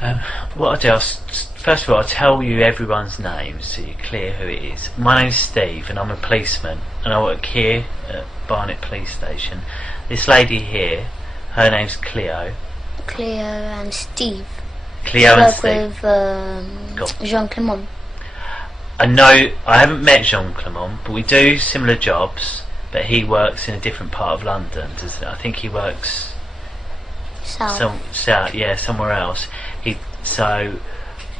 Um, what I'll do, first of all, I'll tell you everyone's names so you're clear who it is. My name's Steve and I'm a policeman and I work here at Barnet Police Station. This lady here, her name's Cleo. Cleo and Steve. Cleo and Steve. With Jean Clement. I know, I haven't met Jean Clement, but we do similar jobs, but he works in a different part of London. I think he works South. Yeah, somewhere else. So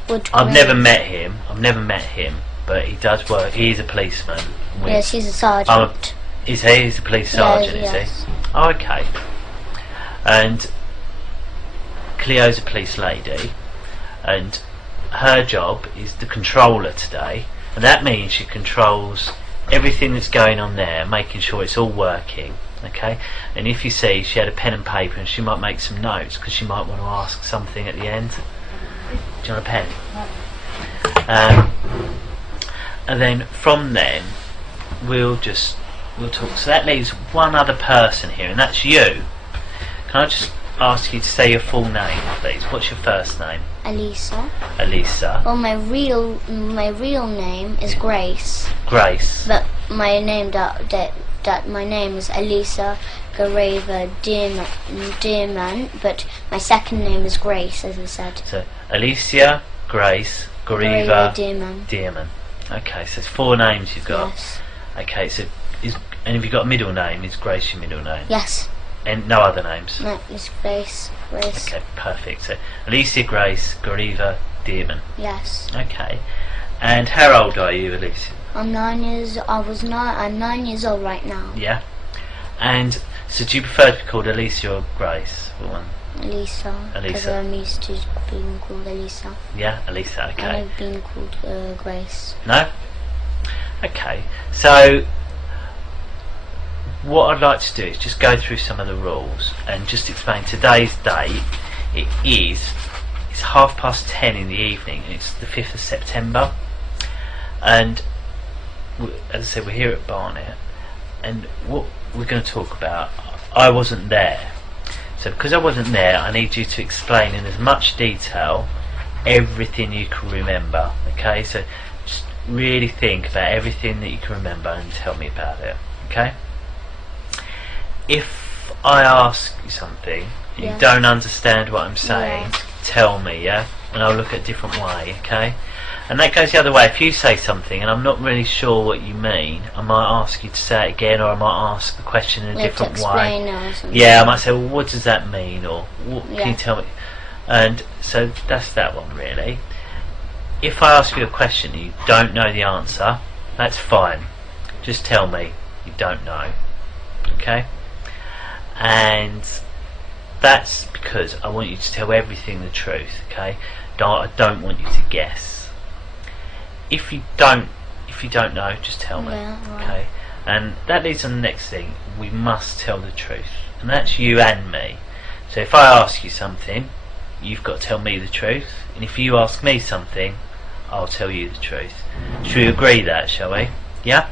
Wood I've Green. never met him, but he does work. He's a policeman. Yes, he's a sergeant. Is he? He's a police sergeant, yes. is he? Oh, okay. And Cleo's a police lady, and her job is the controller today, and that means she controls everything that's going on there, making sure it's all working. Okay, and if you see, she had a pen and paper, and she might make some notes because she might want to ask something at the end. Do you want a pen? And then from then we'll talk. So that leaves one other person here, and that's you. Can I just ask you to say your full name, please? What's your first name? Elisa. Elisa. Well, my real name is Grace. Grace. But my name my name is Elisa Gareva Dearman, but my second name is Grace, as I said. So Alicia, Grace, Gareva Dearman. Okay, so it's 4 names you've got. Yes. Okay, so and have you got a middle name? Is Grace your middle name? Yes. And no other names? No, it's Grace. Grace. Okay, perfect. So Alicia, Grace, Gareva Dearman. Yes. Okay. And how old are you, Alicia? I'm 9 years. I'm 9 years old right now. Yeah. And so, do you prefer to be called Alicia or Grace? What one? Elisa. Elisa. Because I'm used to being called Elisa. Yeah, Elisa. Okay. And I've been called Grace. No. Okay. So, what I'd like to do is just go through some of the rules and just explain today's date. It's 10:30 in the evening. It's the 5th of September, and as I said, we're here at Barnet, and what we're going to talk about, I wasn't there, so because I wasn't there, I need you to explain in as much detail everything you can remember. Okay, so just really think about everything that you can remember and tell me about it. Okay, if I ask you something and you don't understand what I'm saying, tell me, yeah, and I'll look at a different way. Okay. And that goes the other way. If you say something and I'm not really sure what you mean, I might ask you to say it again, or I might ask the question in a different way. Yeah, I might say, well, what does that mean? Or can you tell me? And so that's that one, really. If I ask you a question and you don't know the answer, that's fine. Just tell me you don't know. Okay? And that's because I want you to tell everything the truth. Okay? I don't want you to guess. If you don't know, just tell me. Okay? And that leads on the next thing. We must tell the truth, and that's you and me. So if I ask you something, you've got to tell me the truth, and if you ask me something, I'll tell you the truth. Should we agree that, shall we? Yeah?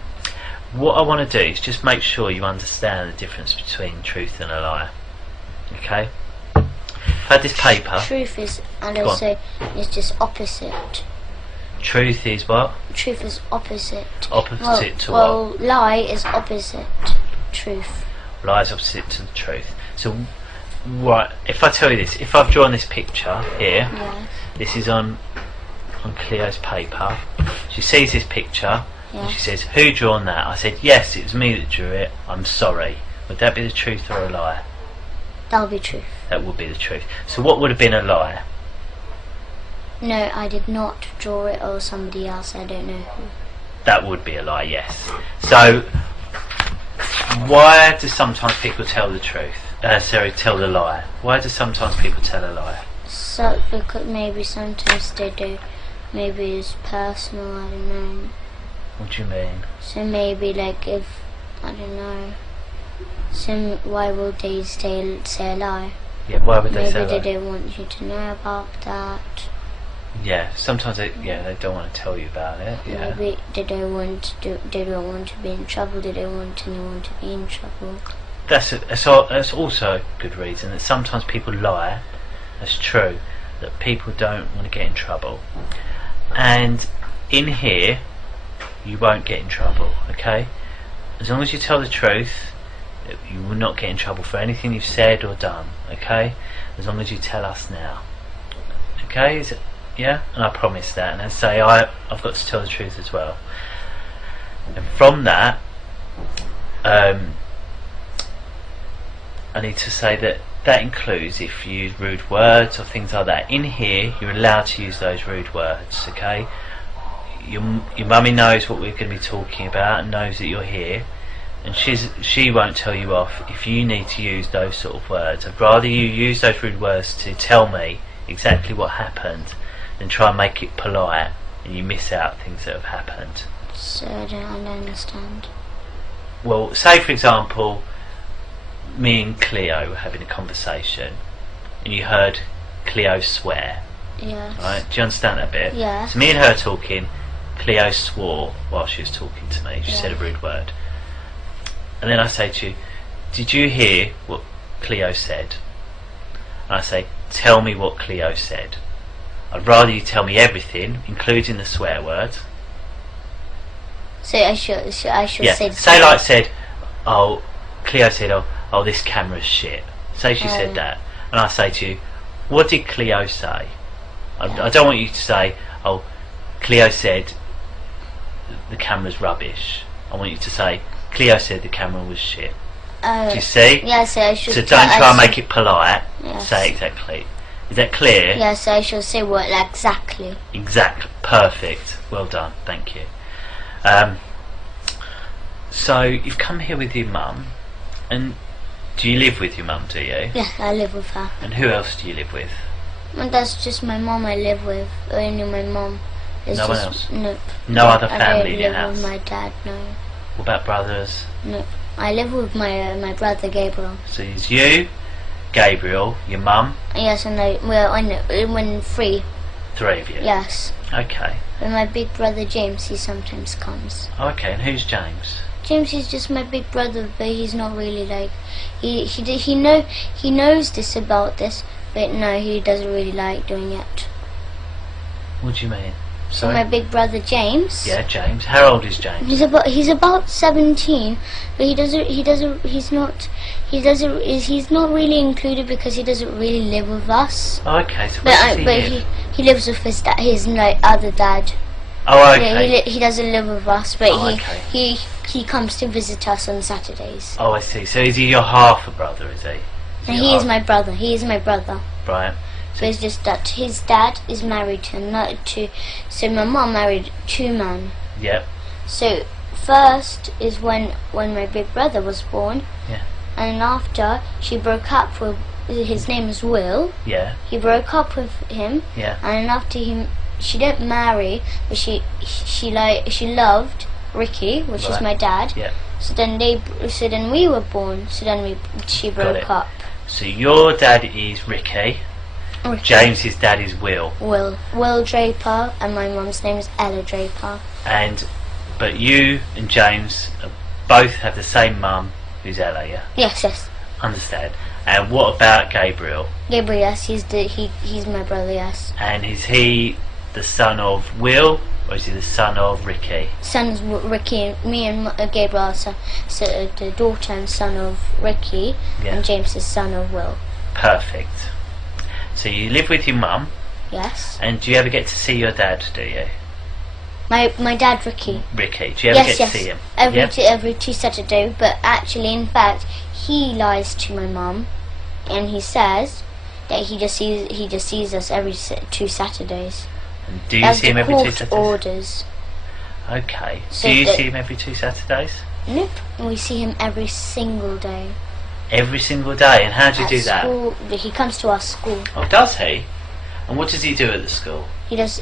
What I want to do is just make sure you understand the difference between truth and a lie. Okay? I've had this paper. Truth is, and also it's just opposite. Truth is what? Truth is opposite. Opposite to well, what? lie is opposite truth. Lie is opposite to the truth. So, right, if I tell you this, if I've drawn this picture here, this is on Cleo's paper. She sees this picture and she says, "Who drawn that?" I said, "Yes, it was me that drew it. I'm sorry." Would that be the truth or a lie? That would be truth. That would be the truth. So what would have been a lie? No, I did not draw it, or somebody else, I don't know who. That would be a lie, yes. So, why do sometimes people tell the truth? Tell the lie. Why do sometimes people tell a lie? So, because maybe sometimes they do. Maybe it's personal, I don't know. What do you mean? So maybe, like, if, I don't know. So why would they say a lie? Yeah, why would they say a lie? Maybe they don't want you to know about that. Yeah, sometimes they don't want to tell you about it. Yeah. Maybe they don't want to be in trouble. They don't want anyone to be in trouble. That's also a good reason that sometimes people lie. That's true, that people don't want to get in trouble. And in here, you won't get in trouble, okay? As long as you tell the truth, you will not get in trouble for anything you've said or done, okay? As long as you tell us now. Okay? Is it, yeah? And I promise that. And I say I've got to tell the truth as well. And from that, I need to say that includes if you use rude words or things like that. In here, you're allowed to use those rude words, okay? Your mummy knows what we're going to be talking about and knows that you're here, and she won't tell you off if you need to use those sort of words. I'd rather you use those rude words to tell me exactly what happened than try and make it polite and you miss out things that have happened. So I don't understand. Well, say for example, me and Cleo were having a conversation and you heard Cleo swear. Yes. Right? Do you understand that bit? Yes. So me and her talking, Cleo swore while she was talking to me. She said a rude word. And then I say to you, did you hear what Cleo said? And I say, tell me what Cleo said. I'd rather you tell me everything, including the swear words. So I should say. Say like said, oh, Cleo said, oh, this camera's shit. Say she said that, and I say to you, what did Cleo say? I don't want you to say, oh, Cleo said the camera's rubbish. I want you to say, Cleo said the camera was shit. Do you see? Yes, so I should. So don't try and make it polite. Yes. Say exactly. Is that clear? Yes, so I shall say what exactly. Exactly. Perfect. Well done. Thank you. So you've come here with your mum, and do you live with your mum? Do you? Yeah, I live with her. And who else do you live with? And that's just my mum I live with. Only my mum. No one else? Nope. No other family in your I don't live house? with my dad, no. What about brothers? Nope. I live with my brother Gabriel. So it's you, Gabriel, your mum. Yes, and when free. Three of you. Yes. Okay. And my big brother James, he sometimes comes. Okay. And who's James? James is just my big brother, but he's not really like he knows this about this, but no, he doesn't really like doing it. What do you mean? So my big brother James. Yeah, James. How old is James? He's about 17, but he's not really included because he doesn't really live with us. Oh, okay. So where does he live? He lives with his dad, his other dad. Oh, okay. Yeah, he doesn't live with us, but okay. he comes to visit us on Saturdays. Oh, I see. So is he your half a brother? Is he? And he is my brother. He is my brother. Right. So it's just that his dad is married to so my mum married two men. Yep. So first is when my big brother was born. Yeah. And after she broke up with his name is Will. Yeah. He broke up with him. Yeah. And after him, she didn't marry, but she loved Ricky, which is my dad. Yeah. So then we were born. So then she broke up. So your dad is Ricky. James's dad is Will. Will Draper, and my mum's name is Ella Draper. But you and James both have the same mum, who's Ella, yeah? Yes. Understand. And what about Gabriel? Gabriel, yes, he's my brother, yes. And is he the son of Will, or is he the son of Ricky? Son's Ricky, me and Gabriel are the daughter and son of Ricky, and James is son of Will. Perfect. So you live with your mum? Yes. And do you ever get to see your dad, do you? My dad, Ricky. Ricky, do you ever get to see him? Every two Saturdays, but actually, in fact, he lies to my mum, and he says that he just sees us every 2 Saturdays. And do you see him every 2 Saturdays? Orders. Okay. So do you see him every 2 Saturdays? Nope. We see him every single day. Every single day? And how do you do school, that? He comes to our school. Oh, does he? And what does he do at the school? He does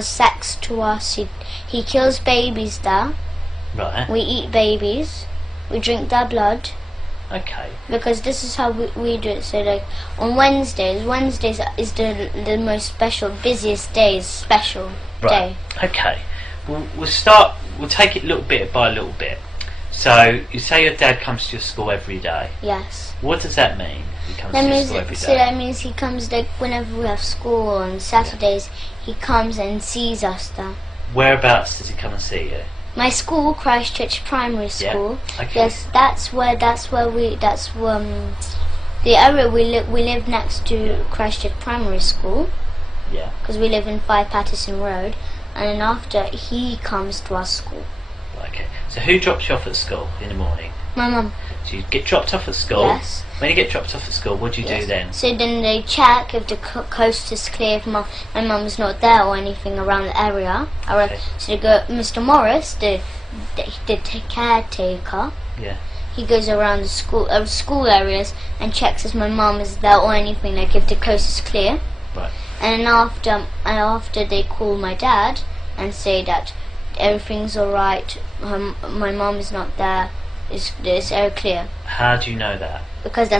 sex to us. He kills babies there. Right. We eat babies. We drink their blood. Okay. Because this is how we do it. So like on Wednesdays is the most special, busiest day, day. Okay. We'll take it little bit by little bit. So you say your dad comes to your school every day. Yes. What does that mean? He comes That to your means school every so day. that means he comes like whenever we have school on Saturdays. He comes and sees us there. Whereabouts does he come and see you? My school, Christchurch Primary School. Okay. Yes, that's the area we live next to Christchurch Primary School Yeah. because we live in 5 Patterson Road, and then after he comes to our school. Okay. So who drops you off at school in the morning? My mum. So you get dropped off at school. Yes. When you get dropped off at school, what do you do then? So then they check if the coast is clear, if my mum's not there or anything around the area. Okay. So they go, Mr. Morris, the caretaker, Yeah. he goes around the school areas and checks if my mum is there or anything, like if the coast is clear. Right. And after they call my dad and say that everything's alright, my mum is not there, it's all clear. How do you know that? Because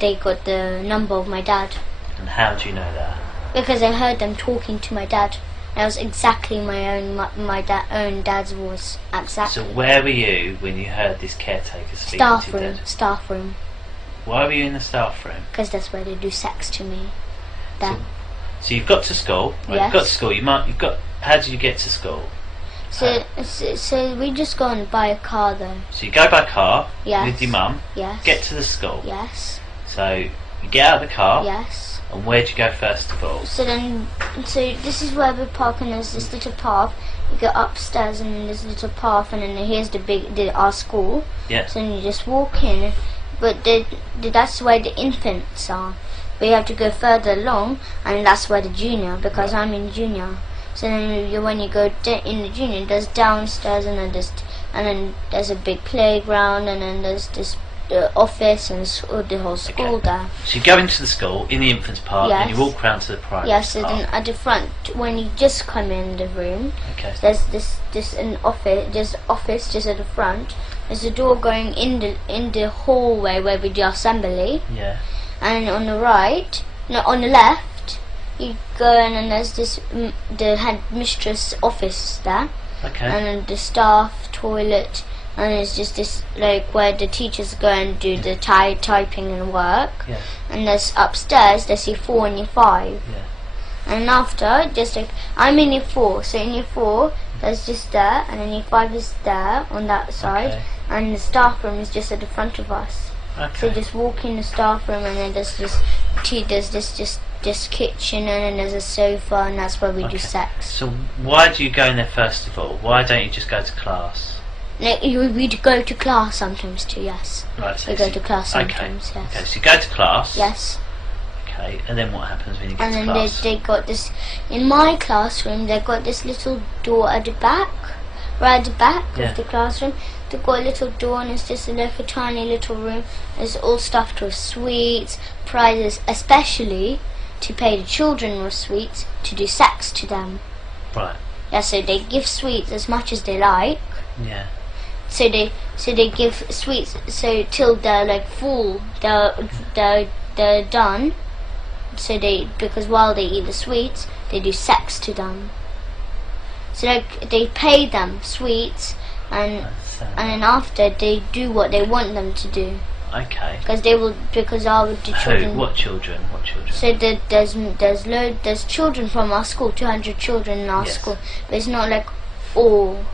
they got the number of my dad. And how do you know that? Because I heard them talking to my dad. That was exactly my own dad's voice. Exactly. So where were you when you heard this caretaker speaking to your dad? Staff room. Why were you in the staff room? Because that's where they do sex to me. So you've got to school. Right, Yes. You've got to school. You've got. How did you get to school? So we just go and buy a car though. So you go by car Yes. with your mum. Yes. Get to the school. Yes. So you get out of the car. Yes. And where do you go first of all? So this is where we park, and there's this little path. You go upstairs, and then there's a little path, and then here's our school. Yes. So then you just walk in, but that's where the infants are. But you have to go further along, and that's where the junior, because I'm in junior. So then when you go in the junior, there's downstairs, and then there's a big playground, and then there's this office and the whole school there. So you go into the school in the infants park, and Yes. you walk round to the primary Yes, so park. then at the front, when you just come in the room, Okay. there's this an office just at the front. There's a door going in the hallway where we do assembly, Yeah. and on the on the left, you go in, and there's the headmistress office there, Okay. and then the staff toilet, and it's just this like where the teachers go and do the typing and work. Yeah. And there's upstairs, there's year 4 and year 5. Yeah. And after, just like, I'm in year 4, so in year 4, there's just there, and then year 5 is there, on that side, Okay. and the staff room is just at the front of us. So Okay. just walk in the staff room, and then there's this kitchen, and then there's a sofa, and that's where we do Okay. sex. So why do you go in there first of all? Why don't you just go to class? Like, we go to class sometimes too, yes. Right. So We go to class Okay. sometimes, yes. Okay. So you go to class. Yes. Okay. And then what happens when you get And to then class? they got this, in my classroom, they got this little door at the back, right at the back Yeah. of the classroom. They got a little door, and it's just like a tiny little room. It's all stuffed with sweets, prizes, especially to pay the children with sweets to do sex to them. Right. Yeah, so they give sweets as much as they like. Yeah. So they give sweets so till they're like full, they're done. So because while they eat the sweets, they do sex to them. So they pay them sweets, and then after they do what they want them to do, Okay. because our the children. Who? What children? What children? So there's children from our school, 200 children in our Yes. school, but it's not like all.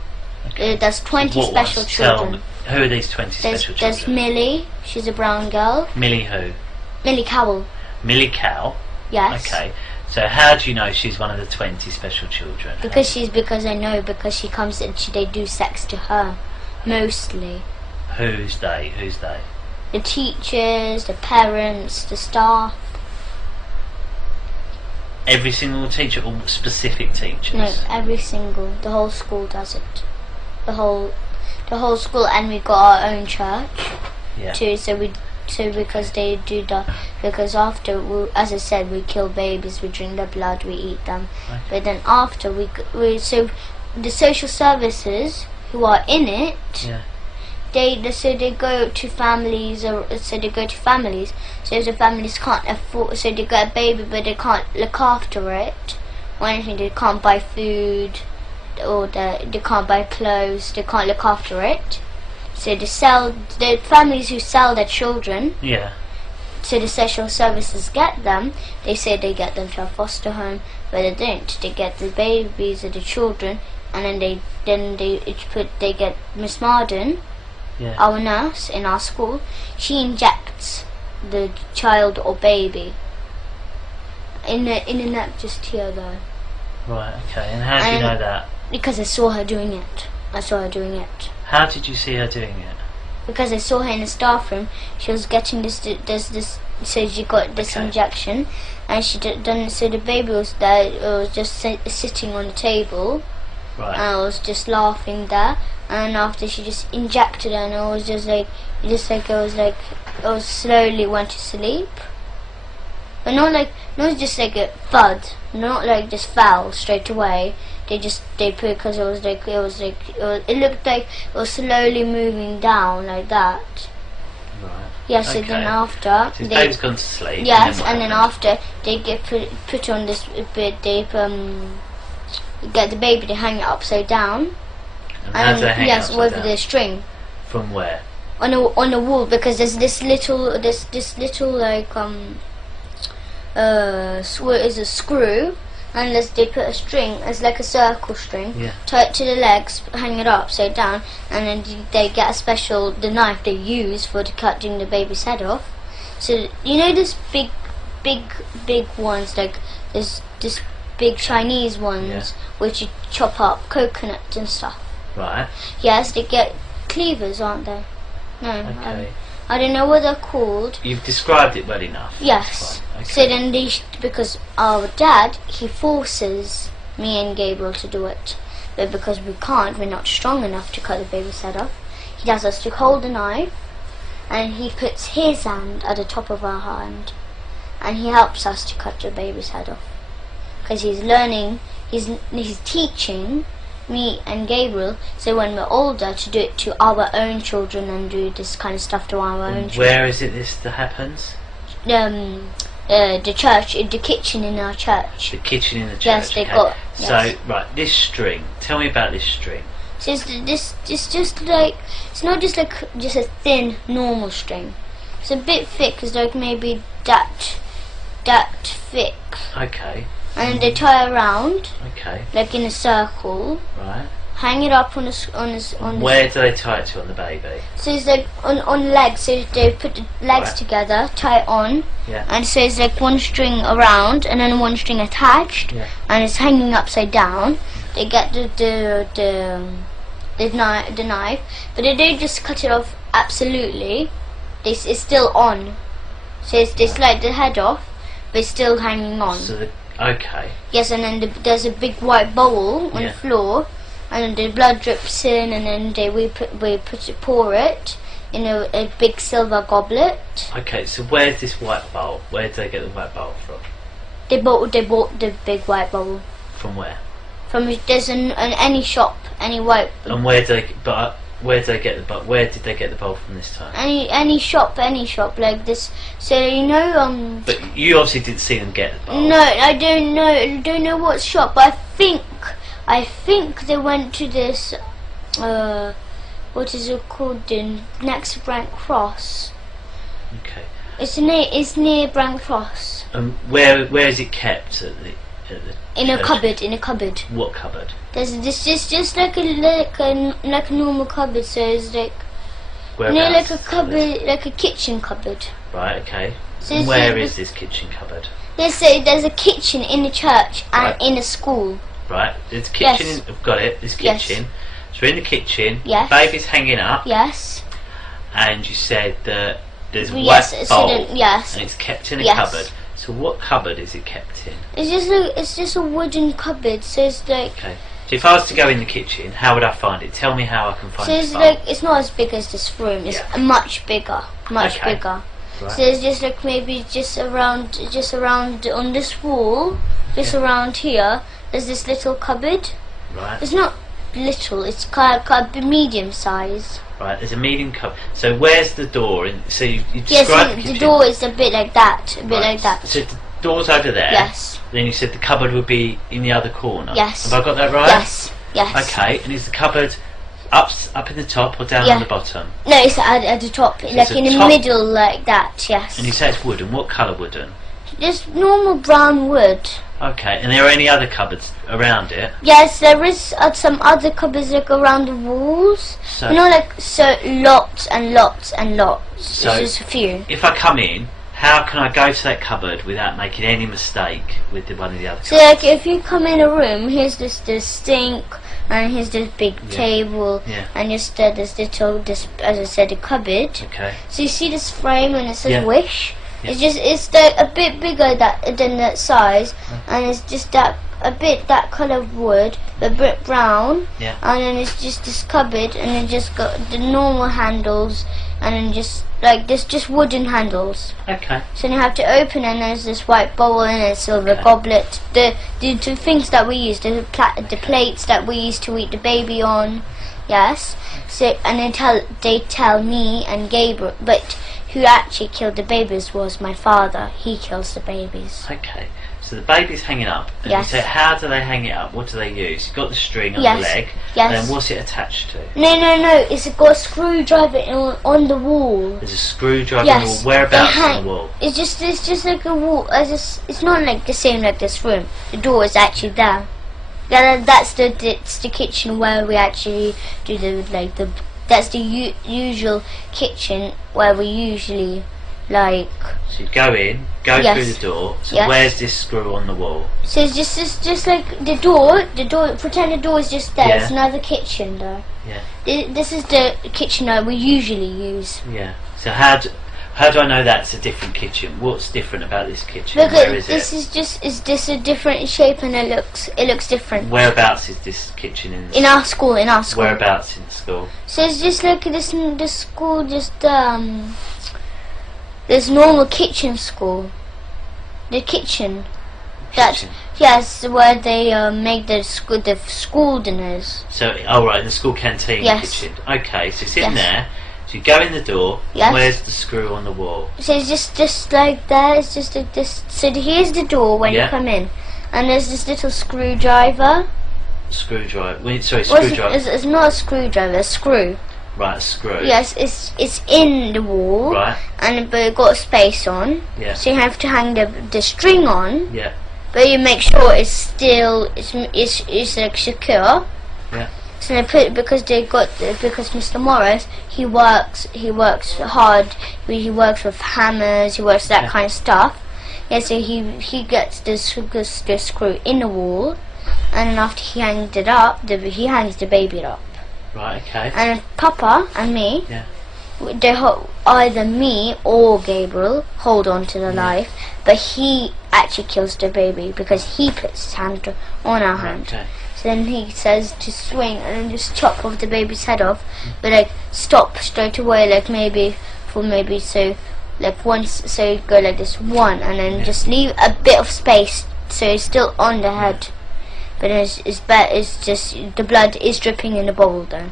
Okay. There's 20 What special ones? Tell children. me, who are these 20 special There's children? Millie, she's a brown girl. Millie who? Millie Cowell, Millie Cow. yes. Okay. So how do you know she's one of the 20 special children? Because I know, because she comes and they do sex to her, mostly. Who's they? Who's they? The teachers, the parents, the staff. Every single teacher or specific teachers? No, the whole school does it. The whole school, and we got our own church Yeah. too. So because they do that, because after, as I said, we kill babies, we drink their blood, we eat them. Okay. But then after so the social services who are in it, Yeah. they go to families, So if the families can't afford, so they got a baby but they can't look after it or anything, they can't buy food, or they can't buy clothes, they can't look after it. So the families who sell their children, Yeah. so the social services get them. They say they get them to a foster home, but they don't. They get the babies or the children, and then they get Miss Marden, Yeah. our nurse in our school. She injects the child or baby in the neck just here though, Right. Okay. And how do you And- know that? because I saw her doing it. How did you see her doing it? Because I saw her in the staff room. She was getting this. So she got this Okay. injection, and she done. So the baby was there. It was just sitting on the table, Right. and I was just laughing there. And after she just injected her, and it was just like it was slowly went to sleep. But not just like a thud, not like just fell straight away. They put, because it looked like it was slowly moving down like that. Right. Yes, so Okay. then after So his baby's gone to sleep. yes, what and then happened? after they get put on this bit, they get the baby, they hang it upside down, And how do they hang yes, upside with down? the string From where? on the wall, because there's this little like is a screw, unless they put a string, it's like a circle string, Yeah. tie it to the legs, hang it upside down, and then they get the knife they use for cutting the baby's head off. So you know this big ones, like this big Chinese ones, Yeah. which you chop up coconut and stuff. Right. Yes, they get cleavers, aren't they? No, Okay. I don't know what they're called. You've described it well enough. Yes. Fine. Okay. So then because our dad, he forces me and Gabriel to do it. But because we can't, we're not strong enough to cut the baby's head off, he does us to hold the knife, and he puts his hand at the top of our hand, and he helps us to cut the baby's head off. Because he's learning, he's teaching me and Gabriel, so when we're older, to do it to our own children and do this kind of stuff to our own And children. where is it this that happens? The church, the kitchen in our church. The kitchen in the church. Yes, they okay. got- So yes. right, this string. Tell me about this string. So it's just like, it's not just like just a thin normal string. It's a bit thick. It's like maybe that thick, Okay. and they tie around Okay. like in a circle. Right. Hang it up on the. Where do they tie it to on the baby? So it's like on legs. So they put the legs Right. together, tie it on, Yeah. and so it's like one string around and then one string attached, Yeah. and it's hanging upside down. They get the knife, but they don't just cut it off absolutely. It's still on. So they slide the head off, but it's still hanging on. So okay. Yes, and then there's a big white bowl on Yeah. the floor, and then the blood drips in, and then we pour it in a big silver goblet. Okay. So where's this white bowl? Where do they get the white bowl from? They bought the big white bowl From where? from there's any shop, any white And where do they? But where do they get the bowl? Where did they get the bowl from this time? any shop like this. So you know But you obviously didn't see them get the bowl. no, I don't know what shop, but I think they went to this what is it called, the next Brent Cross. Okay. It's near Brent Cross. Where is it kept at the In a church? cupboard. What cupboard? There's this just like a normal cupboard, so it's like Whereabouts? like a cupboard, like a kitchen cupboard. Right. Okay. So And it's where like is this kitchen cupboard? There's a kitchen in the church and Right. in a school. Right. There's a kitchen. Yes. I've got it. This Yes. kitchen. So in the kitchen, Yes. baby's hanging up, Yes. and you said that there's a Yes. white So bowl, then, yes. and it's kept in a Yes. cupboard. So what cupboard is it kept in? It's just a wooden cupboard. So it's like Okay. So if I was to go in the kitchen, how would I find it? Tell me how I can find so this it's bowl. like it's not as big as this room. It's Yeah. much bigger, much Okay. bigger. Right. So it's just like maybe just around on this wall, just Okay. around here. There's this little cupboard. Right. It's not little. It's kind of medium size. Right. There's a medium cupboard. So where's the door? So you Yes, described the the kitchen. door is a bit like that. A bit Right. like that. So the door's over there. Yes. Then you said the cupboard would be in the other corner. Yes. Have I got that right? Yes. Yes. Okay. And is the cupboard Up in the top or down Yeah. on the bottom? No, it's at the top, like the in the top. middle, like that. Yes. And you say it's wooden. What colour wooden? Just normal brown wood. Okay. And there are any other cupboards around it? Yes, there is some other cupboards like around the walls. So Lots and lots and lots. So- There's just a few. if I come in, how can I go to that cupboard without making any mistake with one of the other? So like if you come in a room, here's this sink, and here's this big table, Yeah. and just this little, as I said, a cupboard. Okay. So you see this frame and it says Yeah. Wish. Yeah. It's like a bit bigger than that size, and it's just that colour of wood, a bit brown, Yeah. and then it's just this cupboard, and it just got the normal handles, and then just like there's just wooden handles. Okay. So you have to open, and there's this white bowl and a silver Okay. goblet. The two things that we use, the plates that we used to eat the baby on. Yes. So and they tell me and Gabriel, but who actually killed the babies was my father. He kills the babies. Okay. So the baby's hanging up, and Yes. you say, how do they hang it up? What do they use? You've got the string on Yes. the leg, Yes. and then what's it attached to? No. It's got a screwdriver on the wall. There's a screwdriver Yes. on the wall. Whereabouts They on hang- the wall? It's just like a wall. It's not like the same like this room. The door is actually there. Yeah, that's the kitchen where we actually do that's the usual kitchen where we usually like. So you go in, go Yes. through the door. So Yes. where's this screw on the wall? So it's just like the door. Pretend the door is just there. Yeah. It's another kitchen though. Yeah. This is the kitchen that we usually use. Yeah. So how do I know that's a different kitchen? What's different about this kitchen? Where Because is this it? is this a different shape and it looks different. Whereabouts is this kitchen in the In our school. Whereabouts in the school? So it's just like this school, just this normal kitchen school. The kitchen. That's Kitchen. yes, where they make the school dinners. So, right, in the school canteen Yes. kitchen. Okay, so it's in Yes. there. So you go in the door. Yes. Where's the screw on the wall? So it's just like that. It's just like this. So here's the door when Yeah. you come in, and there's this little screwdriver. Screwdriver. Well, Screwdriver. it's not a screwdriver. A screw. Right, a screw. Yes, it's in the wall, Right. and but it got a space on. Yeah. So you have to hang the string on. Yeah. But you make sure it's still it's like secure. Yeah. So they put because Mr. Morris he works hard. He works with hammers. He works that Yeah. kind of stuff. Yeah. So he gets this screw in the wall, and then after he hangs it up, he hangs the baby up. Right. Okay. And Papa and me, Yeah. either me or Gabriel hold on to the knife, but he actually kills the baby because he puts his hand on our hand. Okay. So then he says to swing and then just chop off the baby's head off, but like stop straight away, like maybe so like once, so you go like this one, and then Yeah. just leave a bit of space so it's still on the head. But it's just the blood is dripping in the bowl though.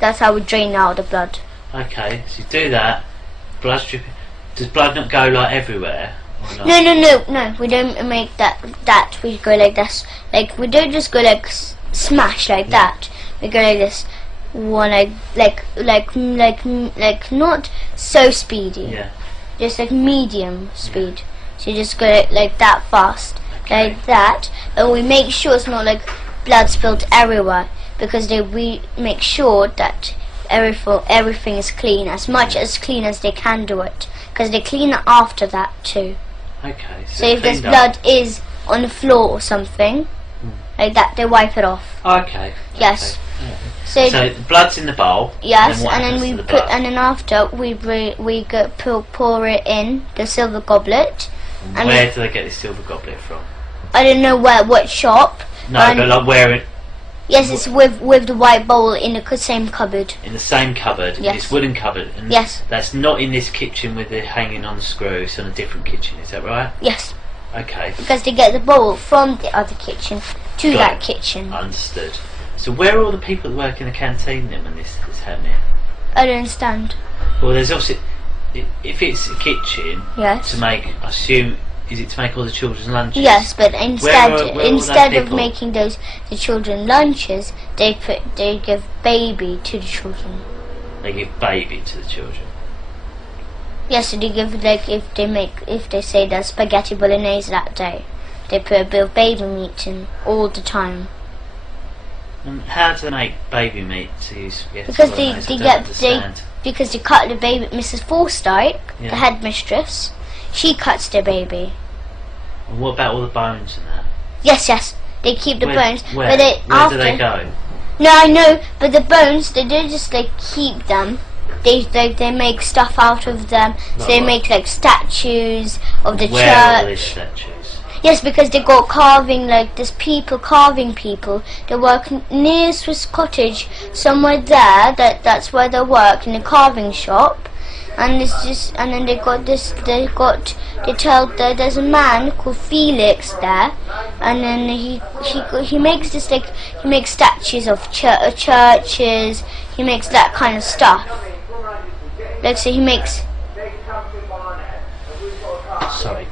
That's how we drain out the blood. Okay. So you do that. Blood's dripping. Does blood not go like everywhere? Or not? No. We don't make that. We go like this. Like we don't just go like smash like that. We go like this. One like not so speedy. Yeah. Just like medium speed. So you just go like that fast, Okay. like that, and we make sure it's not like blood spilled everywhere because we make sure that everything is clean, as much as clean as they can do it, because they clean it after that too. Okay. So if there's cleaned up. blood is on the floor or something, like that, they wipe it off. Okay. Yes. Okay. So, So the blood's in the bowl. yes, what and then happens we to the put, blood? and then after we go pour it in the silver goblet. and Where do they get this silver goblet from? I don't know what shop. No, And- but like where it Yes, it's with the white bowl in the same cupboard. in the same cupboard. Yes. This wooden cupboard. And Yes. That's not in this kitchen with the hanging on the screw. It's on a different kitchen. Is that right? Yes, Okay. because they get the bowl from the other kitchen to Got that it. kitchen. Understood. So where are all the people that work in the canteen then when this is happening? I don't understand. Well, there's obviously if it's a kitchen Yes. to make. I assume Is it to make all the children's lunches? Yes, but instead where are instead they of people? making the children lunches, they give baby to the children. They give baby to the children. Yes, so they give, like, if they say there's spaghetti bolognese that day, they put a bit of baby meat in all the time. And how do they make baby meat to use spaghetti Because bolognese? they I don't understand. because they cut the baby. Mrs. Forsyth, Yeah. the headmistress, she cuts the baby. And what about all the bones and that? Yes, they keep the bones. Where? But they, Where after, do they go? No, I know, but the bones, they don't just like keep them. They make stuff out of them. So they Right. make like statues of the Where are all church. these statues? Yes, because they got carving, like there's people carving people. They work near Swiss Cottage, somewhere there. That's where they work, in a carving shop. And it's just, and then they tell that there's a man called Felix there, and then he makes this, like, he makes statues of churches. He makes that kind of stuff. Like, so he makes. Sorry.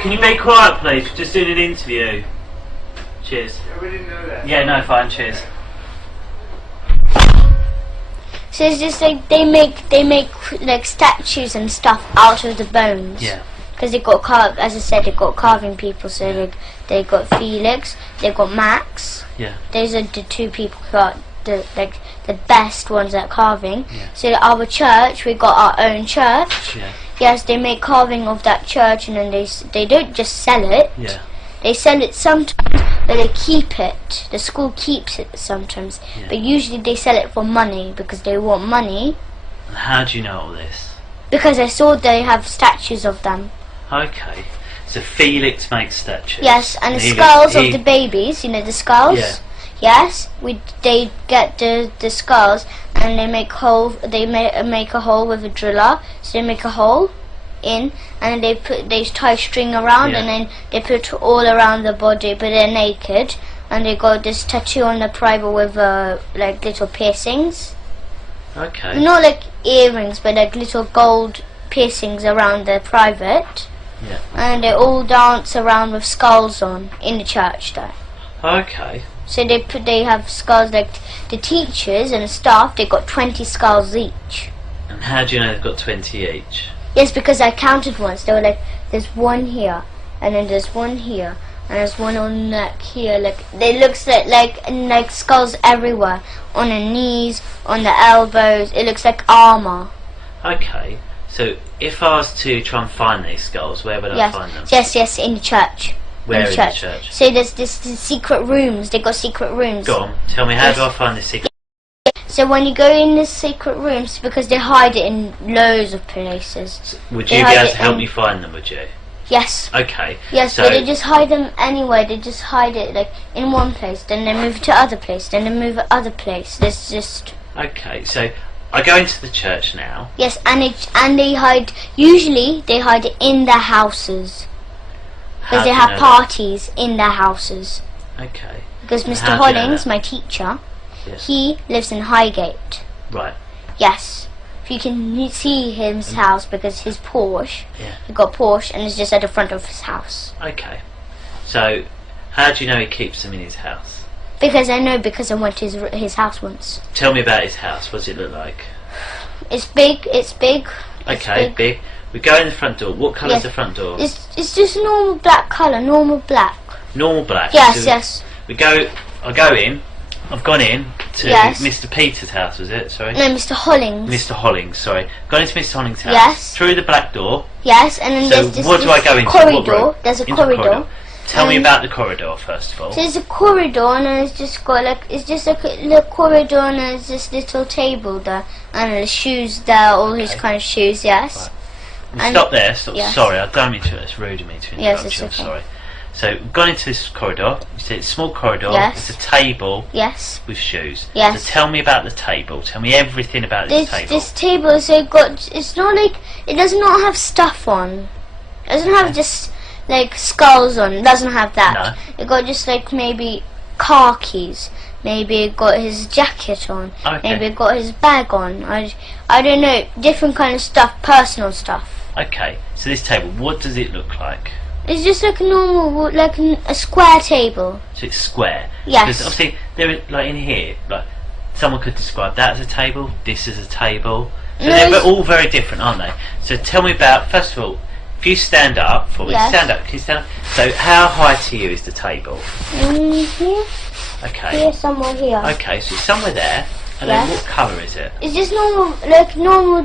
Can you be quiet, please? We're just doing an interview. Cheers. We didn't know that. Yeah, no, fine. Cheers. So it's just like they make like statues and stuff out of the bones. Yeah. Because they got as I said, they got carving people. So like they got Felix, they got Max. Yeah. Those are the two people who are the best ones at carving. Yeah. So our church, we got our own church. Yeah. Yes, they make carving of that church, and then they don't just sell it. Yeah. They sell it sometimes, but they keep it. The school keeps it sometimes, Yeah. but usually they sell it for money because they want money. And how do you know all this? Because I saw they have statues of them. Okay. So Felix makes statues. Yes, and the he- skulls he- of the babies. You know the skulls. Yeah. Yes, they get the skulls and they make hole. They make a hole with a driller. So they make a hole in, and they tie string around, Yeah. and then they put all around the body, but they're naked, and they got this tattoo on the private with like little piercings. Okay. Not like earrings, but like little gold piercings around the private. Yeah. And they all dance around with skulls on in the church there. Okay. So they have skulls, like the teachers and the staff, they got 20 skulls each. And how do you know they've got 20 each? Yes, because I counted once. They were like, there's one here, and then there's one here, and there's one on the neck here. Like they looks like skulls everywhere, on the knees, on the elbows. It looks like armor. Okay. So if I was to try and find these skulls, where would I Yes, find them? yes, in the church. Where in in the the church. church? So there's this secret rooms. They got secret rooms. Go on. Tell me, how Yes. do I find this secret? So when you go in the secret rooms, because they hide it in loads of places. Would They you be hide able it to help in- me find them, would you? Yes. Okay. Yes, so, but they just hide them anywhere. They just hide it like in one place, then they move to other place, then they move to other place. There's just Okay, so I go into the church now. yes, and they hide. Usually they hide it in their houses How because do they you have know parties in their houses. that? Okay. Because And Mr. how do you know Hollings, that? my teacher, Yes. he lives in Highgate. Right. Yes. If you can see his house, because his Porsche, Yeah. he got Porsche, and it's just at the front of his house. Okay. So, how do you know he keeps them in his house? Because I know, because I went to his house once. Tell me about his house. What does it look like? It's big. It's big. It's Okay, big. big. We go in the front door. What colour's Yes. the front door? It's just normal black colour, normal black. Normal black. Yes, So yes. We go. I go in. I've gone in to Yes. Mr. Peter's house. Was it? Sorry. No, Mr. Hollings. Mr. Hollings. Sorry. Gone into Mr. Hollings' house. Yes. Through the black door. Yes, and then So there's this, what do I go into? corridor. What room? There's a Into the corridor. Tell me Um, about the corridor first of all. So there's a corridor, and then it's just got like it's just like a little corridor, and there's this little table there, and the shoes there, all his Okay. kind of shoes. Yes. Right. and- Stop there. Stop. yes. Sorry, I don't mean to. It's rude of me to Yes, interrupt it's you. okay. I'm sorry. So we've gone into this corridor. You see it's a small corridor. Yes. It's a table Yes. with shoes. Yes. So tell me about the table. Tell me everything about this table. This table is so got. It's not like it does not have stuff on. It doesn't have Okay. just like skulls on. It doesn't have that. No. It got just like maybe car keys. Maybe it got his jacket on. Okay. Maybe it got his bag on. I don't know. Different kind of stuff. Personal stuff. Okay, so this table, what does it look like? It's just like a normal, like a square table. So it's square. Yes. Because obviously, there is, like in here, like someone could describe that as a table, this as a table. So No, they're all very different, aren't they? So tell me about, first of all, if you stand up for me, Yes. stand up, can you stand up? So how high to you is the table? Here, Okay. here, somewhere here. Okay, so it's somewhere there, and Yes. then what colour is it? It's just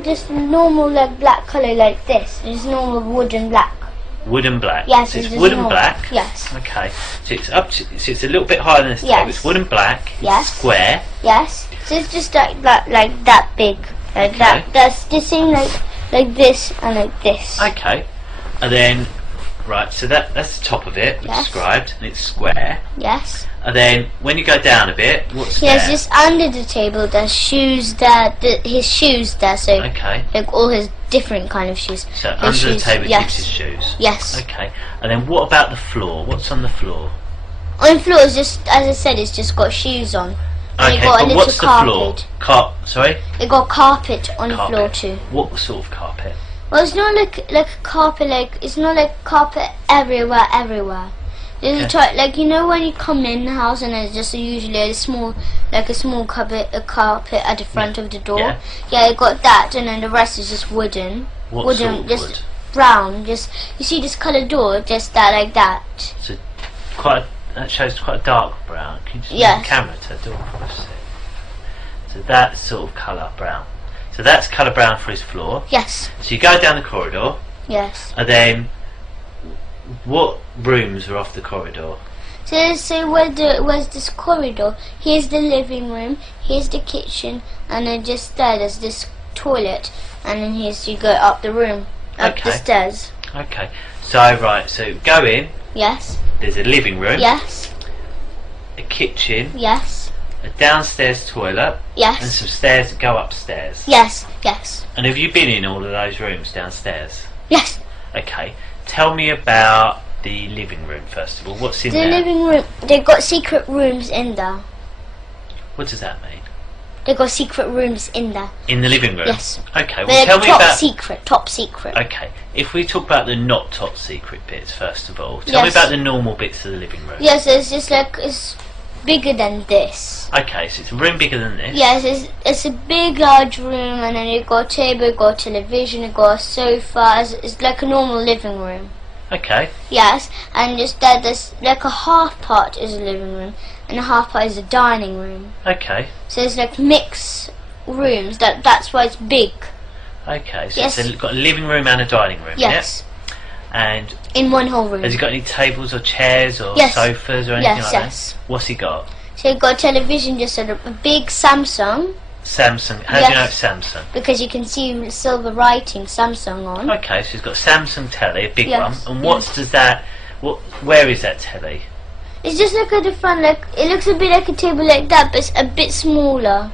just normal, like black color, like this. It's normal wood and black. Wood and black. Yes, so it's just wood and normal. black. Yes, Okay, so it's up to, so it's a little bit higher than this Yes. table. It's wood and black. It's Yes. square. yes. So it's just like that big, like Okay. that. That's the same, like this and like this. Okay, and then right, so that's the top of it Yes. described, and it's square. Yes. And then when you go down a bit, what's Yes, there? just under the table, there's shoes there. His shoes there. So Okay, like all his different kind of shoes. so His under the shoes, table yes. keeps his shoes. Yes. Okay, and then what about the floor? What's on the floor? On the floor is just, as I said, it's just got shoes on. And Okay, it got a but little what's the floor? carpet. Sorry? It got carpet on the Carpet. floor too. What sort of carpet? Well, it's not like a carpet. Like it's not like carpet everywhere. There's Okay. like you know when you come in the house and there's just usually a small carpet at the front of the door. Yeah. Yeah, it got that, and then the rest is just wooden. What wooden, sort of just wood? brown. Just you see this colored door, just that like that. So that shows quite a dark brown. Can you just Yes. move the camera to the door for us? So that sort of colour brown. So that's colour brown for his floor. Yes, So you go down the corridor, yes. and then what rooms are off the corridor? So where's this corridor? Here's the living room. Here's the kitchen, and then just there's this toilet, and then here's you go up the room, up the Okay. stairs. Okay. So right. So go in. Yes, There's a living room, yes, a kitchen, yes, a downstairs toilet, and yes, some stairs that go upstairs. yes, yes, And have you been in all of those rooms downstairs? yes. Okay. Tell me about the living room first of all. What's in The there? living room. They got secret rooms in there. What does that mean? They got secret rooms in there. In the living room? Yes. Okay, well They're tell me top about... secret. Top secret. Okay, if we talk about the not top secret bits first of all, tell me Yes. about the normal bits of the living room. Yes, it's just like it's bigger than this. Okay, so it's a room bigger than this. Yes, it's a big large room, and then you got a table, you got a television, you got a sofa. It's like a normal living room. Okay, Yes, and just there's like a half part is a living room, and a half part is a dining room. okay, So it's like mixed rooms. That's why it's big. okay. So Yes. it's got a living room and a dining room. Yes, Yeah? And in one whole room. has he got any tables or chairs or Yes. sofas or anything Yes, like yes. that? What's he got? So you got a television, just a big Samsung, Samsung. How do you know Yes. it's Samsung? because you can see silver writing Samsung on. Okay, so he's got a Samsung telly, a big Yes, one. And does that? Where is that telly? It's just like at the front, like it looks a bit like a table like that, but it's a bit smaller.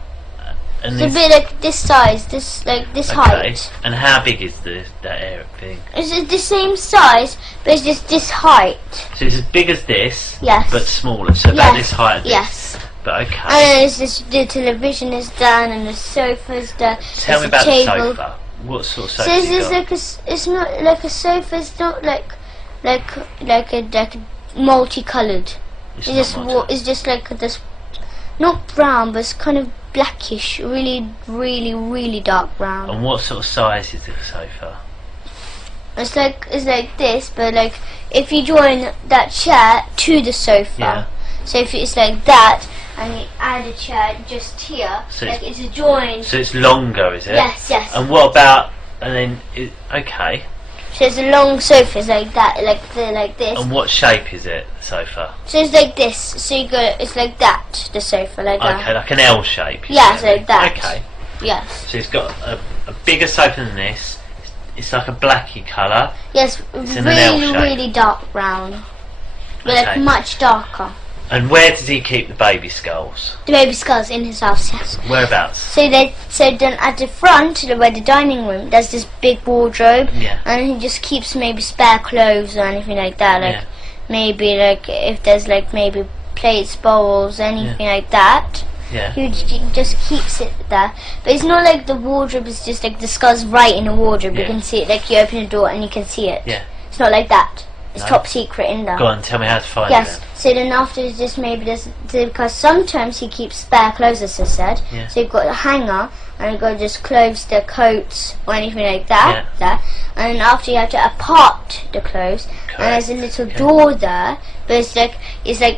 And It's a this- bit like this size, this height. And how big is that area thing? It's the same size, but it's just this height. So it's as big as this, Yes. but smaller. So about Yes, this height. This. Yes. But And okay. then it's just, the television is down and the sofa's there. Tell me there's about a the table. sofa. What sort of So sofa it's you just got? like it's not like a sofa. It's not like a multicolored. It's It's just not much. it's just like this, not brown, but it's kind of blackish, really dark brown. And what sort of size is the sofa? It's like this, but like if you join that chair to the sofa. Yeah. So if it's like that, and you add a chair just here, So like it's a join. So it's longer, is it? Yes, yes. And what about? And then okay. So it's a long sofa, it's like that, like this. And what shape is it? The sofa? So it's like this. So you go, it's like that, the sofa, like Okay, that. like an L shape. you Yes, say. like that. Okay. Yes. So it's got a bigger sofa than this. It's like a blacky colour. Yes, It's in an L shape. really dark brown. But like Okay. much darker. And where does he keep the baby skulls? The baby skull's in his house, yes. Whereabouts? So then at the front, where the dining room, there's this big wardrobe, Yeah. and he just keeps maybe spare clothes or anything like that. Like Yeah. maybe like if there's like maybe plates, bowls, anything like that. Yeah. he just keeps it there. But it's not like the wardrobe is just like the scar's right in the wardrobe. You Yeah. can see it, like you open the door and you can see it. Yeah. It's not like that. It's No? top secret in there. Go on, tell me how to find Yes. it. So then after it's just maybe this, because sometimes he keeps spare clothes, as I said. Yeah. So you've got a hanger and you've got just clothes, the coats or anything like that. There. And then after you have to apart the clothes, and there's a little Okay. door there, but it's like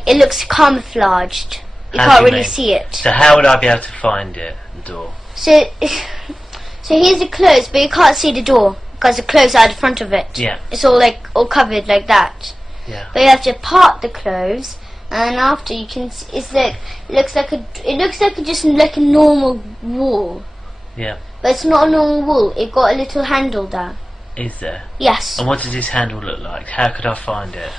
it looks camouflaged. You How can't do you really mean? see it. So how would I be able to find it? The door. So, so here's the clothes, but you can't see the door because the clothes are at the front of it. Yeah. It's all all covered like that. Yeah. But you have to part the clothes, and after you can, it's like it looks like just like a normal wall, Yeah. but it's not a normal wall. It got a little handle there. Is there? Yes, And what does this handle look like? How could I find it?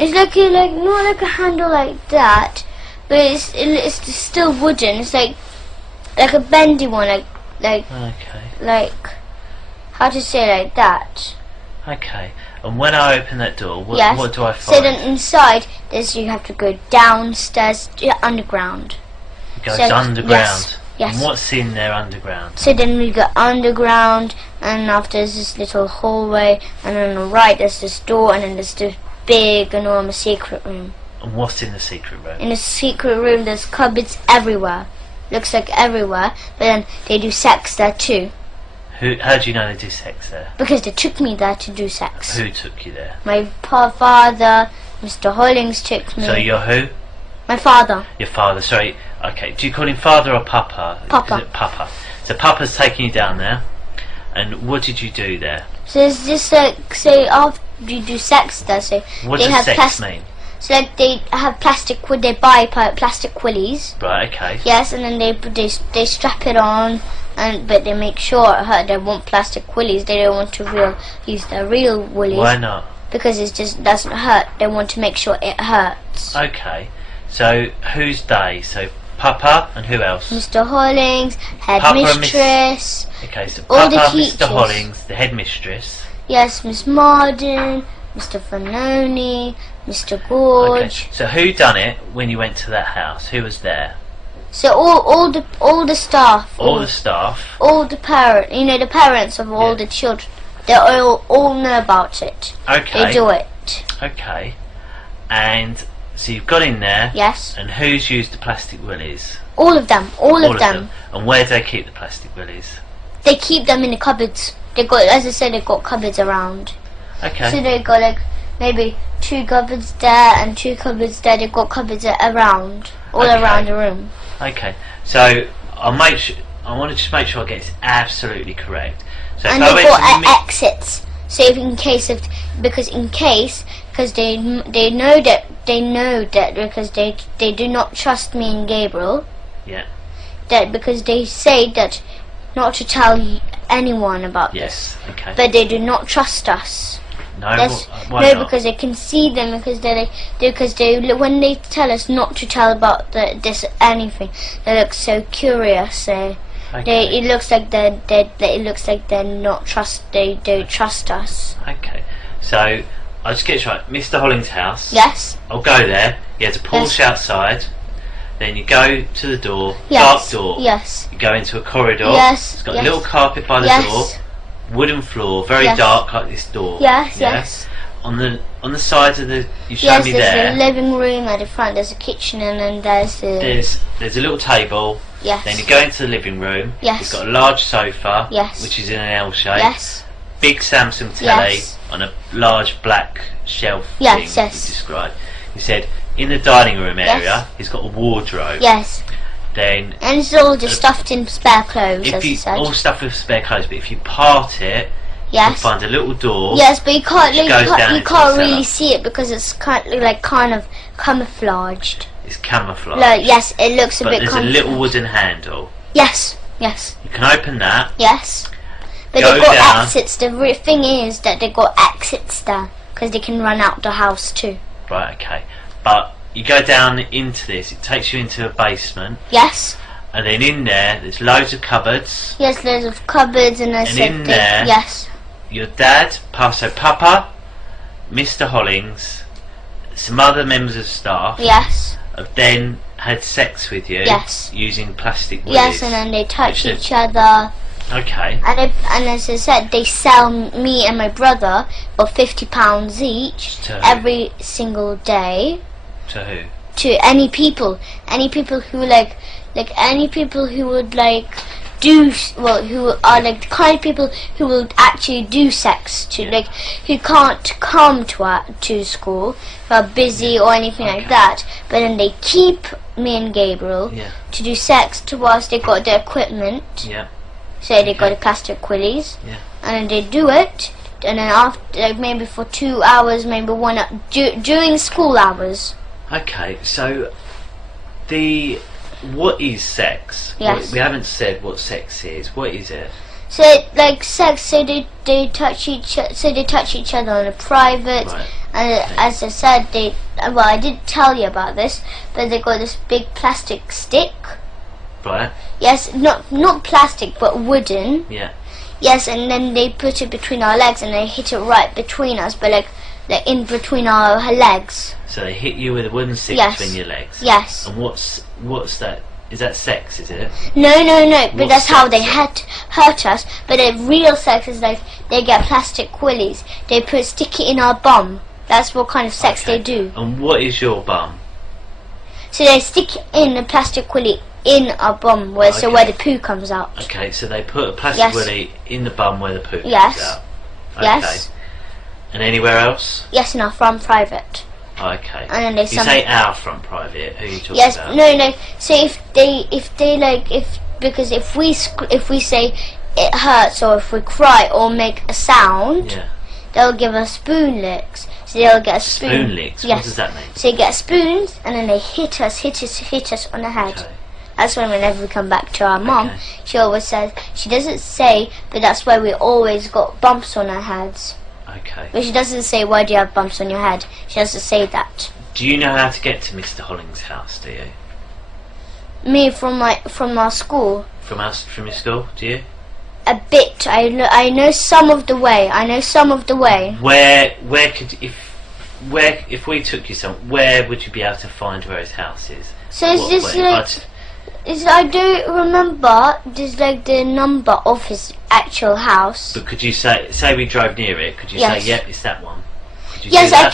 it's like not like a handle like that, but it's still wooden. It's like a bendy one, Okay. like how to say like that. Okay. And when I open that door, Yes. what do I So find? then inside, you have to go downstairs underground. It goes so- underground. yes, yes. And what's in there underground? So then we go underground, and after there's this little hallway, and on the right there's this door, and then there's this big, enormous secret room. And what's in the secret room? In the secret room there's cupboards everywhere. Looks like everywhere, but then they do sex there too. How do you know they do sex there? Because they took me there to do sex. Who took you there? My father, Mr. Hollings took me. So you're who? My father. Your father. Sorry. Okay. Do you call him father or papa? Papa. Is it papa? So papa's taking you down there. And what did you do there? So it's just like, say after you do sex there, so What they does have sex mean? So like they have they buy plastic willies. Right. Okay. Yes, and then they strap it on, but they make sure it hurt. They want plastic willies. They don't want to use their real willies. Why not? Because it just doesn't hurt. They want to make sure it hurts. Okay. So who's they? So papa and who else? Mr. Hollings, Papa and headmistress. Okay. So all the papa, teachers. Mr. Hollings, the headmistress. Yes, Miss Marden, Mr. Fanoni, Mr. Gorge. Okay. So who done it when you went to that house? Who was there? So all the staff, All the staff. all the the parents of all Yeah. the children, they all know about it. Okay. They do it. Okay. And so you've got in there. Yes. And who's used the plastic willies? All of them. All of them. And where do they keep the plastic willies? They keep them in the cupboards. They got, as I said, they got cupboards around. Okay. So they got like maybe 2 cupboards there and 2 cupboards there. They got cupboards around, all Okay. around the room. Okay. So I want to just make sure I get this absolutely correct. So if And I they went to got the mi- exits. So if because they know that because they do not trust me and Gabriel. Yeah. That because they say that not to tell anyone about Yes. this, Okay. but they do not trust us. No. That's, Why no, not? because they can see them because they when they tell us not to tell about this anything, they look so curious. So Okay. it looks like they're not trust. They don't trust us. Okay. So I'll just get this right. Mr. Hollings' house. Yes. I'll go there. He has a Porsche Yes. outside. Then you go to the door. Yes. Dark door. Yes. You go into a corridor. Yes, It's got yes. a little carpet by the Yes. door. Wooden floor. Very Yes. dark like this door. Yes. Yeah? Yes. On the sides of the you showed Yes. me There's there. a living room at the front. There's a kitchen, and then there's the There's a little table. yes. Then you go into the living room. Yes. It's got a large sofa. Yes. Which is in an L shape. Yes. Big Samsung telly Yes. on a large black shelf Yes, thing yes. you described. You said in the dining room area, Yes. he's got a wardrobe. Yes. Then And it's all just stuffed in spare clothes, if as you you said. all stuff with spare clothes, but if you part it, you'll Yes. find a little door. Yes, but you can't. Which goes down You into can't the cellar. really see it because it's kind of camouflaged. It's camouflage. Like, yes, it looks a but bit. there's a little wooden handle. Yes. Yes. You can open that. Yes. But Go they've got down. exits. The thing is that they've got exits there because they can run out the house too. Right. Okay. But you go down into this. It takes you into a basement, Yes. and then in there's loads of cupboards. Yes, there's of cupboards and I And said in there- yes. Your dad, so Papa, Mr. Hollings, some other members of staff, Yes. have then had sex with you. Yes. Using plastic willies. Yes, and then they touch Which each other. Okay. And as I said, they sell me and my brother for £50 each To who? every single day To who? to any people who any people who would do who are the kind of people who will actually do sex to who can't come to school, who are busy or anything like that, but then they keep me and Gabriel to do sex to whilst they got the equipment. Yeah. So they got the plastic willies, and then they do it, and then after maybe for 2 hours, maybe 1 hour, during school hours. Okay, so what is sex? Yes. We haven't said what sex is. What is it? So sex, so they touch each other on a private, Right. and as I said, I did tell you about this, but they got this big plastic stick. Right. Yes, not plastic, but wooden. Yeah. Yes, and then they put it between our legs, and they hit it right between us, but like in between our legs. So they hit you with a wooden stick between your legs. Yes. And what's that? Is that sex? Is it? No. But What's that's how sex they then? hurt us. But the real sex is like they get plastic willies. They stick it in our bum. That's what kind of sex they do. And what is your bum? So they stick in the plastic willy in our bum, where the poo comes out. Okay, so they put a plastic willy in the bum where the poo comes out. Okay. Yes. And anywhere else? Yes, in our front private. Okay. And then they you say our front private. Who are you talking about? No. So because if we say it hurts, or if we cry or make a sound, they'll give us spoon licks. So they'll get a spoon. Spoon licks. Yes. What does that mean? So you get spoons, and then they hit us on the head. Okay. That's when whenever we come back to our mum, she always says, she doesn't say, but that's why we always got bumps on our heads. Okay. But she doesn't say, why do you have bumps on your head? She doesn't say that. Do you know how to get to Mr. Holling's house? Do you? Me from our school. From your school? Do you? A bit. I know some of the way. Where could if we took you where would you be able to find where his house is? So I do remember there's the number of his actual house. But could you say we drove near it? Could you say, yep, it's that one? Yes, I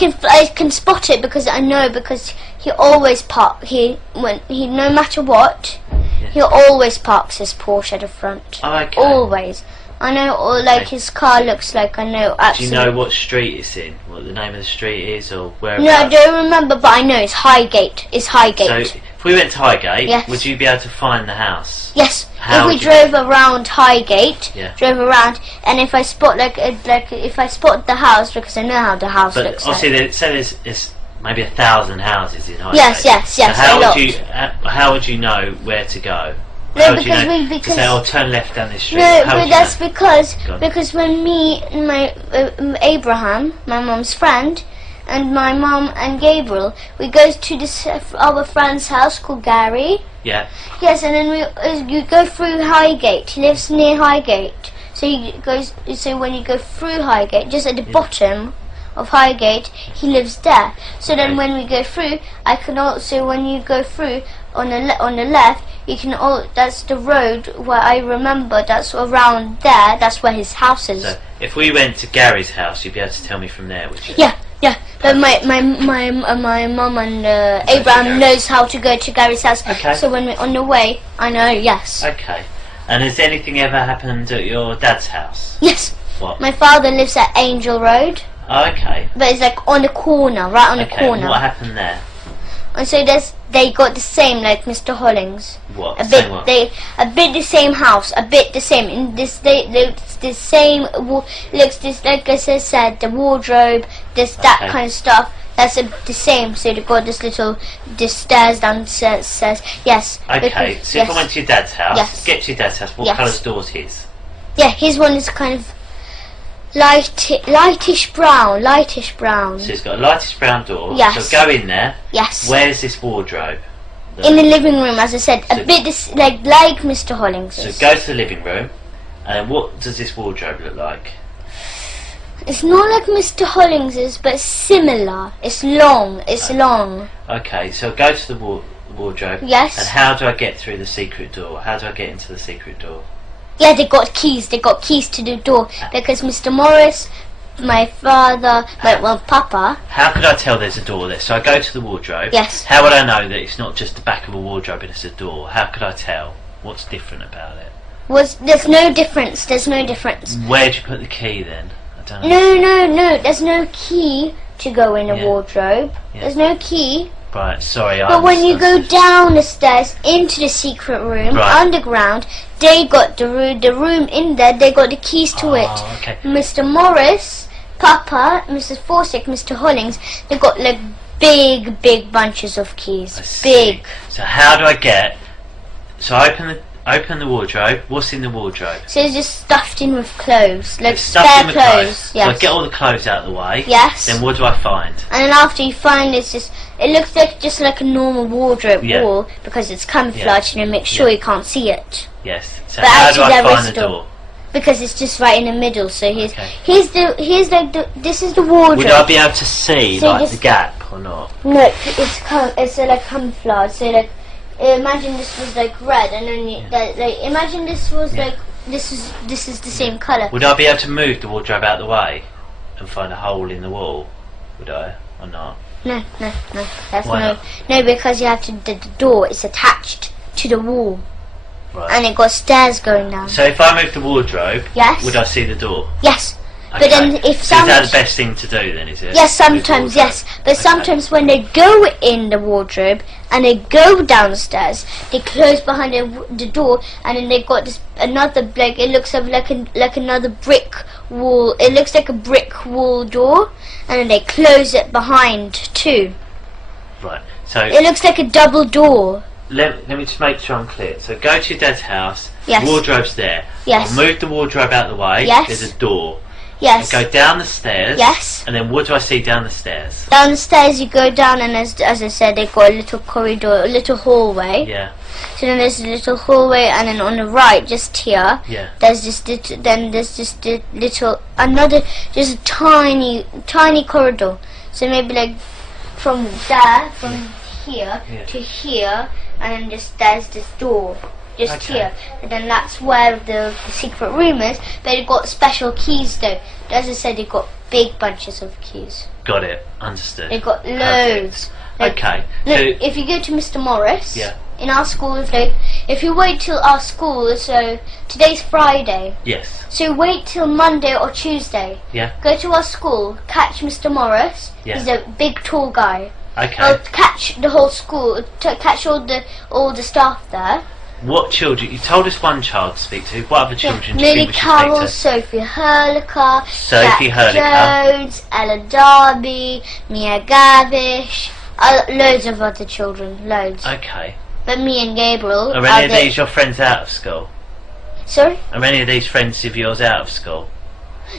can spot it because I know, because he always no matter what, he always parks his Porsche at the front. Oh, okay. Always. I know, his car looks like, I know absolutely. Do you know what street it's in? What the name of the street is, or where? No, I don't remember, but I know it's Highgate. It's Highgate. So if we went to Highgate, would you be able to find the house? Yes. If we drove around Highgate, and if I spot if I spot the house, because I know how the house looks like. But obviously, there's maybe 1,000 houses in Highgate. Yes. So how would you know where to go? No, because say, turn left down this street. No, but that's because when me and my Abraham, my mum's friend, and my mum and Gabriel, we go to our friend's house called Gary. Yeah. Yes, and then you go through Highgate. He lives near Highgate, so when you go through Highgate, just at the bottom of Highgate, he lives there. So then when we go through, I can also, when you go through on the left, you can that's the road where I remember, that's around there, that's where his house is. So if we went to Gary's house, you'd be able to tell me from there, would you? Yeah. But my mum and Abraham knows how to go to Gary's house. Okay. So when we're on the way, I know. Yes. Okay. And has anything ever happened at your dad's house? Yes. What? My father lives at Angel Road. Oh, okay. But it's on the corner, right on the corner. And what happened there? And so they got the same like Mr. Hollings. What? A bit the same house, a bit the same. In this the same looks this, like I said, the wardrobe, that kind of stuff. That's the same. So they got this stairs downstairs. Yes. Okay. So if I went to your dad's house, get to your dad's house, what colour door's his? Yeah, his one is kind of lightish brown. So it's got a lightish brown door. Yes. So go in there. Yes. Where's this wardrobe? In the living room, as I said, a bit like Mr. Hollings. So go to the living room, and what does this wardrobe look like? It's not like Mr. Hollings's, but similar. It's long. It's long. Okay, so go to the wardrobe. Yes. And how do I get through the secret door? How do I get into the secret door? Yeah, they got keys. They got keys to the door because Mr. Morris, my father, Papa. How could I tell there's a door there? So I go to the wardrobe. Yes. How would I know that it's not just the back of a wardrobe and it's a door? How could I tell? What's different about it? There's no difference. There's no difference. Where'd you put the key then? I don't know. No. There's no key to go in a wardrobe. Yeah. There's no key. Right, sorry. But when you go down the stairs into the secret room, underground, they got the room in there, they got the keys to it. Okay. Mr. Morris, Papa, Mrs. Forsyth, Mr. Hollings, they got like big bunches of keys. Big. So how do I get... So I open the wardrobe. What's in the wardrobe? So it's just stuffed in with clothes, like Stuffed spare in with clothes. Yes. So I get all the clothes out of the way. Yes. Then what do I find? And then after you find it looks like just like a normal wardrobe wall because it's camouflaged and it makes sure you can't see it. Yes. So But how do actually I there find is the door? Because it's just right in the middle. So here's Okay. this is the wardrobe. Would I be able to see So like just- the gap or not? No, it's like camouflage. So like imagine this was like red, and then imagine this was like this is the same color. Would I be able to move the wardrobe out of the way and find a hole in the wall? Would I or not? No. That's Why no. not? No, because you have to. The door is attached to the wall, Right. and it got stairs going down. So if I move the wardrobe, Yes. would I see the door? Yes. Okay. But then if so is that someone... the best thing to do then, is it? Yes, Move the sometimes, wardrobe? yes. But Okay. sometimes when they go in the wardrobe and they go downstairs, they close behind the door, and then they got this another it looks like another brick wall. It looks like a brick wall door, and then they close it behind too. Right. So It looks like a double door. let me just make sure I'm clear. So go to your dad's house. Yes. Wardrobe's there. Yes. I'll move the wardrobe out of the way. Yes. There's a door. Yes. I go down the stairs. Yes. And then what do I see down the stairs? Down the stairs you go down, and as I said, they got a little corridor, a little hallway. Yeah. So then there's a little hallway, and then on the right, just here, Yeah. there's just just a tiny corridor. So maybe like from there, from here Yeah. to here, and then just there's this door, just Okay. here, and then that's where the secret room is. But it got special keys though. As I said, it got big bunches of keys. Got it. Understood. They got loads. Like, Okay. look, So if you go to Mr. Morris, Yeah. in our school, if you wait till our school, so today's Friday, yes. so wait till Monday or Tuesday. Yeah. Go to our school, catch Mr. Morris. Yeah. He's a big, tall guy. Okay. I'll catch the whole school, catch all the staff there. What children? You told us one child to speak to. What other children do you Millie think we should Carroll, speak to? Sophie Hurliker, Sophie Jack Hurliker. Jones, Ella Darby, Mia Gavish, loads of other children, loads. Okay. But me and Gabriel Are any of these your friends out of school? Sorry? Are any of these friends of yours out of school?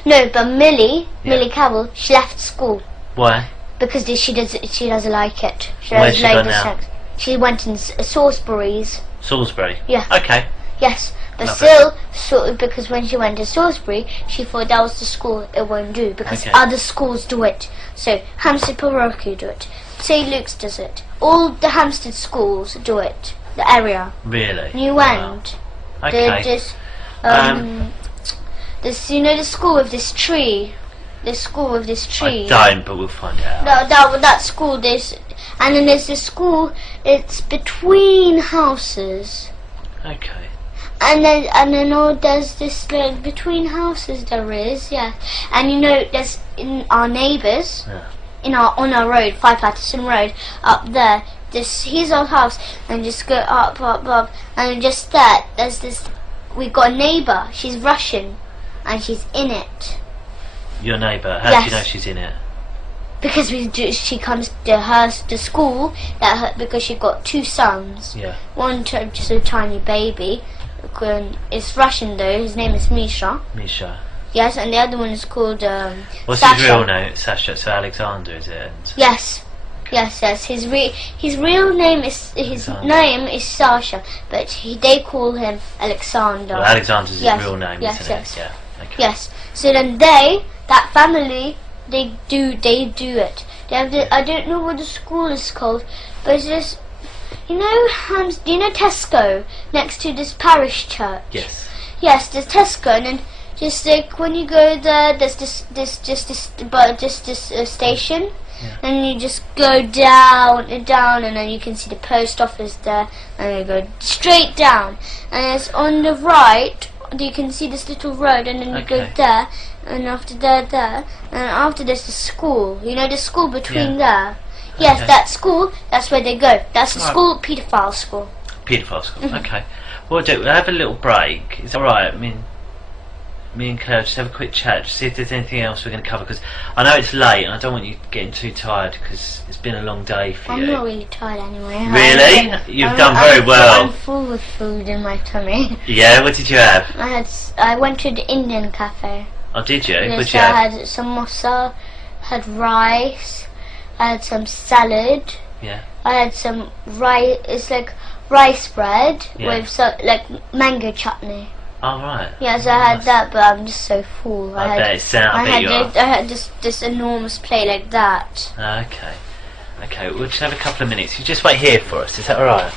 No, but Millie Yeah. Carroll, she left school Why? because she doesn't like it. She Where's doesn't she like gone the now? sex. She went in Salisbury's. Salisbury. Yeah. Okay. Yes, but Lovely. still, because when she went to Salisbury, she thought that was the school it won't do because Okay. other schools do it. So Hampstead Parochial do it. St. Luke's does it. All the Hampstead schools do it. The area. Really? New Wow. End. Okay. This, Um, this, you know, the school with this tree. The school with this tree. I don't, but we'll find out. That school. And then there's this school. It's between houses. Okay. And then there's this like between houses there is, yeah. And you know there's in our neighbours Yeah. on our road, 5 Patterson Road, up there, here's our house, and just go up, and just there's this, we've got a neighbour, she's Russian, and she's in it. Your neighbour. How do you Yes. know she's in it? Because she comes to school, because she got 2 sons. Yeah. One just a tiny baby, it's Russian though, his name is Misha. Misha. Yes, and the other one is called What's Sasha. his real name? Sasha. So Alexander, is it? And Yes, yes. His real name is Sasha, but they call him Alexander. well, Alexander's Yes, his real name, yes, isn't yes. it? Yeah. Okay. Yes. So then they that family, they do it. They have I don't know what the school is called, but it's just, do you know Tesco next to this parish church? Yes. Yes, there's Tesco, and then just like when you go there, there's this station, Yeah. and you just go down and down, and then you can see the post office there, and you go straight down, and it's on the right. You can see this little road, and then you go Okay. there, and after there, and after there's the school. You know the school between there. Yes, Okay. that school. That's where they go. That's the Right. school, paedophile school. Paedophile school. Okay. We'll have a little break. Is that alright? I mean, me and Claire just have a quick chat, just see if there's anything else we're going to cover, because I know it's late and I don't want you getting too tired because it's been a long day for I'm you. not really tired anyway. Really? You've done very well. I'm full with food in my tummy. Yeah, what did you have? I went to the Indian cafe. Oh, did you? Yes, What did you I have? had samosa, had rice, I had some salad, Yeah. I had some rice. It's like rice bread Yeah. with like mango chutney. Oh, right. Yes, I had that, but I'm just so full. I bet it sounds. I bet you are. I had this enormous plate like that. Okay. Okay, we'll just have a couple of minutes. You just wait here for us, is that alright?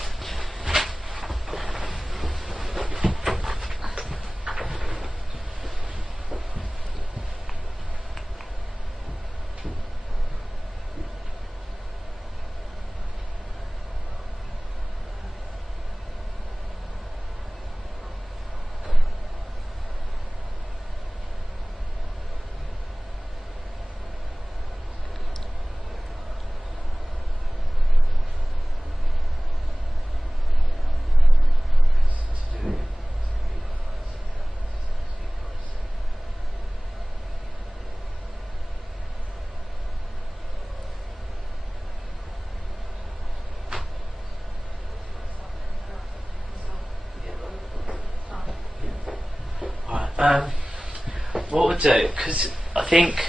What we'll do, because I think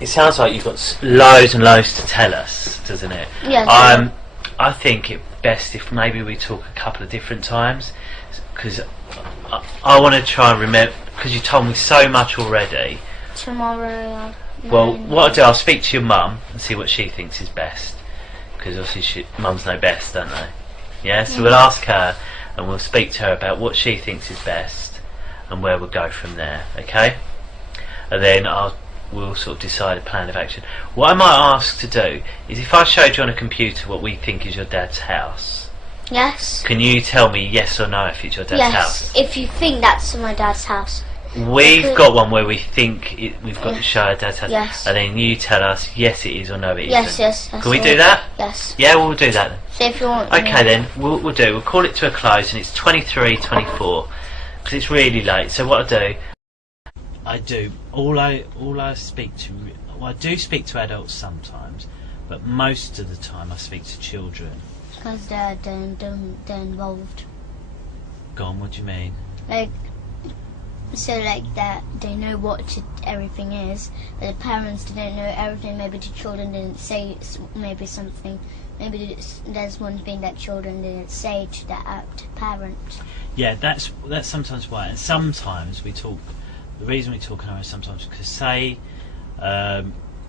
it sounds like you've got loads and loads to tell us, doesn't it? Yes. I think it's best if maybe we talk a couple of different times, because I want to try and remember, because you told me so much already. Tomorrow. Well, what I'll do, I'll speak to your mum and see what she thinks is best, because obviously mums know best, don't they? Yeah, so we'll ask her and we'll speak to her about what she thinks is best and where we'll go from there, okay? And then we'll sort of decide a plan of action. What I might ask to do is, if I showed you on a computer what we think is your dad's house, Yes. can you tell me yes or no if it's your dad's Yes. house? If you think that's my dad's house. We've Okay. got one where we think we've got to show our dad's house, Yes. and then you tell us yes it is or no it Yes. isn't. Yes. Can we do that? Yes. Yeah, we'll do that then. So if you want. Okay then, we'll call it to a close, and it's 23:24 because it's really late. So what I do, all I speak to, well, I do speak to adults sometimes, but most of the time I speak to children. Because they're involved. Go on, what do you mean? Like, so like that they know what everything is, but the parents didn't know everything. Maybe the children didn't say maybe something. Maybe there's one thing that children didn't say to the parent. Yeah, that's sometimes why, and sometimes we talk. The reason we talk on is sometimes because, say,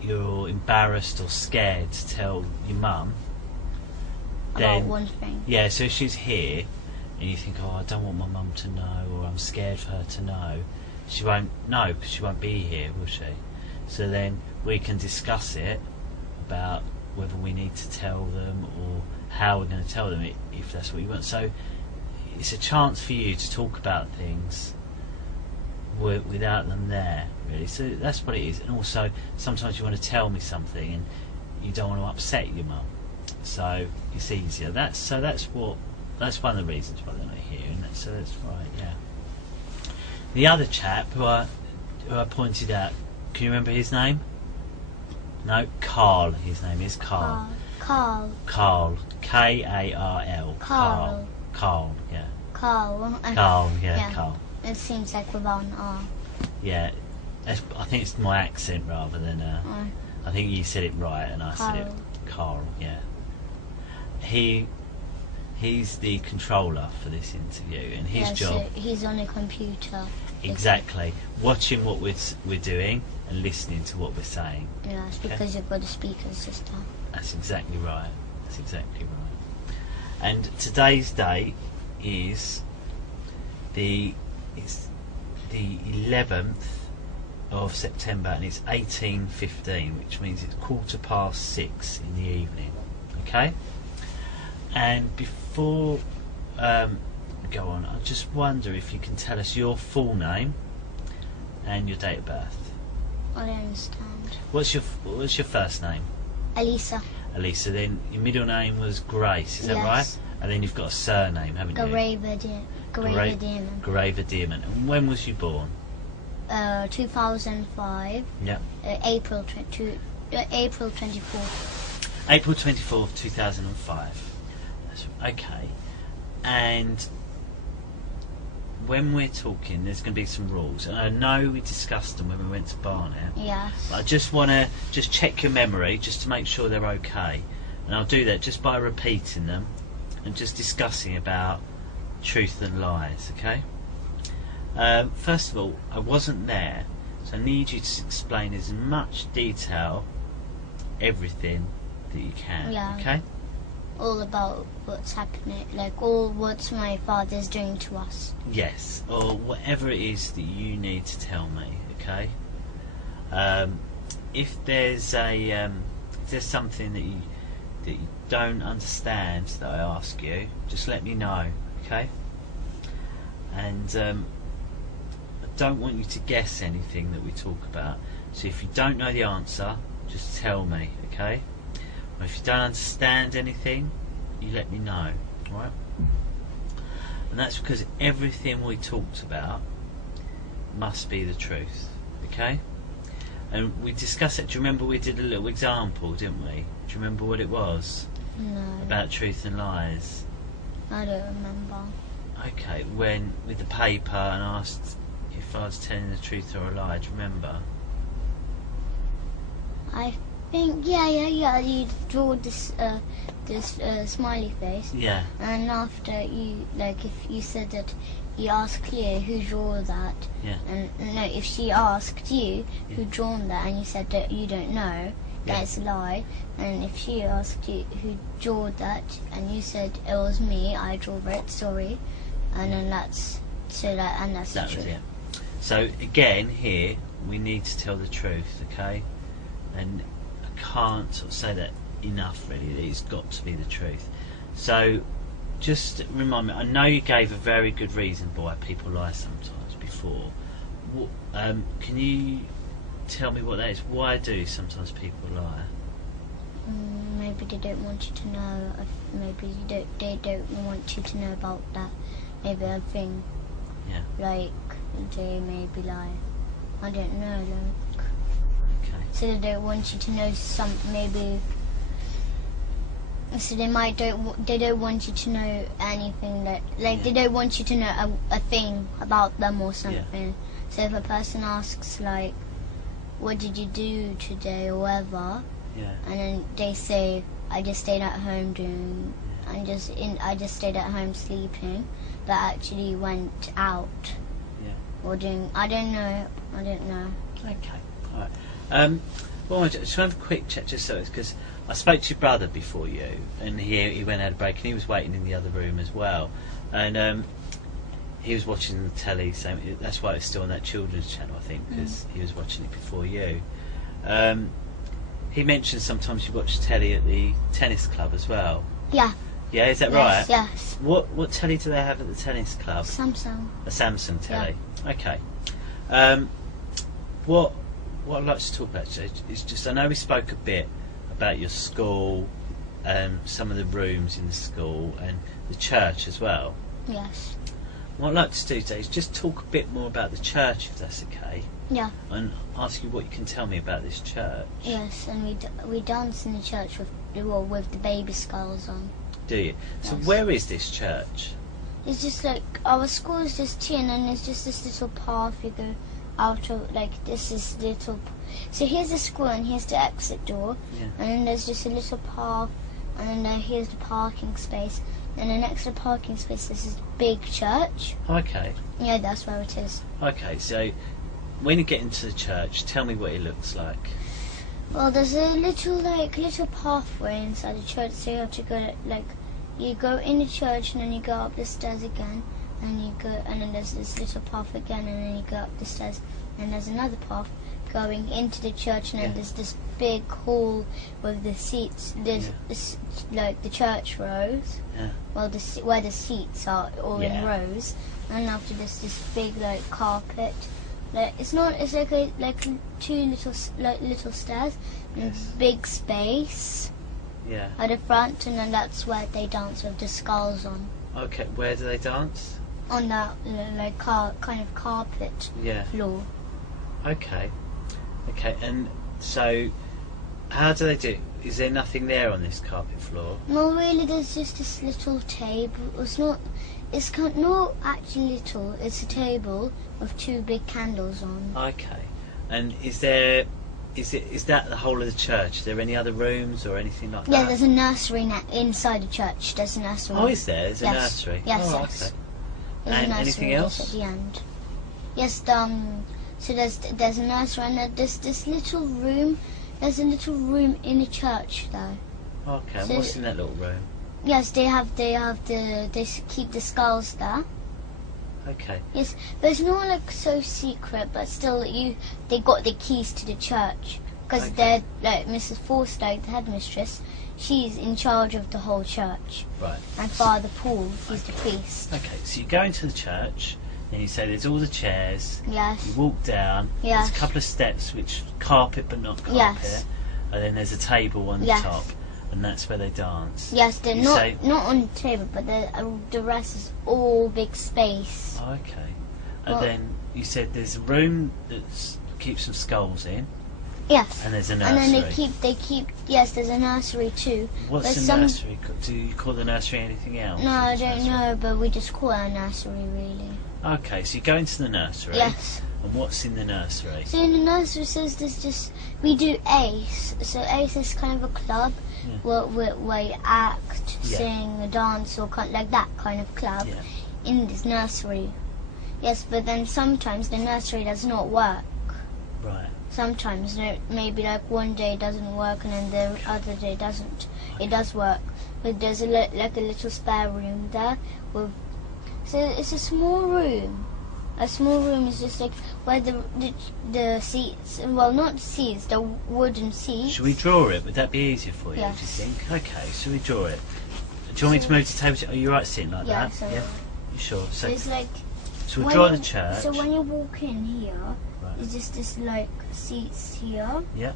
you're embarrassed or scared to tell your mum. About Then one thing. yeah, so if she's here, and you think, oh, I don't want my mum to know, or I'm scared for her to know, she won't know because she won't be here, will she? So then we can discuss it about whether we need to tell them or how we're going to tell them if that's what you want. So it's a chance for you to talk about things without them there, really. So that's what it is. And also, sometimes you want to tell me something and you don't want to upset your mum, so it's easier. That's one of the reasons why they're not here, and that's right. Yeah. The other chap who I pointed out, can you remember his name? No, Carl. His name is Carl. Carl. Carl. K-A-R-L. Carl. Carl. Yeah. Carl. Carl. Yeah. yeah. Carl. It seems like without an R. Yeah. I think it's my accent rather than. I think you said it right and I said it. Carl. Yeah. He he's the controller for this interview, and his job, So he's on a computer. exactly, watching what we're doing and listening to what we're saying. Yeah, it's because you've got a speaker system. That's exactly right. That's exactly right. And today's date is the 11th of September, and it's 18:15, which means it's 6:15 in the evening. Okay. And before we go on, I just wonder if you can tell us your full name and your date of birth. I don't understand. What's your first name? Elisa. Elisa. Then your middle name was Grace, is that Yes. right? And then you've got a surname, haven't you? Graver Demon. Graver Dearman. And when was you born? 2005. Yeah. April 24th. April 24th, 2005. That's okay. And when we're talking, there's going to be some rules, and I know we discussed them when we went to Barnet. Yes. But I just want to check your memory, just to make sure they're okay, and I'll do that just by repeating them and just discussing about truth and lies. Okay. First of all, I wasn't there, so I need you to explain as much detail, everything that you can. Yeah. Okay. All about what's happening, like all what my father's doing to us. Yes, or whatever it is that you need to tell me. Okay. If there's something that you don't understand that I ask you, just let me know. Okay. And I don't want you to guess anything that we talk about. So if you don't know the answer, just tell me. Okay. Or if you don't understand anything, you let me know, right? And that's because everything we talked about must be the truth, okay? And we discussed it. Do you remember we did a little example, didn't we? Do you remember what it was? No. About truth and lies. I don't remember. Okay, when with the paper and asked if I was telling the truth or a lie. Do you remember? I think yeah. You draw this smiley face, Yeah. and after you if you said that you asked Cleo who drew that, Yeah. and no, if she asked you who drawn that and you said that you don't know, Yeah. that's a lie. And if she asked you who drew that and you said it was me, I drew it, sorry, and then that's That the was truth. it. So again, here we need to tell the truth, okay? And I can't sort of say that enough, really. It's got to be the truth. So just remind me. I know you gave a very good reason why people lie sometimes before. Can you tell me what that is? Why do sometimes people lie? Maybe they don't want you to know. Maybe they don't want you to know about that. Maybe a thing. Yeah. Like they maybe lie. I don't know. Like, Okay. so they don't want you to know maybe. So they don't want you to know anything that Yeah. they don't want you to know a thing about them or something. So if a person asks like, what did you do today or whatever, Yeah. and then they say, I just stayed at home I just stayed at home sleeping, but actually went out. Yeah. Or doing, I don't know. Okay. All right. Well, I just want to have a quick chat just so it's because I spoke to your brother before you, and he went out a break, and he was waiting in the other room as well, and he was watching the telly. So that's why it's still on that children's channel, I think, because he was watching it before you. He mentioned sometimes you watch telly at the tennis club as well. Yeah. Yeah, is that Yes, right? yes. What telly do they have at the tennis club? Samsung. A Samsung telly. Okay. What I'd like to talk about is just, I know we spoke a bit about your school, some of the rooms in the school, and the church as well. Yes. What I'd like to do today is just talk a bit more about the church, if that's okay, Yeah. and ask you what you can tell me about this church. Yes, and we dance in the church with the baby skulls on. Do you? So Yes. where is this church? It's just like our school is just here, and then there's just this little path you go out of. Like this is little. So here's the school, and here's the exit door, Yeah. and then there's just a little path, and then here's the parking space, Then the next to the parking space is this big church. Okay. Yeah, that's where it is. Okay, so when you get into the church, tell me what it looks like. Well, there's a little pathway inside the church, so you have to go you go in the church and then you go up the stairs again, and you go, and then there's this little path again, and then you go up the stairs, and there's another path going into the church, and then there's this big hall with the seats. There's this, the church rows. Yeah. Well, where the seats are all in Yeah. rows, and after this big carpet. It's like two little stairs and big space Yeah. at the front, and then that's where they dance with the skulls on Okay, where do they dance? that kind of carpet Yeah. floor. Okay. Okay, and so how do they do it? Is there nothing there on this carpet floor? No, really, there's just this little table. It's not actually little. It's a table with two big candles on. Okay. And is that the whole of the church? Are there any other rooms or anything like Yeah, that? there's a nursery inside the church. There's a nursery. Oh, is there? There's a Yes. nursery. Yes, Oh, yes. okay. There's And a nursery anything just else? at the end. Yes, so there's a nursery, and there's this little room. There's a little room in the church, though. Okay. And So- what's in that little room? Yes, they keep the skulls there. Okay. Yes, but it's not so secret, but still they got the keys to the church, because Okay. they're Mrs. Forster, the headmistress. She's in charge of the whole church, Right. and Father Paul, he's the priest. Okay. So you go into the church, and you say there's all the chairs. Yes. You walk down. Yes. There's a couple of steps, which carpet but not carpet. Yes. And then there's a table on Yes. the top, and that's where they dance. Yes, they're You not say- not on the table, but the rest is all big space. Okay. And Well- then you said there's a room that keeps some skulls in, Yes. and there's a And nursery. then they keep yes, there's a nursery too. What's There's the some- nursery? Do you call the nursery anything else? No, I It's don't nursery. know, but we just call it a nursery, really. Okay, so you go into the nursery. Yes. And what's in the nursery? So in the nursery says we do ACE. So ACE is kind of a club where you act, Yeah. sing, dance, or like that kind of club Yeah. in this nursery. Yes, but then sometimes the nursery does not work. Right. Sometimes maybe one day it doesn't work and then the other day doesn't. It does work, but there's a little spare room there with. So it's a small room. A small room is just where the seats. Well, not seats. The wooden seats. Should we draw it? Would that be easier for you? Yes. Do you think? Okay. Should we draw it? Do you want me to move the table? Are you right sitting like Yeah, that? so- Yeah. You sure? So It's we'll when draw you- the church. So when you walk in here, Right. it's just this seats here. Yeah.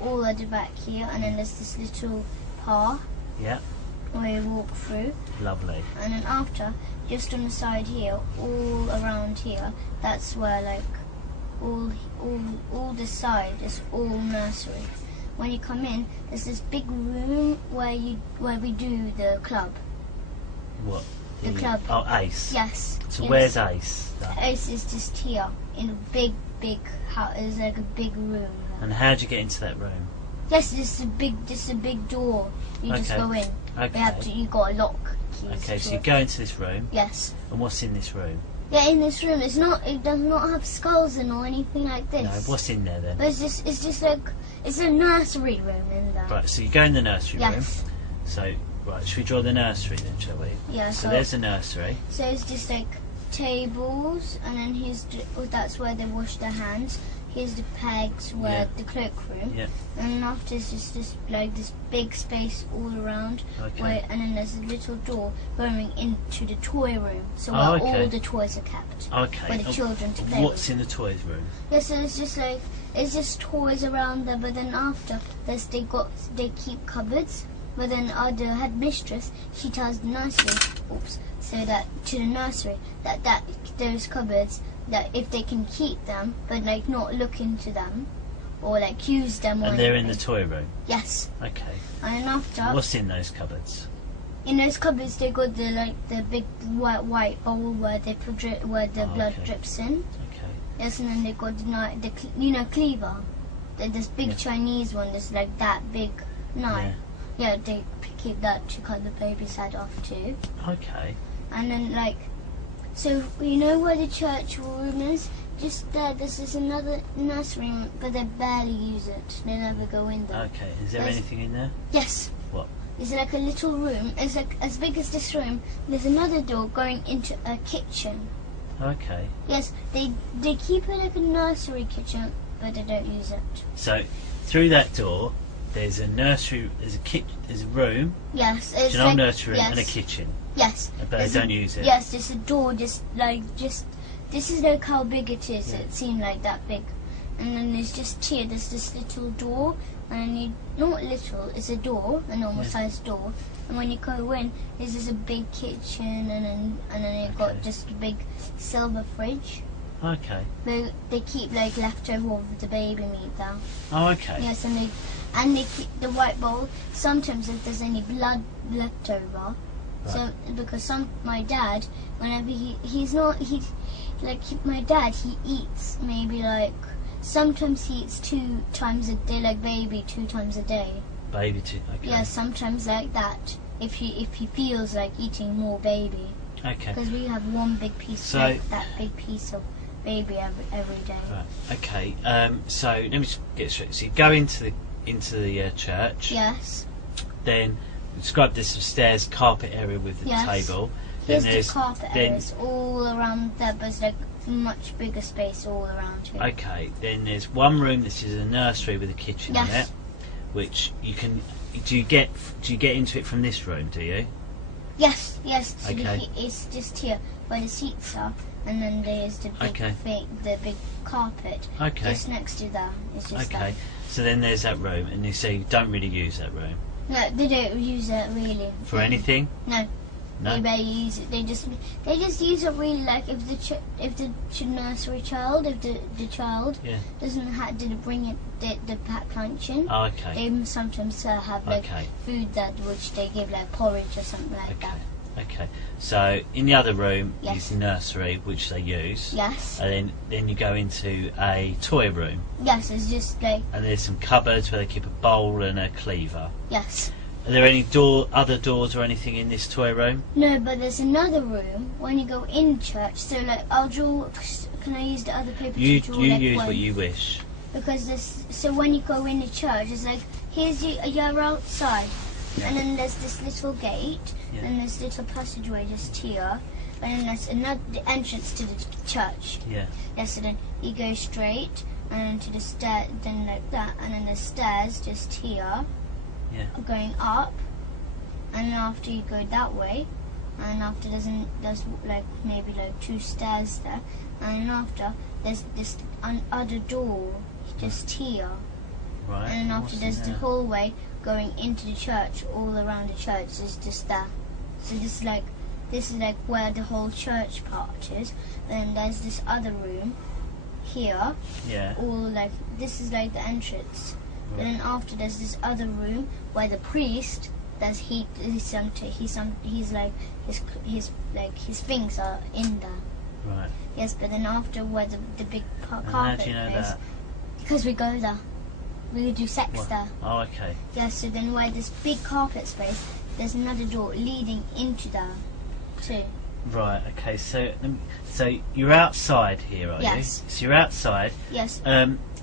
All at the back here, and then there's this little path Yeah. where you walk through. Lovely. And then after, just on the side here, all around here, that's where all the side is all nursery. When you come in, there's this big room where we do the club. What? The club. Oh, Ace. Yes. So yes. where's Ace? Ace is just here in a big house. It's like a big room. And how do you get into that room? Yes, this is a big door. You just Okay. go in. Okay. You got a lock. Keys Okay, to so you it. go into this room, Yes. and what's in this room? Yeah, in this room, it does not have skulls in or anything like this. No, what's in there then? But it's just like it's a nursery room in there. Right, so you go in the nursery room. Yes. So, right, should we draw the nursery then, shall we? Yeah. So there's the nursery. So it's just like tables, and then that's where they wash their hands. Here's the pegs where Yeah. the cloakroom. Yeah. And then after it's just this big space all around. Okay. And then there's a little door going into the toy room. So Oh, where okay. all the toys are kept. Okay. For the and children to play What's in the toys room? Yeah, so it's just toys around there, but then after they keep cupboards. But then the headmistress, she tells the nursery, so that to the nursery that those cupboards, that if they can keep them, but not look into them or use them. And or they're in the anything. toy room. Yes, Okay. and then after What's in those cupboards? in those cupboards they got the big white bowl where they put where the blood okay. drips in. Okay. Yes, and then they got the cleaver. This big Yeah. Chinese one that's like that big knife. Yeah, they keep that to cut the baby's head off too. Okay. And then like, so you know where the church room is? Just there, this is another nursery room, but they barely use it. They never go in there. Okay. Is there There's- anything in there? Yes. What? It's like a little room. It's like as big as this room. There's another door going into a kitchen. Okay. Yes, they keep it like a nursery kitchen, but they don't use it. So through that door, there's a nursery. There's a room. Yes, It's it's an old like, nursery yes, and a kitchen, Yes, but they there's a- don't use it. Yes, there's a door. Just. This is like how big it is. Yeah. It seemed like that big, and then there's just here. There's this little door, and you not little. It's a door, a normal Yeah. sized door. And when you go in, there's just a big kitchen, and then you've got Okay. just a big silver fridge. Okay. They keep like leftover of the baby meat there. Oh, okay. Yes, and they keep the white bowl. Sometimes if there's any blood left over, so because my dad, whenever my dad, he eats maybe like sometimes he eats 2 times a day, like baby 2 times a day. Baby too. Okay. Yeah, sometimes like that. If he feels like eating more baby, Okay. because we have one big piece, So- like that big piece of baby every day. Right. Okay. So let me just get straight. So you go into the church. Yes. Then describe this some stairs, carpet area with the Yes. table. Here's Then the there's carpet then areas all around there, but it's like much bigger space all around here. okay. Then there's one room. This is a nursery with a kitchen in Yes. it, which you can. Do you get into it from this room? Do you? Yes, yes. So Okay. it's just here where the seats are, and then there's the big Okay. the big carpet Okay. just next to that. It's just Okay. So then there's that room, and you say you don't really use that room that. No, they don't use it really. for anything. No. No. They barely use it. They just use it really like if the nursery child, if the child Yeah. didn't bring it the packed lunch in. Oh, okay. They sometimes have like Okay. food that which they give like porridge or something like Okay. that. Okay. So in the other room Yes. is the nursery, which they use. Yes. And then you go into a toy room, Yes, it's just like and there's some cupboards where they keep a bowl and a cleaver. yes. Are there any other doors or anything in this toy room? No, but there's another room when you go in church. So like I'll draw. Can I use the other paper You to draw you like use one? what you wish. Because this. So when you go in the church, it's like you're outside, and then there's this little gate, Yeah. and there's little passageway just here, and then there's the entrance to the church. Yeah. Yes, so then you go straight and then to the stair, then like that, and then the stairs just here, Yeah. going up, and then after you go that way, and after there's like maybe like 2 stairs there, and then after there's this other door just here, Right. and then after What's in there's the there? hallway going into the church, all around the church is just that. So this is like where the whole church part is. Then there's this other room here, Yeah. all like this is like the entrance. Right. And then after there's this other room where the priest he's like his things are in there. Right. Yes, but then after where the big And how carpet do you know is, that? because we go there. We do sex What? there. Oh, okay. Yes, so then where this big carpet space, there's another door leading into there too. Right. Okay. So you're outside here, are Yes. you? So you're outside. Yes.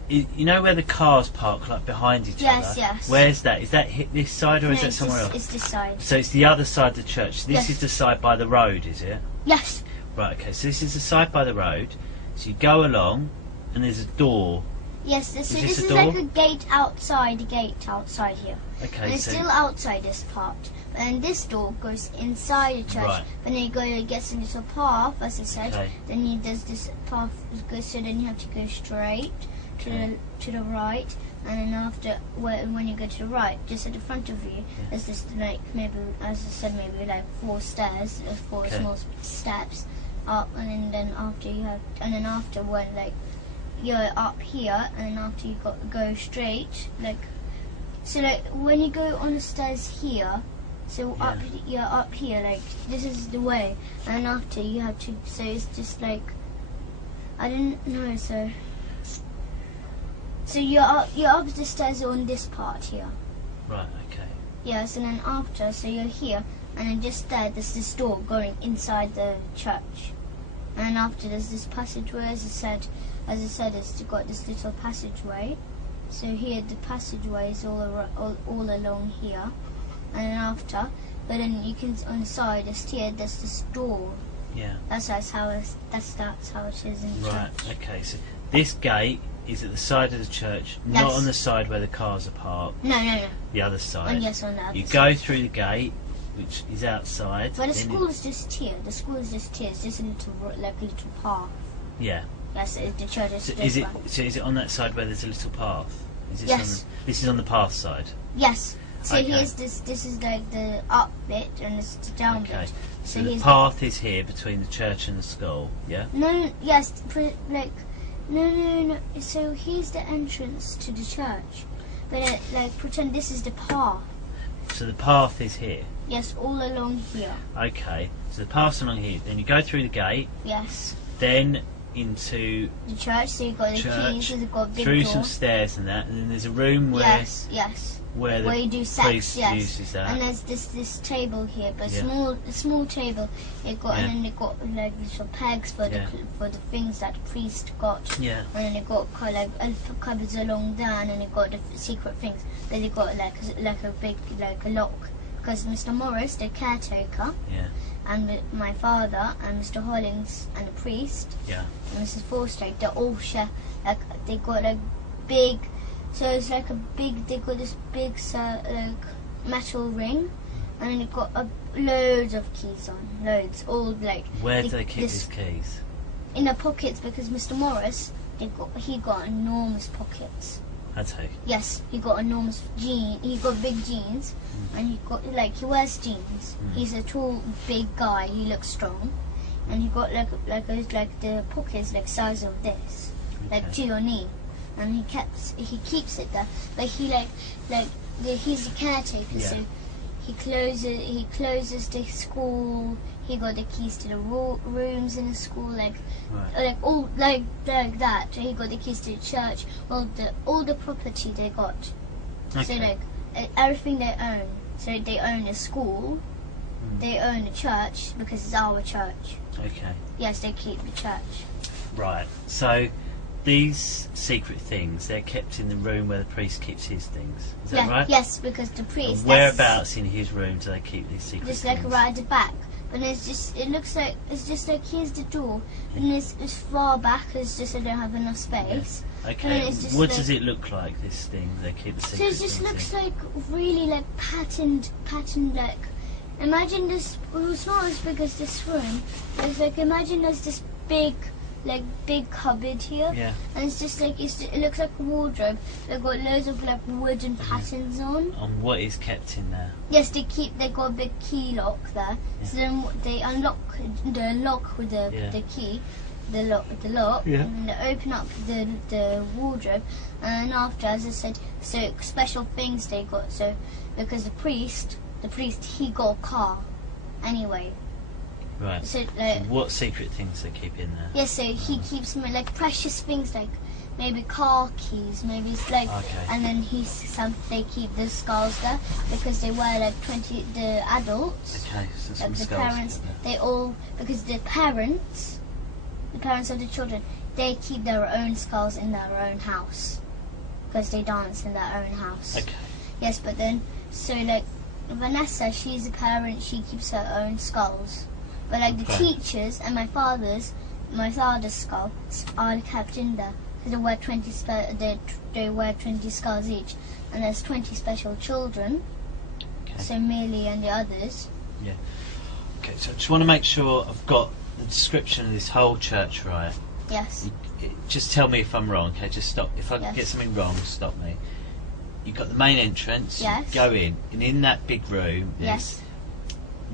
You know where the cars park, like behind each Yes, other? yes. Where's that? Is that this side or is that it's somewhere this, else? It's this side. So it's the other side of the church. This Yes. is the side by the road, is it? Yes. Right, okay, so this is the side by the road. So you go along and there's a door. Yes. So this this a is door? like a gate outside here. Okay, And it's so still outside this part. And this door goes inside the church. Right. But then you go, it gets a little path, as I said. Okay. Then there's this path, so then you have to go straight to the right. And then after, when you go to the right, just at the front of you, there's this like maybe, as I said, maybe like 4 stairs, 4 Okay. small steps up, and then after when like you're up here, and then after you go straight, like so like when you go on the stairs here, so Yeah. you're up here, like this is the way, and after you have to, so it's just like I didn't know, so you're up the stairs on this part here. right, okay. Yes, and then after, so you're here, and then just there's this door going inside the church. And then after, there's this passageway, as I said, it's got this little passageway. So here, the passageway is all along here. And then after, but then you can, on the side, there's this door. Yeah. That's how it is in the Right. church. Okay. So this gate is at the side of the church, Yes. not on the side where the cars are parked. No. The other side. And yes, on the other You side. go through the gate, which is outside. But the then school is just here. The school is just here. It's just a little, like a little path. Yeah. Yes, the church is So this is it? one. So is it on that side where there's a little path? Is this Yes. this is on the path side. Yes. So Okay. here's this. This is like the up bit and this is the down Okay. bit. So the here's path is here between the church and the school. Yeah. No. Yes. No. So here's the entrance to the church, but like pretend this is the path. So the path is here. Yes, all along here. Okay. So the path's along here. Then you go through the gate, Yes. then into The church. So you've got the church, keys. You've got a big through door. some stairs and that, and then there's a room where Yes. where the Where you do sex, priest yes. uses that. And there's this table here, but Yeah. a small table. It got Yeah. and then it got like little pegs for Yeah. the things that the priest got. Yeah. And then it got kind of like cupboards along there, and then it got the secret things. Then it got like a big like a lock, because Mr. Morris, the caretaker, Yeah. and my father and Mr. Hollings and the priest Yeah. and Mrs. Forsyth, they all share, like, they got like big, so it's like a big, they got this big like metal ring, and then it got loads of keys on, loads, all like. Where do they keep this- these keys? In their pockets, because Mr. Morris, he got enormous pockets. I'd say. Yes, he got enormous he got big jeans, and he got, like, he wears jeans. He's a tall, big guy, he looks strong, and he got like the pockets like size of this, like Okay. to your knee, and he keeps it there, but he's a caretaker, Yeah. so he closes the school. He got the keys to the rooms in the school, like all like that. He got the keys to the church, all the property they got. So Okay. like everything they own. So they own the school, they own the church because it's our church. Okay. Yes, they keep the church. Right. So these secret things, they're kept in the room where the priest keeps his things. Is that right? Yes, because the And priest. whereabouts in his room do they keep these secret Just things? like right at the back. But it's just like here's the door, and it's far back. It's just I don't have enough space. And Okay. then it's just What like- does it look like? This thing they keep the So secret it just things looks in? like really like patterned like. Imagine this. Well, it's not as big as this room. It's like imagine there's this big cupboard here, Yeah. and it's just like it looks like a wardrobe. They've got loads of like wooden patterns on. And what is kept in there? Yes, they got a big key lock there. Yeah. So then they unlock the lock with the key, the lock, Yeah. and they open up the wardrobe. And after, as I said, so special things they got. So because the priest he got a car, anyway. Right. So So what secret things they keep in there? yeah, so he keeps like precious things like maybe car keys, maybe it's like, Okay. and then they keep the skulls there because they wear like 20 the adults. Okay. So some Like the skulls parents, in there. they all, because the parents of the children, they keep their own skulls in their own house because they dance in their own house. Okay. Yes, but then so like Vanessa, she's a parent, she keeps her own skulls, but like the Okay. teachers and my father's skull are kept in there because they wear 20 they wear 20 skulls each, and there's 20 special children. Okay. So Millie and the others. Okay. So I just want to make sure I've got the description of this whole church right. Yes. Just tell me if I'm wrong. Okay. Just stop. If I Yes. get something wrong, stop me. You've got the main entrance. Yes. You go in, and in that big room, there's Yes.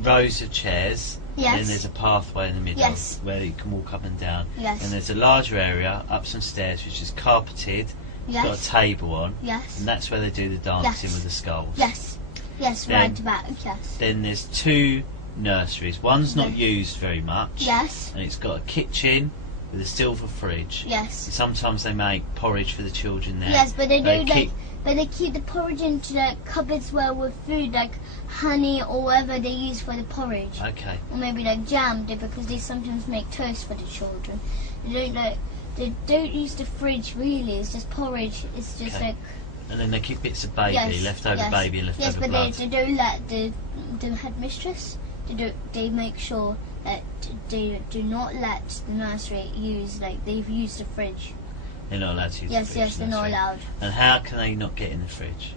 rows of chairs. Yes. Then there's a pathway in the middle Yes. where you can walk up and down. Yes. And there's a larger area up some stairs which is carpeted, got a Yes. table on, Yes. and that's where they do the dancing Yes. with the skulls. Yes. Yes. Then- Right back. Yes. Then there's two nurseries. One's not Yes. used very much. Yes. And it's got a kitchen with a silver fridge. Yes. Sometimes they make porridge for the children there. Yes, but they don't keep- But they keep the porridge into like cupboards where with food like honey or whatever they use for the porridge, Okay. or maybe like jam, because they sometimes make toast for the children. They don't use the fridge really. It's just porridge. It's just Okay. like And then they keep bits of baby, leftover yes. baby, and leftover Yes, but blood. they don't let the headmistress. They make sure that they do not let the nursery use they've used the fridge. They're not allowed to use the Yes, fridge. yes, they're that's not right. allowed. And how can they not get in the fridge?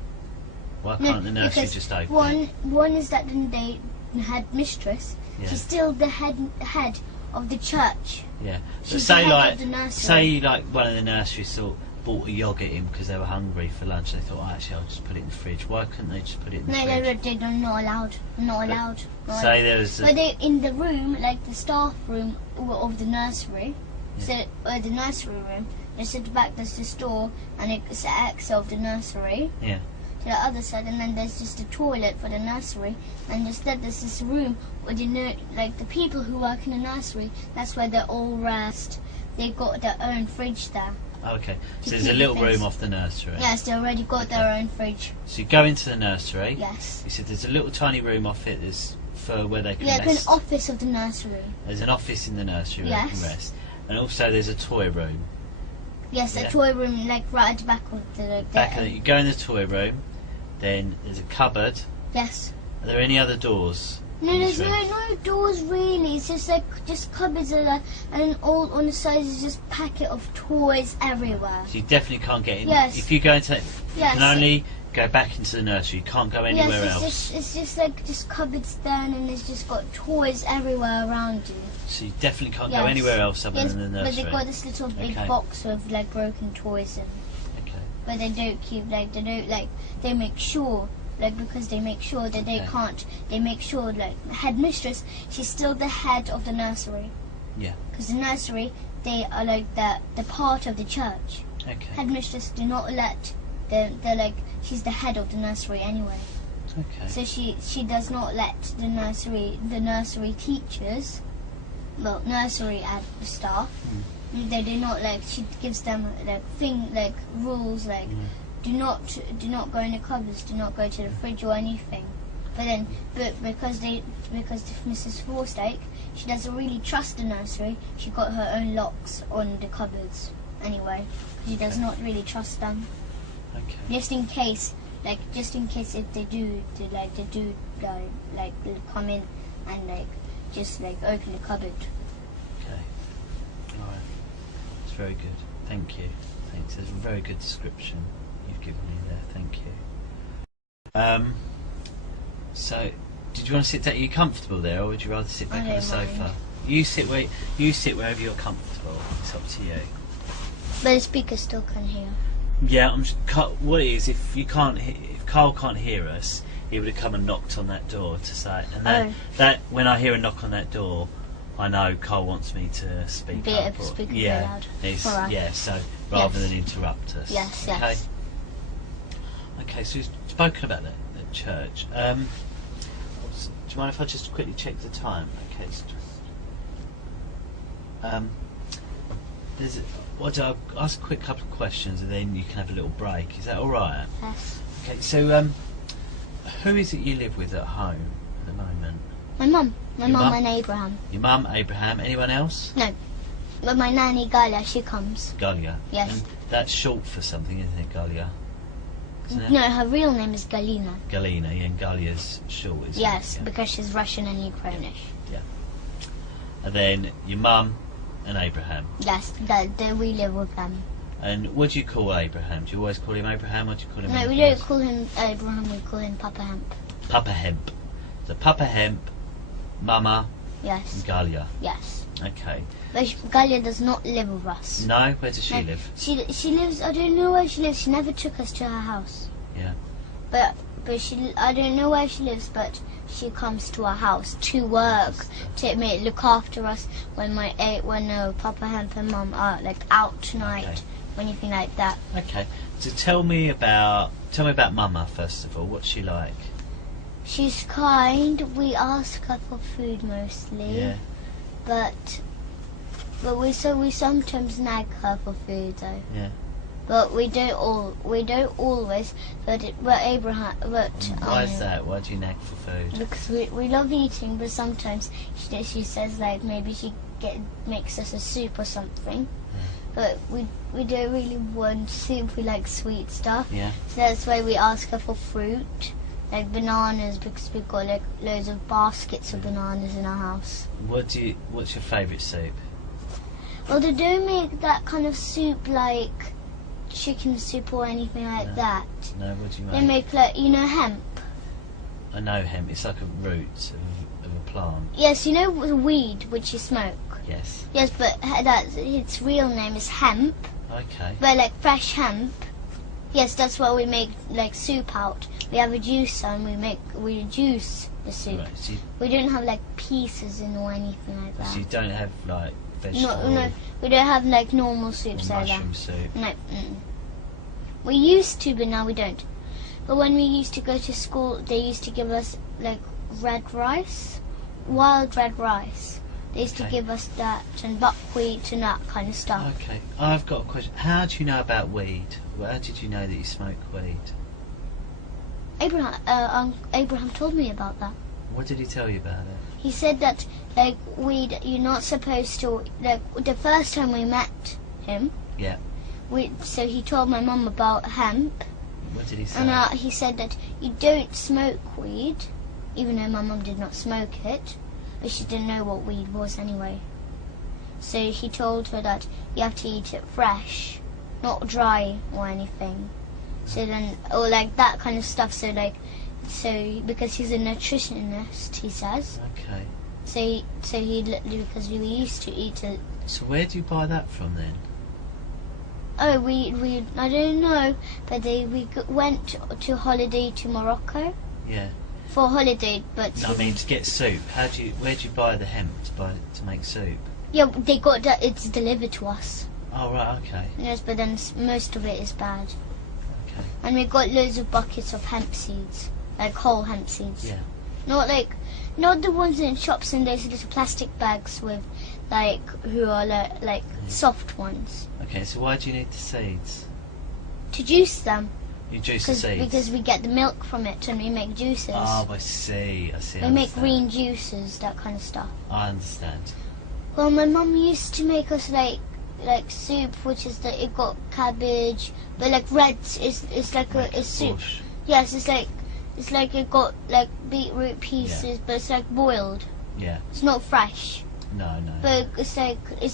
Why No, can't the nursery because just open it? One is that the headmistress. Yeah. She's still the head of the church. Yeah. But She's say the head like, of the nursery. say like one of the nurseries bought a yogurt in because they were hungry for lunch. They thought, actually, I'll just put it in the fridge. Why couldn't they just put it in the No, fridge? they're not allowed. Not allowed. Not Say there was. But they in the room, like the staff room of the nursery. Yeah. So the nursery room. Just at the back, there's the store, and it's the exit of the nursery. Yeah. To the other side, and then there's just a toilet for the nursery, and instead there's this room where like the people who work in the nursery. That's where they all rest. They got their own fridge there. Okay. To So there's a keep little the things- room off the nursery. Yes, they already got their own fridge. So you go into the nursery. Yes. You said there's a little tiny room off it. There's for where they can Yeah, rest. an office of the nursery. There's an office in the nursery where they Yes. can rest, and also there's a toy room. Yes, Yeah. a toy room, like right at the back of the. Back of it, you go in the toy room. Then there's a cupboard. Yes. Are there any other doors? No, in there's this room? no doors really. It's just just cupboards and all on the sides is just packet of toys everywhere. So you definitely can't get in. Yes. If you go into, you Yes. can only go back into the nursery. You can't go anywhere yes, else. it's just like just cupboards there, and it's just got toys everywhere around you. So you definitely can't go Yes. anywhere else other Yes, than the but nursery. they got this little big Okay. box with like broken toys and. Okay. But they don't keep they make sure because they make sure that they Okay. can't. They make sure headmistress. She's still the head of the nursery. Yeah. Because the nursery, they are like the part of the church. Okay. Headmistress do not let. They're she's the head of the nursery anyway. Okay. So she does not let the nursery teachers, well nursery staff. They do not she gives them rules do not go in the cupboards, do not go to the fridge or anything. But because Mrs. Forstake, she doesn't really trust the nursery. She got her own locks on the cupboards anyway. She does not really trust them. Okay. Just in case if they do come in and just open the cupboard. Okay. All right. It's very good. Thank you. Thanks. It's a very good description you've given me there. Thank you. So, did you want to sit down? Are you comfortable there, or would you rather sit back on the don't sofa? mind. You sit wherever you're comfortable. It's up to you. But the speaker still can hear. Yeah, what it is, if Carl can't hear us, he would have come and knocked on that door to say, and that when I hear a knock on that door, I know Carl wants me to speak Be up. able to speak very yeah, loud. it's, Alright. yeah. So rather Yes. than interrupt us. Yes, Okay. yes. Okay. So we've spoken about the church. Do you mind if I just quickly check the time? Okay. It's I'll ask a quick couple of questions and then you can have a little break. Is that all right? Yes. Okay, so who is it you live with at home at the moment? My mum. My Your mum mum? and Abraham. Your mum, Abraham, anyone else? No. But my nanny Galia, she comes. Galia. Yes. And that's short for something, isn't it, Galia? Isn't it? No, her real name is Galina. Galina, yeah, and Galia's short, isn't Yes, it? Yeah. because she's Russian and Ukrainish. And then your mum and Abraham. Yes, we live with them. And what do you call Abraham? Do you always call him Abraham or do you call him No, we anything don't else? call him Abraham, we call him Papa Hemp. Papa Hemp. So Papa Hemp, Mama Yes, and Galia. yes. Okay. But Galia does not live with us. No? Where does she No, live? She lives, I don't know where she lives, she never took us to her house. Yeah. But I don't know where she lives, but she comes to our house to work, to look after us when Papa Hemp and Mum are out tonight, Okay. or anything like that. Okay. So tell me about Mama first of all. What's she like? She's kind. We ask her for food mostly, Yeah. but But we sometimes nag her for food though. Yeah. But we don't always. But Abraham. But Why is that? Why do you nag for food? because we love eating, but sometimes she says like maybe she makes us a soup or something. But we don't really want soup. We like sweet stuff. Yeah. So that's why we ask her for fruit, like bananas, because we've got like loads of baskets of bananas in our house. What's your favourite soup? Well, they don't make that kind of soup like chicken soup or anything like No. that. No, what do you They make? make like hemp. I know hemp. It's like a root of a plant. Yes, the weed which you smoke. Yes. Yes, but its real name is hemp. Okay. But like fresh hemp. Yes, that's what we make like soup out. We have a juicer and we juice the soup. Right. So We don't have like pieces in or anything like that. you don't have like vegetable No, we don't have like normal or soups like that. mushroom soup. No. We used to, but now we don't. But when we used to go to school, they used to give us like red rice, wild red rice. They used to Okay. give us that and buckwheat and that kind of stuff. Okay. I've got a question. How do you know about weed? How did you know that you smoke weed? Abraham told me about that. What did he tell you about it? He said that like weed, you're not supposed to like. The first time we met him, Yeah. so he told my mum about hemp, What did he say? and he said that you don't smoke weed, even though my mum did not smoke it, but she didn't know what weed was anyway. So he told her that you have to eat it fresh, not dry or anything. So then, or like that kind of stuff. So because he's a nutritionist, he says. Okay. Because we used to eat it. So where do you buy that from then? Oh, we I don't know, but went to holiday to Morocco Yeah. for holiday. But No, I mean to get soup. Where do you buy the hemp to make soup? yeah, they got that. It's delivered to us. Oh right. Okay. Yes, but then most of it is bad. Okay. And we got loads of buckets of hemp seeds, like whole hemp seeds. Yeah. Not the ones in shops in those little plastic bags with who are like soft ones. Okay. So why do you need the seeds? To juice them, You juice the seeds. because we get the milk from it and we make juices. Oh, I see. I see. We I make understand. green juices, that kind of stuff. I understand. Well, my mum used to make us like soup, which is that it got cabbage, but like red is like a soup. Bush. Yes, it's like it got like beetroot pieces, but it's like boiled. Yeah. It's not fresh, No. but it's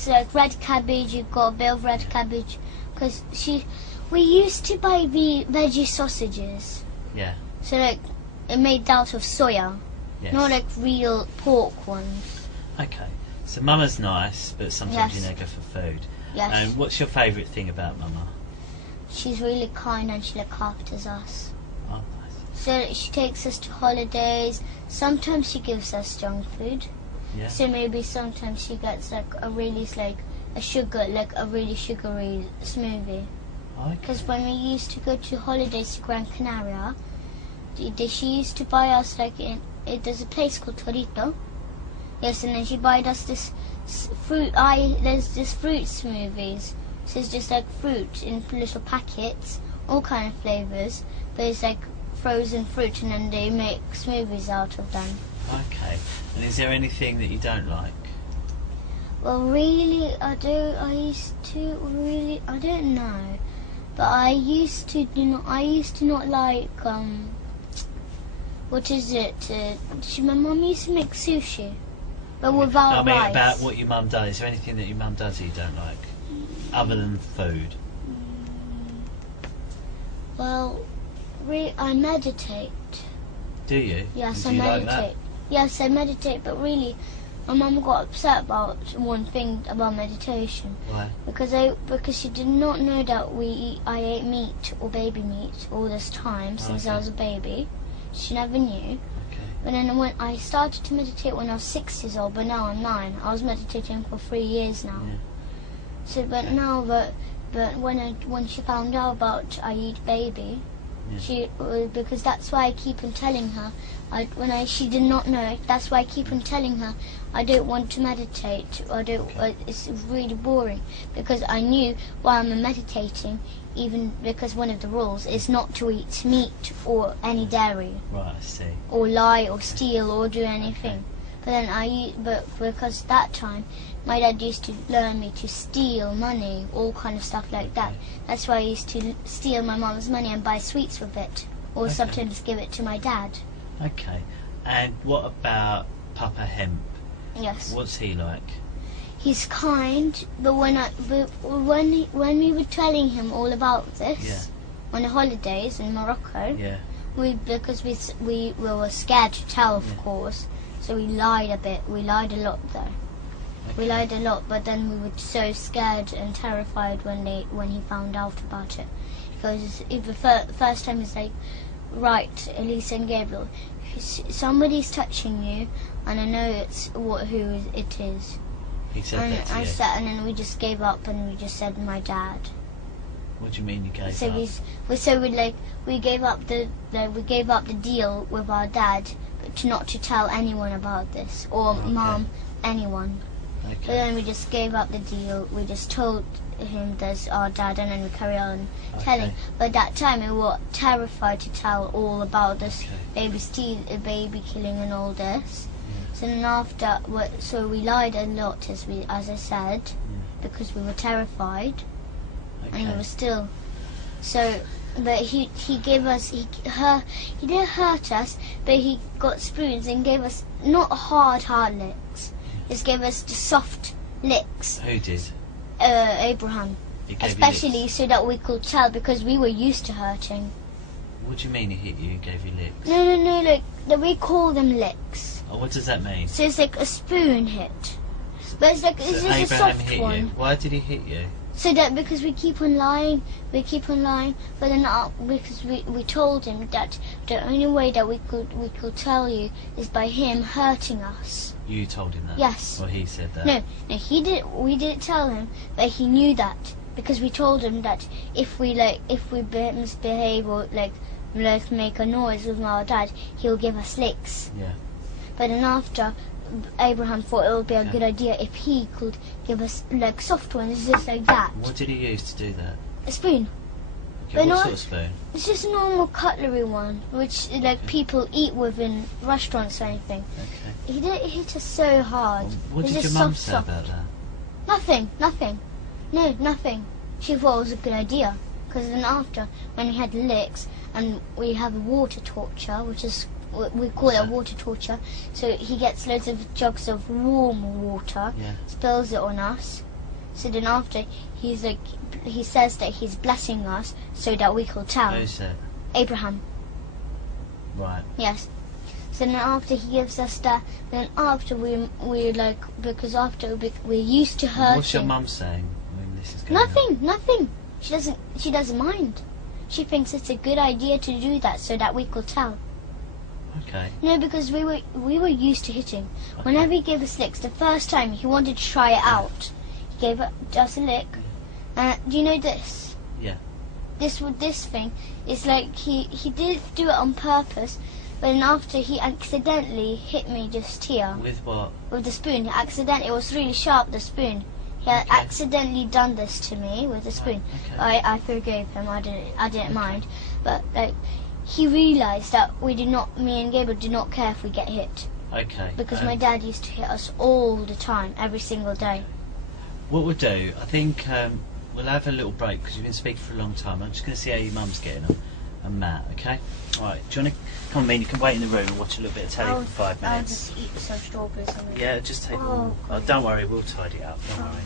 like red cabbage. You got a bit of red cabbage, because we used to buy the veggie sausages. Yeah. So like it made out of soya, Yes. not like real pork ones. Okay. So Mama's nice, but sometimes Yes. you neg her for food. Yes. And what's your favourite thing about Mama? She's really kind and she looks after us. Oh, nice. So she takes us to holidays. Sometimes she gives us junk food. Yeah. So maybe sometimes she gets like a really really sugary smoothie. Okay. Because when we used to go to holidays to Gran Canaria, she used to buy us there's a place called Torito. Yes, and then she bought us this fruit. There's this fruit smoothies. So it's just like fruit in little packets, all kind of flavors. But it's like frozen fruit, and then they make smoothies out of them. Okay. And is there anything that you don't like? Well, really, I don't know. But I used to not like what is it? My mum used to make sushi, but without I mean, rice. about what your mum does. Is there anything that your mum does that you don't like, other than food? Well, I meditate. Do you? Yes, Do I you like meditate. Yes, I meditate, but really, my mum got upset about one thing about meditation. Why? Because she did not know that I ate meat or baby meat all this time since I Okay. was a baby. She never knew. Okay. But then when I started to meditate when I was 6 years old, but now I'm 9. I was meditating for 3 years now. Yeah. So, but now, but when she found out about I eat baby, Yeah. Because that's why I keep on telling her. She did not know. That's why I keep on telling her I don't want to meditate. I don't. It's really boring because I knew while I'm meditating, even because one of the rules is not to eat meat or any dairy, Right, I see. or lie or steal or do anything. But then but because that time my dad used to learn me to steal money, all kind of stuff like that. That's why I used to steal my mom's money and buy sweets with it, or sometimes give it to my dad. Okay. And what about Papa Hemp? Yes. What's he like? He's kind, but when we were telling him all about this on the holidays in Morocco, Yeah. because we were scared to tell, of course, so we lied a bit. We lied a lot though. Okay. We lied a lot, but then we were so scared and terrified when he found out about it. Because the first time it's like, right, Elisa and Gabriel, somebody's touching you, and I know who it is. He said And that to I you? said, and then we just gave up, and we just said my dad. What do you mean you gave So up? we gave up the deal with our dad, but not to tell anyone about this, or mom, anyone. But Okay. then we just gave up the deal. We just told him there's our dad, and then we carry on telling. But that time we were terrified to tell all about this baby killing and all this. So then after, so we lied a lot, as I said, because we were terrified, and he was still. So, but he gave us he didn't hurt us, but he got spoons and gave us not hard licks. Just gave us the soft licks. Who did? Abraham. He gave you Especially licks? so that we could tell, because we were used to hurting. What do you mean he hit you and gave you licks? No, like we call them licks. Oh, what does that mean? So it's like a spoon hit, but it's like So it's just a Abraham soft hit one. you. Why did he hit you? So that because we keep on lying, but then because we told him that the only way that we could tell you is by him hurting us. You told him that? Yes. Or he said that? No, we didn't tell him, but he knew that because we told him that if we misbehave or like make a noise with our dad, he'll give us licks. Yeah. But then after, Abraham thought it would be a good idea if he could give us like soft ones, just like that. What did he use to do that? A spoon. Okay, But what not- sort of spoon? It's just a normal cutlery one, which like people eat with in restaurants or anything. Okay. He didn't hit us so hard. What It's did just your mum soft, say soft. about that? Nothing. No, nothing. She thought it was a good idea. Because then after, when we had licks, and we have a water torture, which is, we call it a water torture, so he gets loads of jugs of warm water, Yeah. spills it on us. So then after, he says that he's blessing us so that we could tell. Who's that? Abraham, Right. yes. So then after he gives us that, then after we like, because after we're used to hurting. What's your mum saying when this is going on? Nothing. She doesn't mind. She thinks it's a good idea to do that so that we could tell. Okay. No, because we were used to hitting. Whenever he gave us licks, the first time he wanted to try it out, he gave us a lick. Do you know this? Yeah. This thing is like he did do it on purpose, but then after he accidentally hit me just here With what? with the spoon. It was really sharp, the spoon. He had Okay. accidentally done this to me with the spoon. Okay. I forgave him. I didn't mind, but like he realised that me and Gabriel do not care if we get hit, Okay. because my dad used to hit us all the time, every single day. What we'll do, I think we'll have a little break because you've been speaking for a long time. I'm just going to see how your mum's getting on. And Matt, okay? Alright, do you want to come on, me? You can wait in the room and watch a little bit of telly for 5 I'll minutes. just eat some strawberries. And Yeah, just take Oh, Oh, don't worry, we'll tidy it up. Don't worry.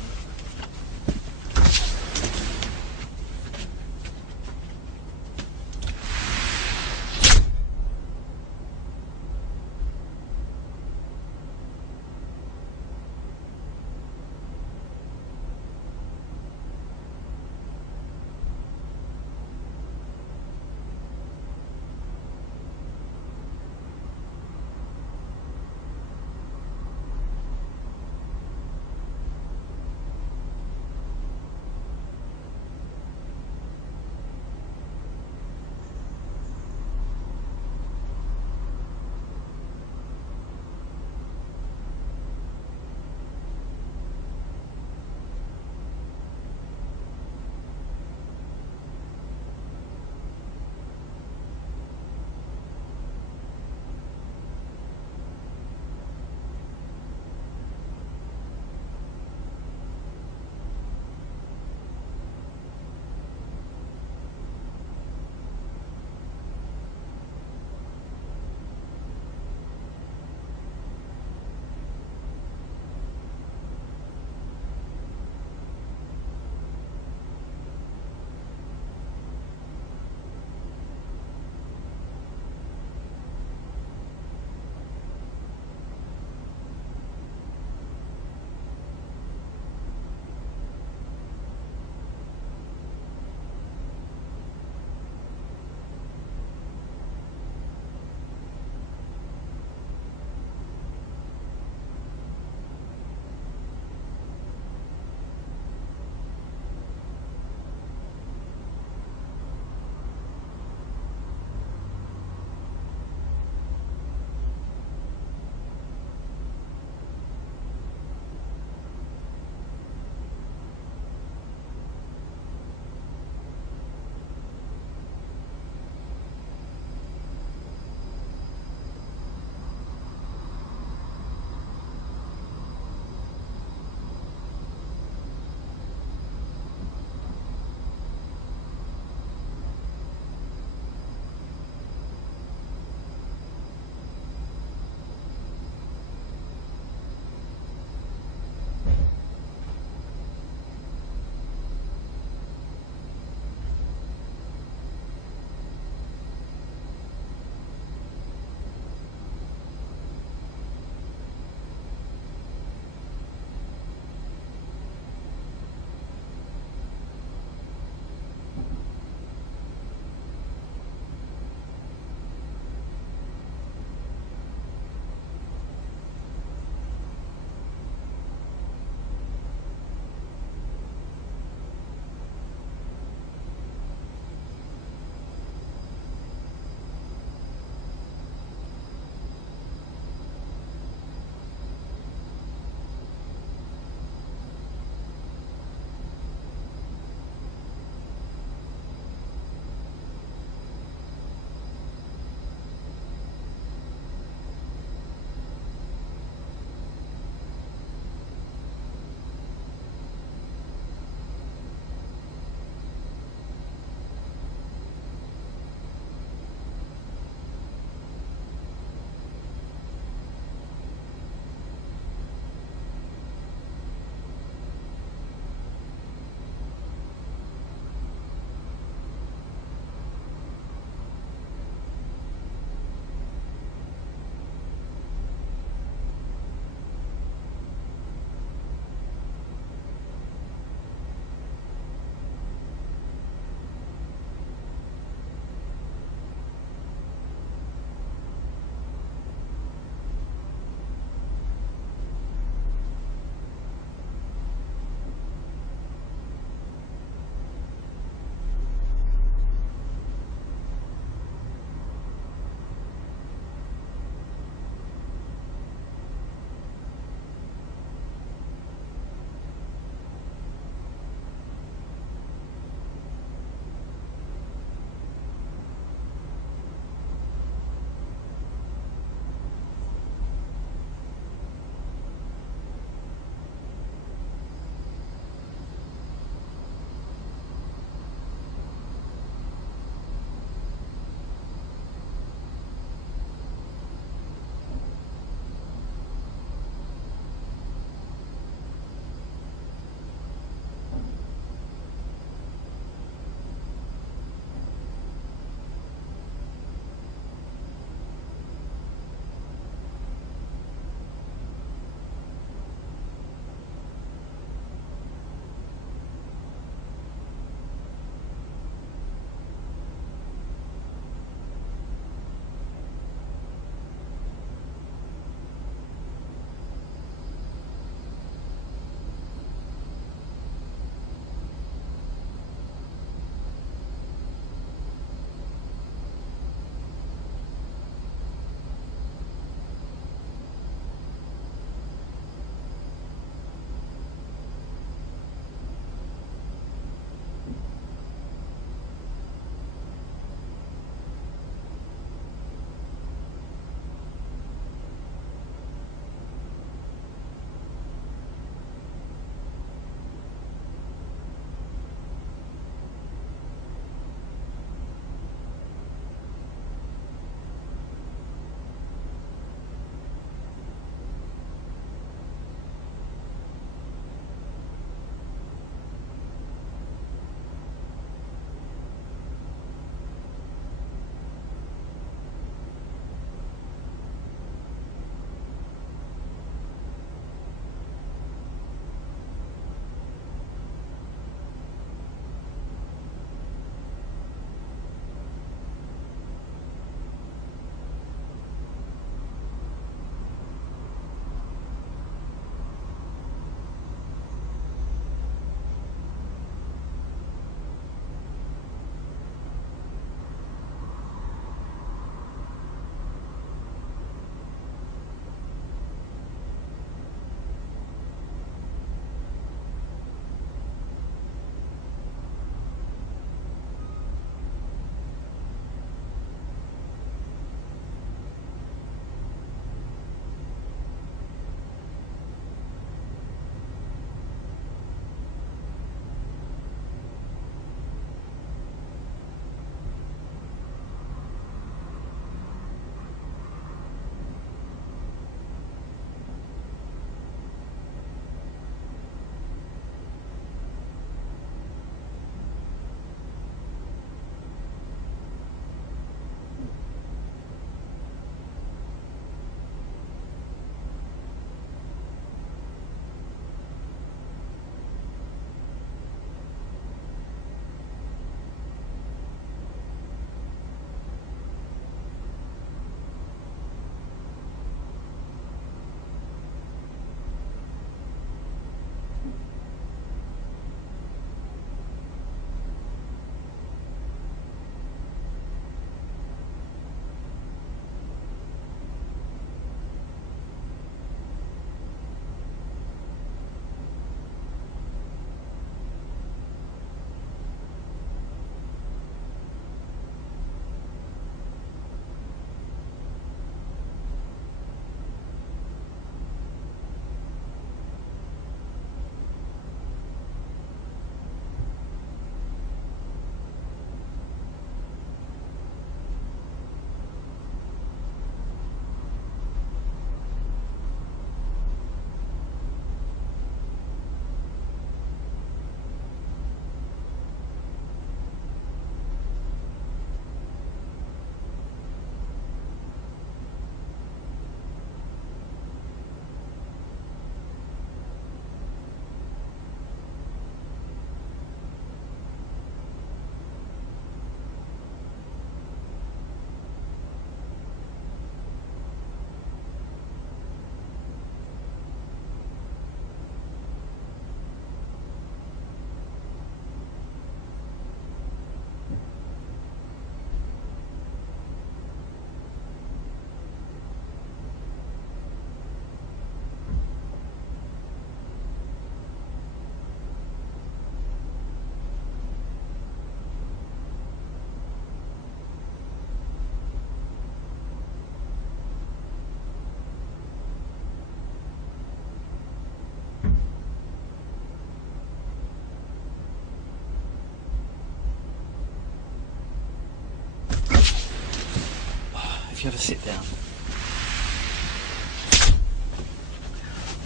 you have a sit down.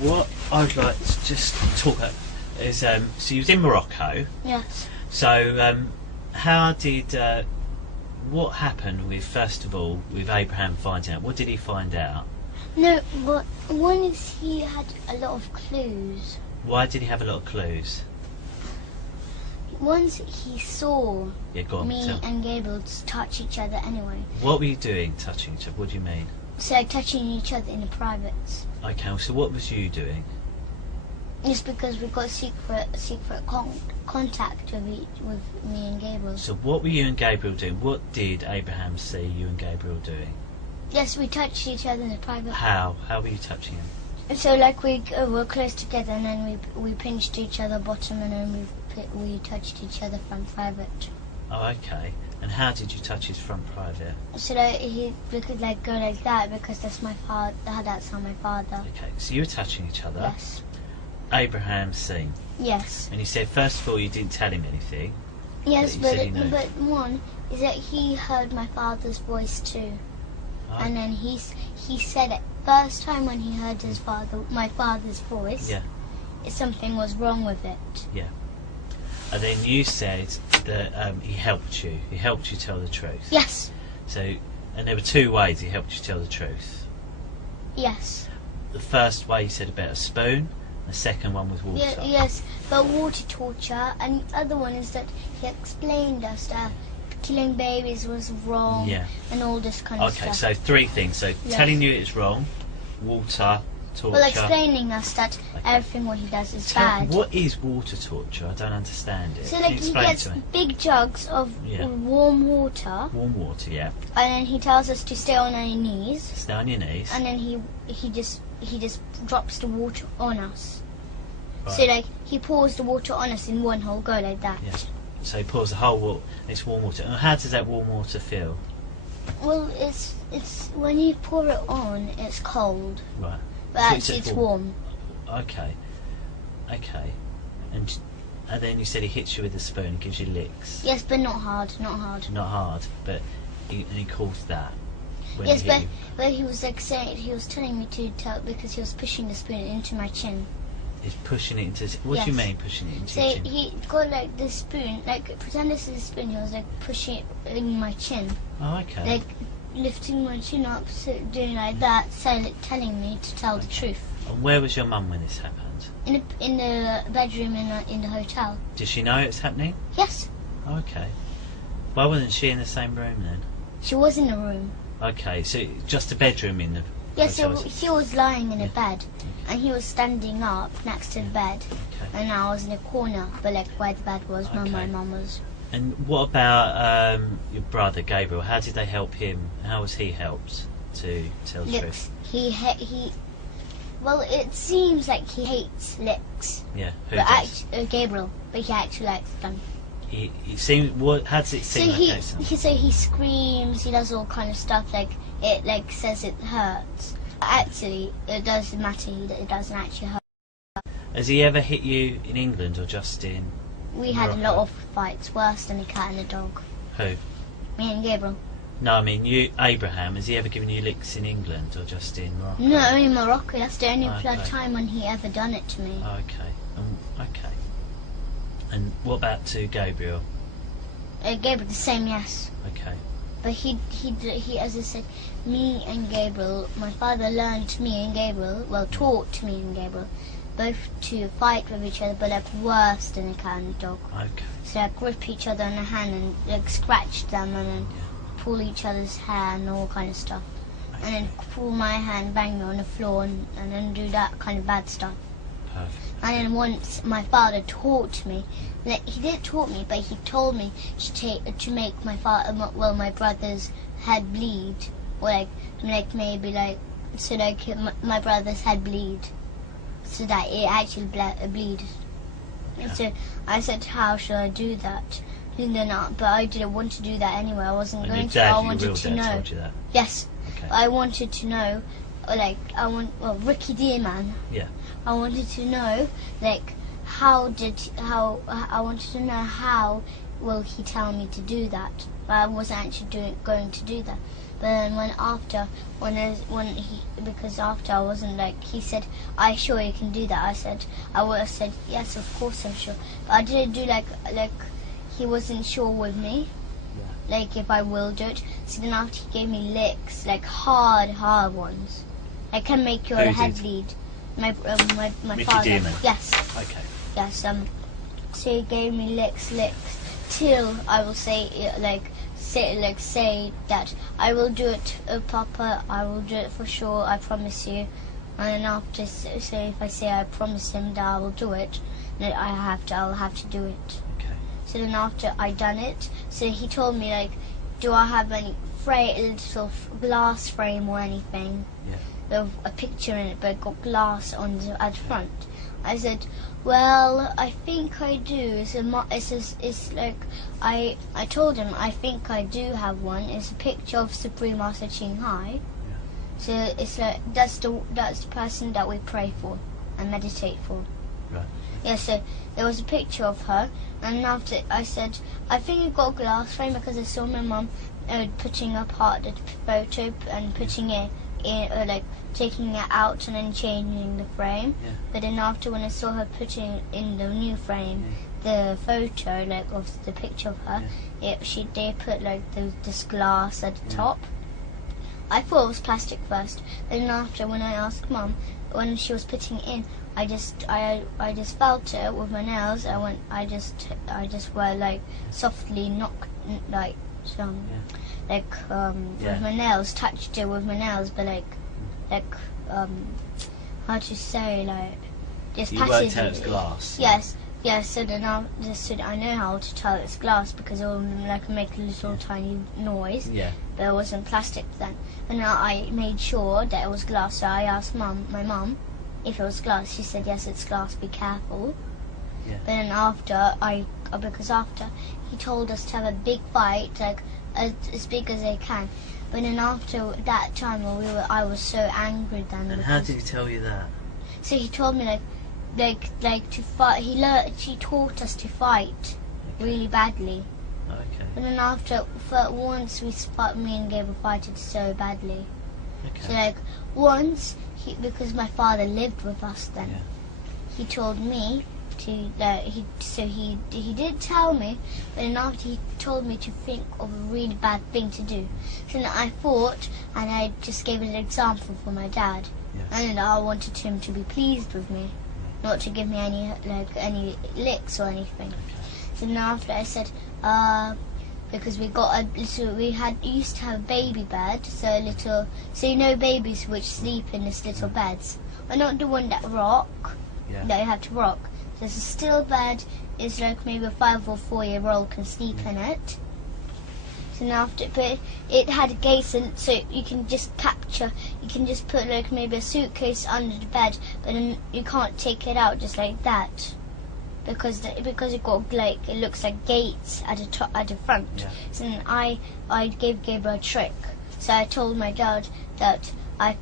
What I'd like to just talk about is, so you was in Morocco. Yes. So, how did, what happened with, first of all, with Abraham finding out? What did he find out? No, but one is he had a lot of clues. Why did he have a lot of clues? Once he saw Yeah, go on. me tell. and Gabriel touch each other anyway. What were you doing, touching each other? What do you mean? So like touching each other in the privates. Okay, so what was you doing? Just because we got secret contact with me and Gabriel. So what were you and Gabriel doing? What did Abraham see you and Gabriel doing? Yes, we touched each other in the private. How? How were you touching him? So like we were close together, and then we pinched each other bottom, and then we touched each other front private. Oh, okay. And how did you touch his front private? So that we could like go like that because that's my father. That's how my father. Okay, so you were touching each other. Yes. Abraham's seen. Yes. And he said, first of all, you didn't tell him anything. Yes, But you said he knew. but one is that he heard my father's voice too, Oh, and then he said it first time when he heard my father's voice. Yeah. Something was wrong with it. And then you said that he helped you. He helped you tell the truth. Yes. So, and there were two ways he helped you tell the truth. Yes. The first way he said about a spoon. The second one was water. Yes, but water torture, and the other one is that he explained us that killing babies was wrong. Yeah. And all this kind of Okay, stuff. so three things. So Yes. telling you it's wrong, water, torture. Well, explaining us that Okay. everything what he does is Tell- bad. What is water torture? I don't understand it. So Can like you he explain it gets to me? big jugs of Yeah. warm water, Warm water, yeah. and then he tells us to stay on our knees, Stay on your knees. and then he just drops the water on us. Right. So like he pours the water on us in one whole go like that. Yeah. So he pours the whole water. It's warm water. And how does that warm water feel? Well, it's when you pour it on, it's cold, Right. but So actually it's warm. Okay. Okay. And then you said he hits you with a spoon, gives you licks. Yes, but not hard, not hard. Not hard, but he calls that. When Yes, he but hit you. but he was like saying he was telling me to tell because he was pushing the spoon into my chin. He's pushing it into. What do you Yes. mean pushing it into So your chin? he got like the spoon, like pretend this is a spoon. He was like pushing it in my chin, Oh, okay. like lifting my chin up, so doing like that, so like, telling me to tell the truth. And where was your mum when this happened? In the bedroom in the hotel. Did she know it was happening? Yes, Oh, okay. Why wasn't she in the same room then? she was in the room. Okay, so just a bedroom in the. Yes, so hotel. he was lying in a Yeah. bed, and he was standing up next to the bed, Okay. and I was in a corner, but like where the bed was, where my Okay. mum was. And what about your brother Gabriel? How did they help him? How was he helped to tell the truth? Licks. He. Well, it seems like he hates licks, Yeah, who but does? Gabriel, but he actually likes them. He seems. What? How does it So seem like he, Jason? he screams. He does all kind of stuff like it like says it hurts. Actually, it doesn't matter. It doesn't actually hurt. Has he ever hit you in England or just in We had a Morocco? lot of fights, worse than a cat and a dog. who? Me and Gabriel. No, I mean you, Abraham. Has he ever given you licks in England or just in Morocco? No, only Morocco. That's the only Okay. time when he ever done it to me. Okay. Okay. And what about to Gabriel? Gabriel the same, yes. Okay. But he, as I said, me and Gabriel, my father learned me and Gabriel, well, taught me and Gabriel, both to fight with each other, but like worse than a cat and a dog. Okay. So like grip each other in the hand and like scratch them and then pull each other's hair and all kind of stuff. And then pull my hand, bang me on the floor and then do that kind of bad stuff. Perfect. And then once my father taught me, like he didn't taught me, but he told me to make my brother's head bleed, or like maybe like so like my brother's head bleed, so that it actually bleed. And so I said, how should I do that? And then, but I didn't want to do that anyway. I wasn't And going your to. I dad, your wanted real to dad, know. told you that. Yes, Okay. I wanted to know, Ricky Dearman. Yeah. I wanted to know, like, I wanted to know how will he tell me to do that? But I wasn't actually going to do that. But then because after I wasn't like, he said, "Are you sure you can do that?" I would have said, "Yes, of course I'm sure." But I didn't do like he wasn't sure with me, like if I will do it. So then after he gave me licks, like hard ones. I can make your Who head did? bleed. My Mickey father. Demon? Yes. Okay. Yes. So he gave me licks till I will say say that I will do it, Papa. I will do it for sure. I promise you. And after so if I say I promise him that I will do it, then I'll have to do it. Okay. So then after I done it, so he told me like, do I have any little glass frame or anything? Yeah. With a picture in it, but it got glass on at front. I said, well, I think I do. It's like I told him I think I do have one. It's a picture of Supreme Master Ching Hai. Yeah. So it's like that's the person that we pray for and meditate for. Right. Yeah, so there was a picture of her, and after I said, I think it got a glass frame because I saw my mum putting apart the photo and putting it in, like taking it out and then changing the frame. Yeah. But then after when I saw her putting in the new frame, the photo like of the picture of her, they put like this glass at the top. I thought it was plastic first. Then after when I asked Mum when she was putting it in, I just felt it with my nails. I just were like softly knocked like with my nails, touched it with my nails, but how to say, like just You worked out it's passively. glass. Yes. So then I know how to tell it's glass because it will like make a little tiny noise. Yeah. But it wasn't plastic then. And I made sure that it was glass. So I asked my mum if it was glass. She said yes, it's glass. Be careful. Yeah. But then because after he told us to have a big fight, like as big as they can. But then after that time, I was so angry then. And how did he tell you that? So he told me like to fight. She taught us to fight really badly. Okay. And then once me and Gabriel fighted so badly. Okay. So like once because my father lived with us then. Yeah. He told me to he did tell me, but then after he told me to think of a really bad thing to do. So then I thought, and I just gave an example for my dad, and then I wanted him to be pleased with me, not to give me any licks or anything. Okay. So then after I said, because we used to have a baby bed, so you know babies which sleep in this little beds, but not the one that rock. Yeah. That you have to rock. There's a still bed. Is like maybe a 5 or 4 year old can sleep in it. So now but it had gates, and so you can just put like maybe a suitcase under the bed, but then you can't take it out just like that because it got like it looks like gates at the front. Yeah. So then I gave Gabriel a trick. So I told my dad that I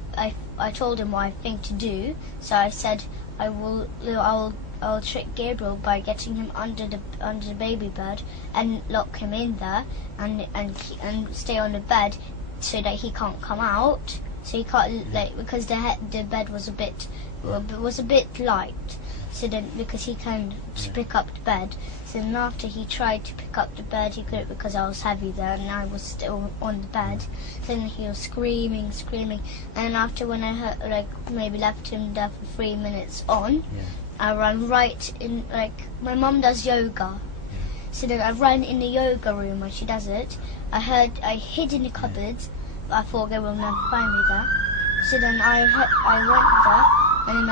told him what I think to do. So I said I'll trick Gabriel by getting him under the baby bed and lock him in there and stay on the bed so that he can't come out. So he can't because the bed was a bit light. So then because he can pick up the bed. So then after he tried to pick up the bed, he couldn't because I was heavy there and I was still on the bed. So then he was screaming, and after when I heard, maybe left him there for 3 minutes on, I ran right in, my mum does yoga. So then I ran in the yoga room when she does it. I hid in the cupboards, but I thought Gabriel would never find me there. So then I went there, and then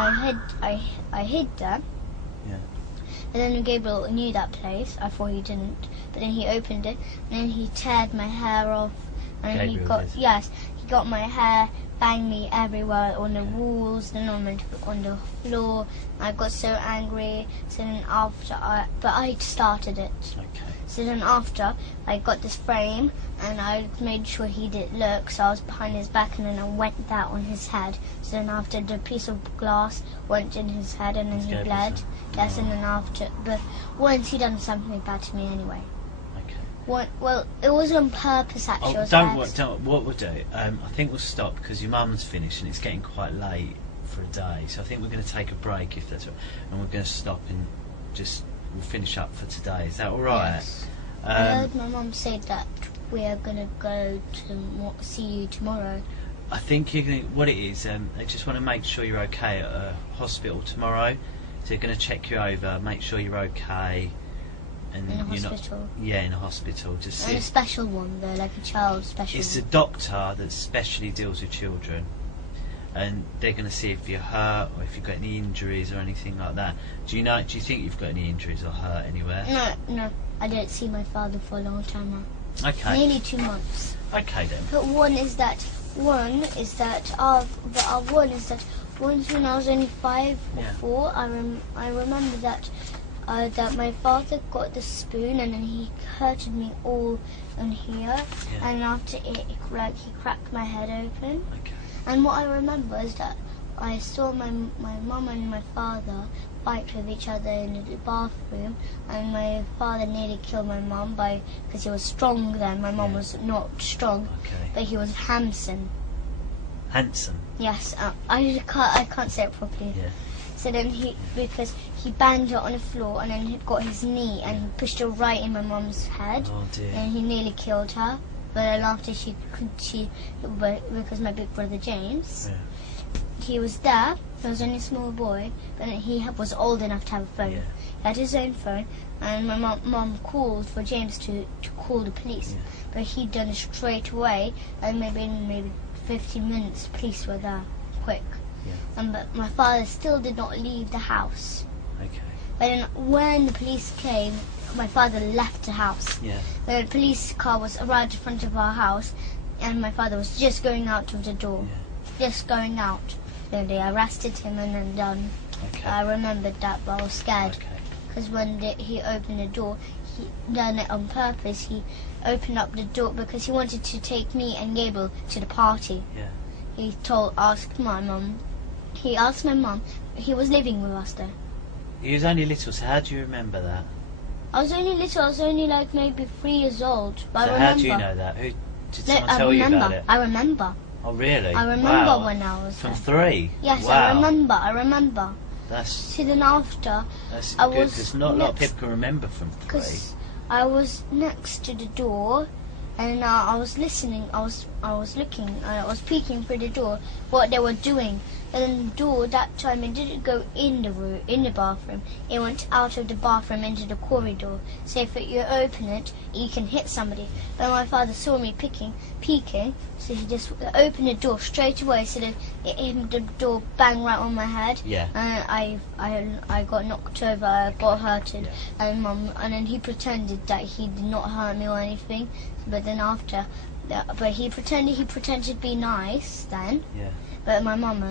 I hid there. And then Gabriel knew that place. I thought he didn't, but then he opened it, and then he teared my hair off, and then he got my hair, banged me everywhere on the walls, then on the floor. I got so angry. So then but I started it. Okay. So then after, I got this frame, and I made sure he didn't look, so I was behind his back, and then I went that on his head. So then after, the piece of glass went in his head, and then he bled. Yes, and then after, but once he done something bad to me anyway. Well, it was on purpose actually. It Oh, was don't accident. what we'll do. I think we'll stop because your mum's finished and it's getting quite late for a day. So I think we're going to take a break if that's all, and we're going to stop and we'll finish up for today. Is that all right? Yes. I heard my mum say that we are gonna go to see you tomorrow. I think you're going what it is. They just want to make sure you're okay at a hospital tomorrow. So they're going to check you over, make sure you're okay. And In a you're hospital. Not, yeah, in a hospital. Just see And a special one though, like a child special it's a one. doctor that specially deals with children, and they're going to see if you're hurt or if you've got any injuries or anything like that. Do you think you've got any injuries or hurt anywhere? No, I didn't see my father for a long time now. Okay. Nearly 2 months. Okay then. But one is that once when I was only 5 or Yeah. 4, I remember that my father got the spoon and then he hurted me all in here, Yeah. and after it, he cracked my head open. Okay. And what I remember is that I saw my mum and my father fight with each other in the bathroom, and my father nearly killed my mum because he was strong then. My mum Yeah. was not strong, Okay. but he was handsome. Handsome. Yes, I can't say it properly. Yeah. So then because he banged her on the floor and then he got his knee and he pushed her right in my mum's head, Oh dear. and he nearly killed her. But then after because my big brother James, Yeah. he was there. He was only a small boy, but he was old enough to have a phone. Yeah. He had his own phone, and my mum called for James to call the police. Yeah. But he'd done it straight away, and maybe 15 minutes, police were there, quick. Yeah. But my father still did not leave the house. Okay. But then when the police came, my father left the house. Yeah. The police car was right in front of our house, and my father was just going out of the door. Yeah. Just going out. Then they arrested him and then done. Okay. I remembered that, but I was scared. Okay. Because when he opened the door, he done it on purpose. He opened up the door because he wanted to take me and Gable to the party. Yeah. He asked my mum. He asked my mum. He was living with us though. He was only little, so how do you remember that? I was only little. I was only like maybe 3 years old. But So I remember. how do you know that? Who did No, someone I tell you remember. about it? I remember. Oh really? I remember Wow. when I was From there. 3. Yes, Wow. I remember. That's So then after, I good was because not a lot of next- people can remember from 3. because I was next to the door, and I was listening. I was looking. I was peeking through the door what they were doing. And then the door that time it didn't go in the room, in the bathroom. It went out of the bathroom into the corridor. So if you open it, you can hit somebody. But my father saw me peeking, so he just opened the door straight away. So that the door banged right on my head. Yeah. And I got knocked over. I got hurted. Yeah. And then he pretended that he did not hurt me or anything. But then after, but he pretended to be nice then. Yeah. But my mum,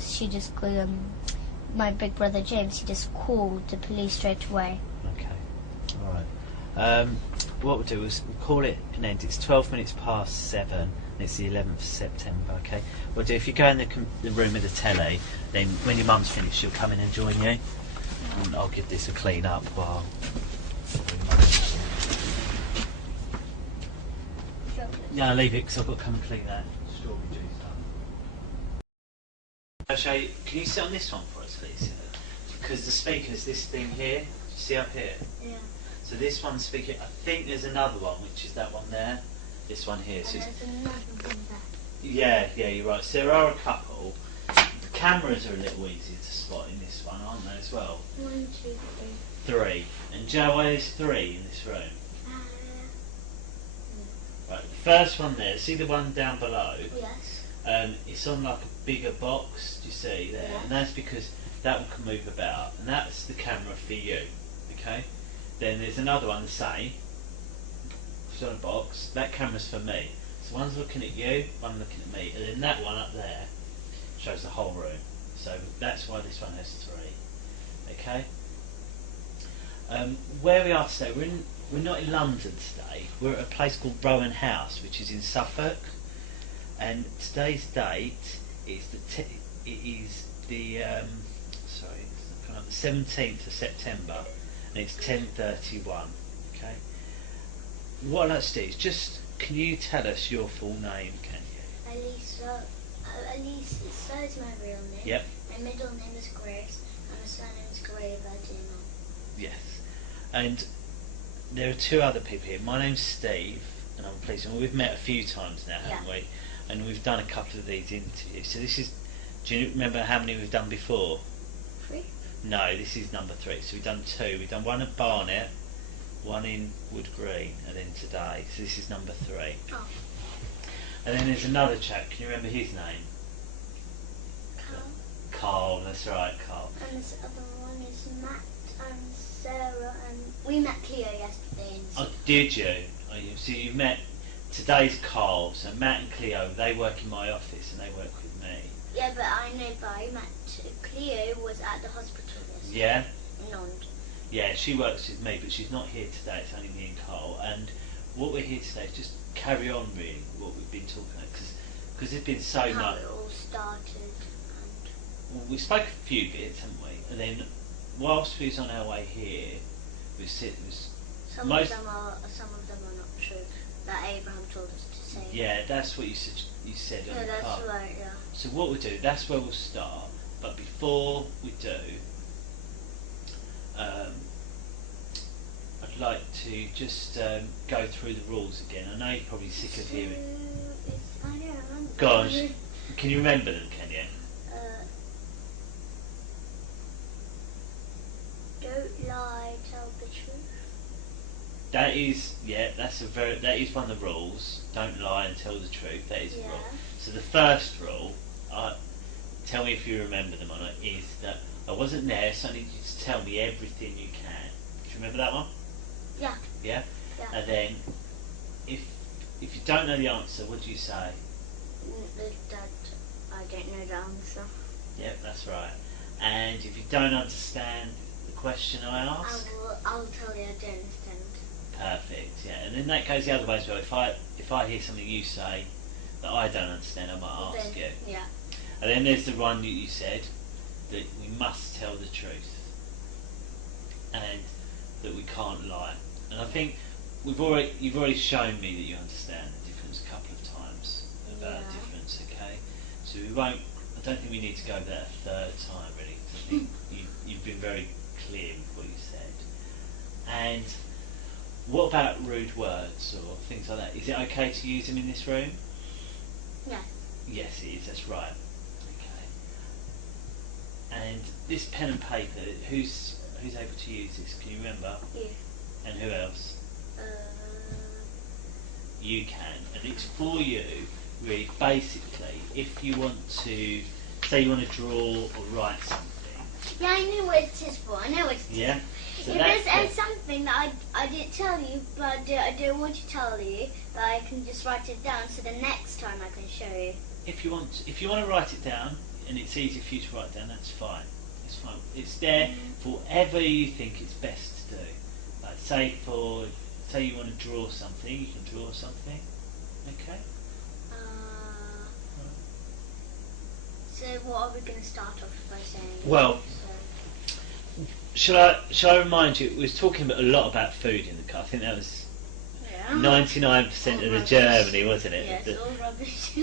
she just called my big brother James. He just called the police straight away. Okay. All right. What we'll do is we'll call it an end. It's 12 minutes past 7. And it's the 11th of September. Okay. We'll do if you go in the room with the telly, then when your mum's finished, she'll come in and join you. And I'll give this a clean up while your mum's. No, leave it because I've got to come and clean that strawberry juice up. I'll show you. Can you sit on this one for us, please? Because the speaker's this thing here. See up here? Yeah. So this one's speaking. I think there's another one, which is that one there. This one here. So there's another one there. yeah, you're right. So there are a couple. The cameras are a little easier to spot in this one, aren't they, as well? 1, 2, 3. 3. And Joe, there's 3 in this room. Right, the first one there, see the one down below? Yes. It's on like a bigger box, do you see there? Yeah. And that's because that one can move about, and that's the camera for you, okay? Then there's another one the same, it's on a box, that camera's for me. So one's looking at you, one looking at me, and then that one up there shows the whole room. So that's why this one has 3, okay? Where we are today, we're not in London today. We're at a place called Rowan House, which is in Suffolk. And today's date is the 17th of September, and it's 10:31. Okay. what I'd like to do is just, can you tell us your full name, can you? Elisa. Elisa is my real name. Yep. My middle name is Grace, and my surname is Graverdino. Yes. And there are two other people here. My name's Steve, and I'm pleased. And we've met a few times now, haven't we? And we've done a couple of these interviews. So this is, do you remember how many we've done before? 3? No, this is number 3. So we've done 2. We've done one at Barnet, one in Wood Green, and then today. So this is number 3. Oh. And then there's another chap. Can you remember his name? Carl. Carl, that's right, Carl. And this other one is Matt and Sarah, and we met Cleo yesterday. Oh, did you? Oh, so you met, today's Carl, so Matt and Cleo, they work in my office and they work with me. Yeah, but I met Cleo was at the hospital yesterday. Yeah? In London. Yeah, she works with me, but she's not here today, it's only me and Carl. And what we're here today is just carry on really what we've been talking about, because there's been so How much. it all started. Well, we spoke a few bits, haven't we? And then whilst we was on our way here, Some most. of them are not true. That Abraham told us to say. Yeah, that's what you said on Yeah, the that's car. right. Yeah. So what we'll do, that's where we'll start. But before we do, I'd like to just go through the rules again. I know you're probably sick of hearing. I don't remember. Gosh, can you remember them? Can you? Don't lie, tell the truth. That is, that is one of the rules. Don't lie and tell the truth. That is the rule. Yeah. So the first rule, tell me if you remember them or not, is that I wasn't there, so I need you to tell me everything you can. Do you remember that one? Yeah. Yeah? Yeah. And then, if you don't know the answer, what do you say? That I don't know the answer. Yep, that's right. And if you don't understand the question I ask, I'll tell you I don't understand. perfect. Yeah, and then that goes the other way as well. If I hear something you say that I don't understand, I might ask you. Yeah. And then there's the one that you said that we must tell the truth and that we can't lie. And I think you've already shown me that you understand the difference a couple of times about the difference. Okay, so I don't think we need to go over that a third time really. 'Cause I think you've been very clear with what you said. And what about rude words or things like that? Is it okay to use them in this room? Yeah. Yes, it is. That's right. Okay. And this pen and paper, who's able to use this? Can you remember? You. And who else? You can, and it's for you. Really, basically, if you want to, say, you want to draw or write something. Yeah, I know what it is for. I know what it is. Yeah. So If there's something that I didn't tell you, but I don't want to tell you, that I can just write it down, so the next time I can show you. if you want to write it down, and it's easy for you to write down, that's fine. It's fine. It's there for whatever you think it's best to do. Like say you want to draw something, you can draw something. Okay. So what are we going to start off by saying? Well, shall I remind you? We was talking a lot about food in the car. I think that was 99% of the journey, wasn't it? Yes, all rubbish.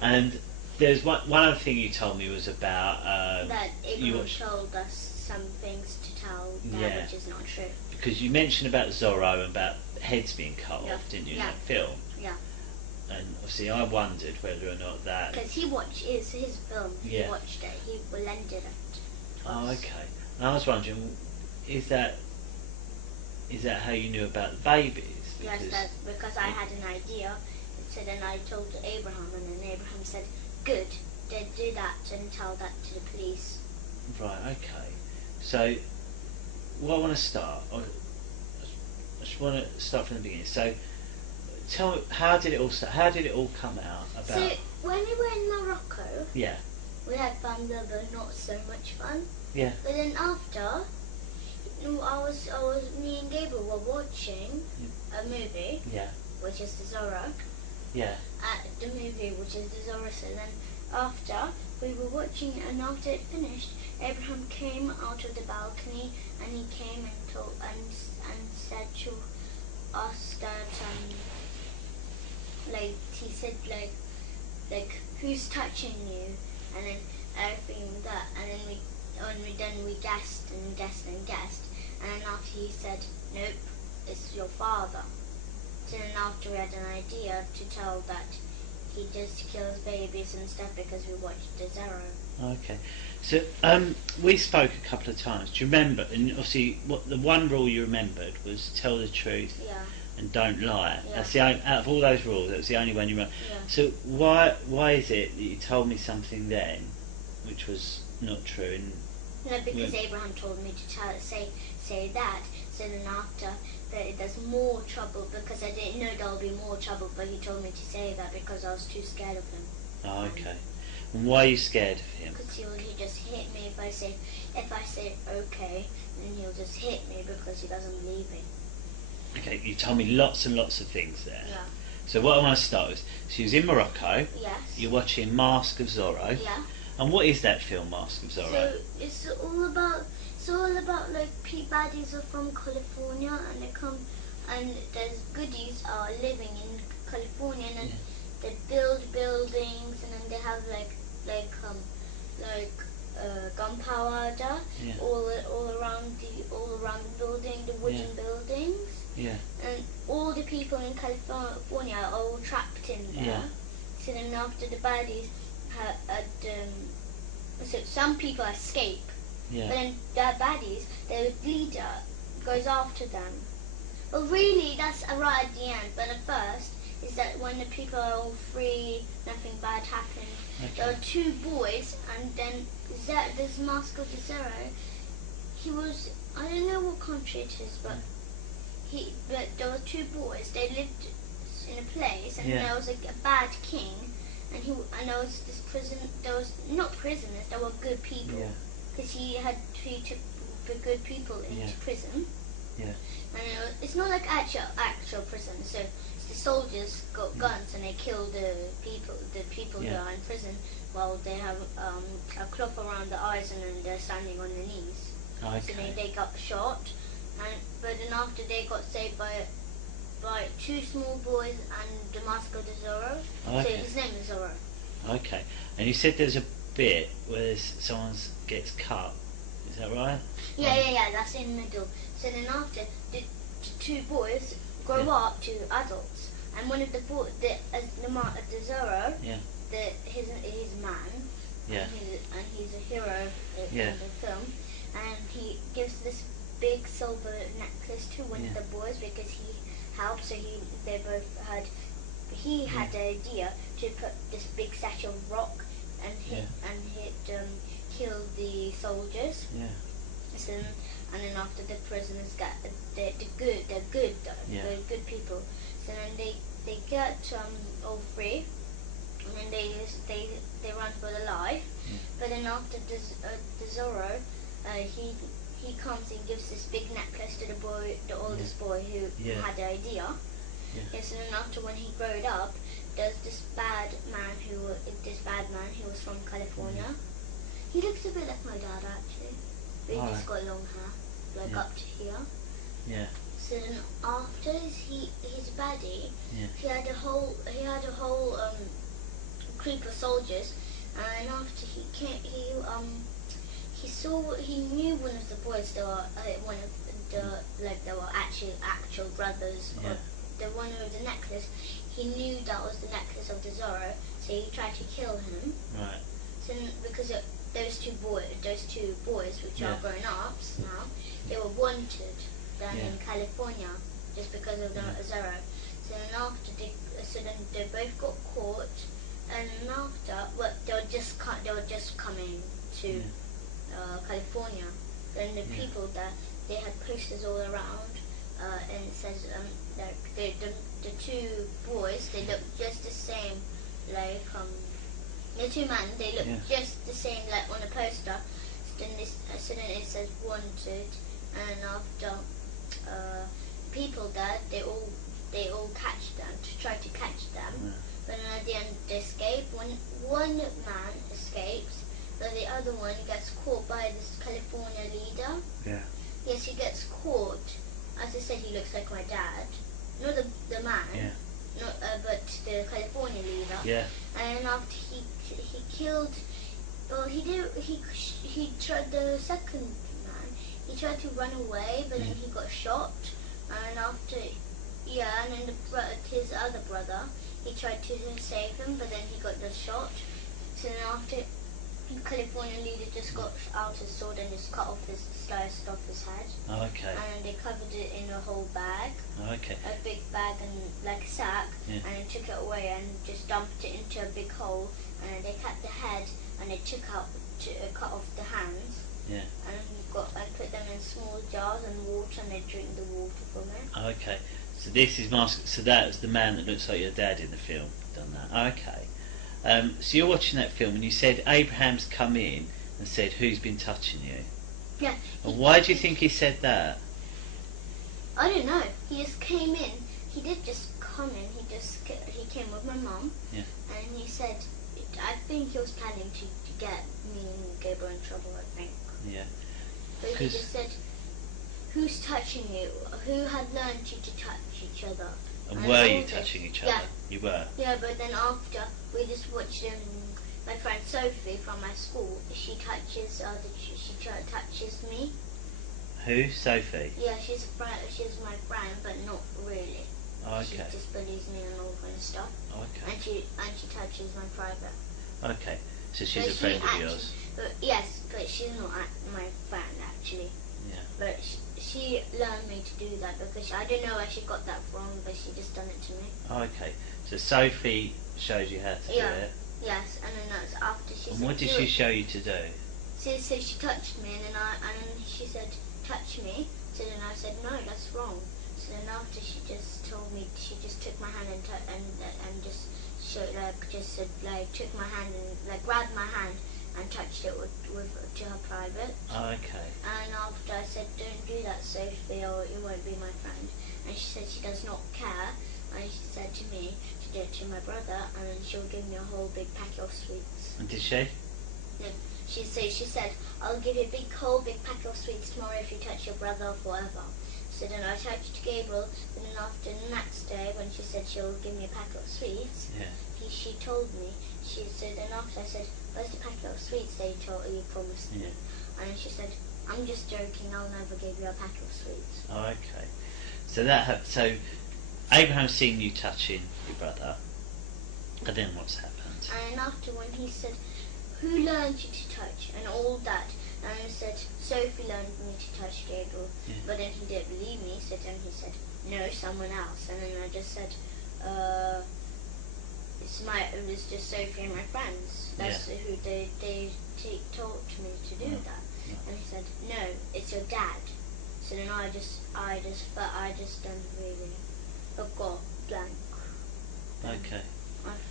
And there's one other thing you told me was about that Abraham told us some things to tell that which is not true. Because you mentioned about Zorro and about heads being cut off, didn't you, in that film? Yeah. And obviously I wondered whether or not that... Because he watched his film, he Yeah. watched it, he lended it to Oh, us. okay. And I was wondering, is that how you knew about the babies? Yes, that's because I had an idea. So then I told Abraham, and then Abraham said, "Good, then do that and tell that to the police." Right, okay. So, what I want to start, I just want to start from the beginning. So, tell me, how did it all start? How did it all come out about... So when we were in Morocco, Yeah, we had fun there, but not so much fun. yeah, But then after, me and Gabriel were watching a movie, yeah, which is the Zorro. yeah. The movie, which is the Zorro. So then after we were watching, and after it finished, Abraham came out of the balcony, and he came and told and said to asked that like he said like who's touching you, and then everything that, and then when we done we guessed and guessed and guessed, and then after he said nope, it's your father. So then after we had an idea to tell that he just kills babies and stuff because we watched the Zero. Okay. So we spoke a couple of times. Do you remember? And obviously, what the one rule you remembered was tell the truth Yeah. and don't lie. Yeah. That's the only, out of all those rules. That was the only one you remember. Yeah. So why is it that you told me something then, which was not true? And No, because Abraham told me to say that. So then after that, there's more trouble because I didn't know there would be more trouble, but he told me to say that because I was too scared of him. oh, okay. And why are you scared of him? Because he just hit me if I say okay, then he'll just hit me because he doesn't believe me. Okay, you told me lots and lots of things there. Yeah. So what I want to start with, so you was in Morocco. Yes. You're watching Mask of Zorro. Yeah. And what is that film, Mask of Zorro? So it's all about like baddies are from California and they come and there's goodies are living in California and Yeah. they build buildings and then they have like gunpowder Yeah. all around the building, the wooden Yeah. buildings, Yeah. and all the people in California are all trapped in there. Yeah. So then after the baddies so some people escape, Yeah. but then the baddies, the leader goes after them. But really, that's right at the end. But at first, is that when the people are all free, nothing bad happened. There Okay. were two boys, and then this Mask of the Zero, he was, I don't know what country it is, but there were two boys. They lived in a place, and Yeah. there was a bad king, and there was this prison. There was not prisoners. There were good people. Yeah. Because he took the good people into Yeah. prison. Yeah. And it's not like actual prison. So the soldiers got guns and they kill the people Yeah. who are in prison while they have a cloth around the eyes and then they're standing on their knees. So Okay. they got shot, but then after they got saved by two small boys and the Mask of the Zorro. So Okay. his name is Zorro. Okay. And you said there's a bit where someone gets cut. Is that right? Yeah, that's in the middle. So then after, the two boys grow Yeah. up to adults, and one of the the Zorro, Yeah. his man, Yeah. and he's a hero Yeah. in the film, and he gives this big silver necklace to one Yeah. of the boys because he helped. So they both had. He had the idea to put this big statue of rock and kill the soldiers. Yeah. So, and then after the prisoners got they're good people. So then they get all free, and then they run for their life. Yeah. But then after the Zorro, he comes and gives this big necklace to the oldest boy who Yeah. had the idea. Yeah. Yes, and then after when he growed up, there's this bad man who was from California. He looks a bit like my dad actually, but he just got long hair, like Yeah. up to here. Yeah. So then after his baddie, Yeah. he had a whole group of soldiers, and after he knew one of the boys. They were they were actual brothers. Yeah. Of the one with the necklace. He knew that was the necklace of the Zorro, so he tried to kill him. Right. So because those two boys, which Yeah. are grown ups now, they were wanted down in Yeah. California just because of the Yeah. Zorro. So then they both got caught, and they were just coming to California. Then the Yeah. people there, they had posters all around, and it says the two boys, they look just the same, like the two men, they look Yeah. just the same like on the poster. So then it says wanted, and after people there, they all catch them to try to catch them. Yeah. But then at the end they escape. One man escapes, but the other one gets caught by this California leader. Yeah. Yes, he gets caught. As I said, he looks like my dad. not the man, Yeah. not but the California leader. Yeah. And then after he killed, well, he tried the second man. He tried to run away, but then he got shot. And after, and then his other brother, he tried to save him, but then he got just shot. So then after, the California leader just got out his sword and just sliced off his head. Oh, okay. And then they covered it in a whole bag, Oh, okay. a big bag and like a sack, Yeah. and then took it away and just dumped it into a big hole. And then they cut the head and they cut off the hands. Yeah. And put them in small jars and water, and they drink the water from it. Oh, okay. So this is So that was the man that looks like your dad in the film. Done that. Oh, okay. So you're watching that film, and you said Abraham's come in and said, "Who's been touching you?" Yeah. And why do you think he said that? I don't know. He just came in. He did just come in. He came with my mum. Yeah. And he said, I think he was planning to get me and Gabriel in trouble, I think. Yeah. But he 'Cause- just said, who's touching you? Who had learned you to touch each other? And I were told you him. touching each other? Yeah. You were. Yeah, but then after, we just watched my friend Sophie from my school, she touches me. Who? Sophie. Yeah, she's my friend, but not really. Oh, She okay. just bullies me and all kind of stuff. Oh, okay. And she touches my private. Okay. So she's But a friend of actually- yours. Yes, but she's not my friend actually. Yeah. But she learned me to do that because I don't know where she got that from, but she just done it to me. Oh, okay. So Sophie showed you how to Yeah. do it. Yes, and then that's after she And said. what did "Do she it." show you to do? So she touched me, and then she said, "Touch me." So then I said, "No, that's wrong." So then after she just told me, she just took my hand and just showed took my hand and grabbed my hand and touched it to her private. Oh, okay. And after I said, "Don't do that, Sophie, or you won't be my friend." And she said she does not care. And she said to me to do it to my brother, and then she'll give me a whole big packet of sweets. And did she? Yeah. She said, "I'll give you a whole big packet of sweets tomorrow if you touch your brother forever." So then I touched Gabriel, and then after the next day, when she said she'll give me a packet of sweets, Yeah. she told me, so then after I said, "Where's the packet of sweets that you promised me?" Yeah. And she said, "I'm just joking, I'll never give you a packet of sweets." Oh, okay. So Abraham's seen you touching your brother. And then what's happened? And after when he said, "Who learned you to touch?" and all that, and I said, "Sophie learned me to touch Gabriel." Yeah. But then he didn't believe me, so then he said, "No, someone else." And then I just said, it was just Sophie and my friends. That's who they taught me to do Yeah. that. Yeah. And he said, "No, it's your dad." So then I just done really got blank. Okay.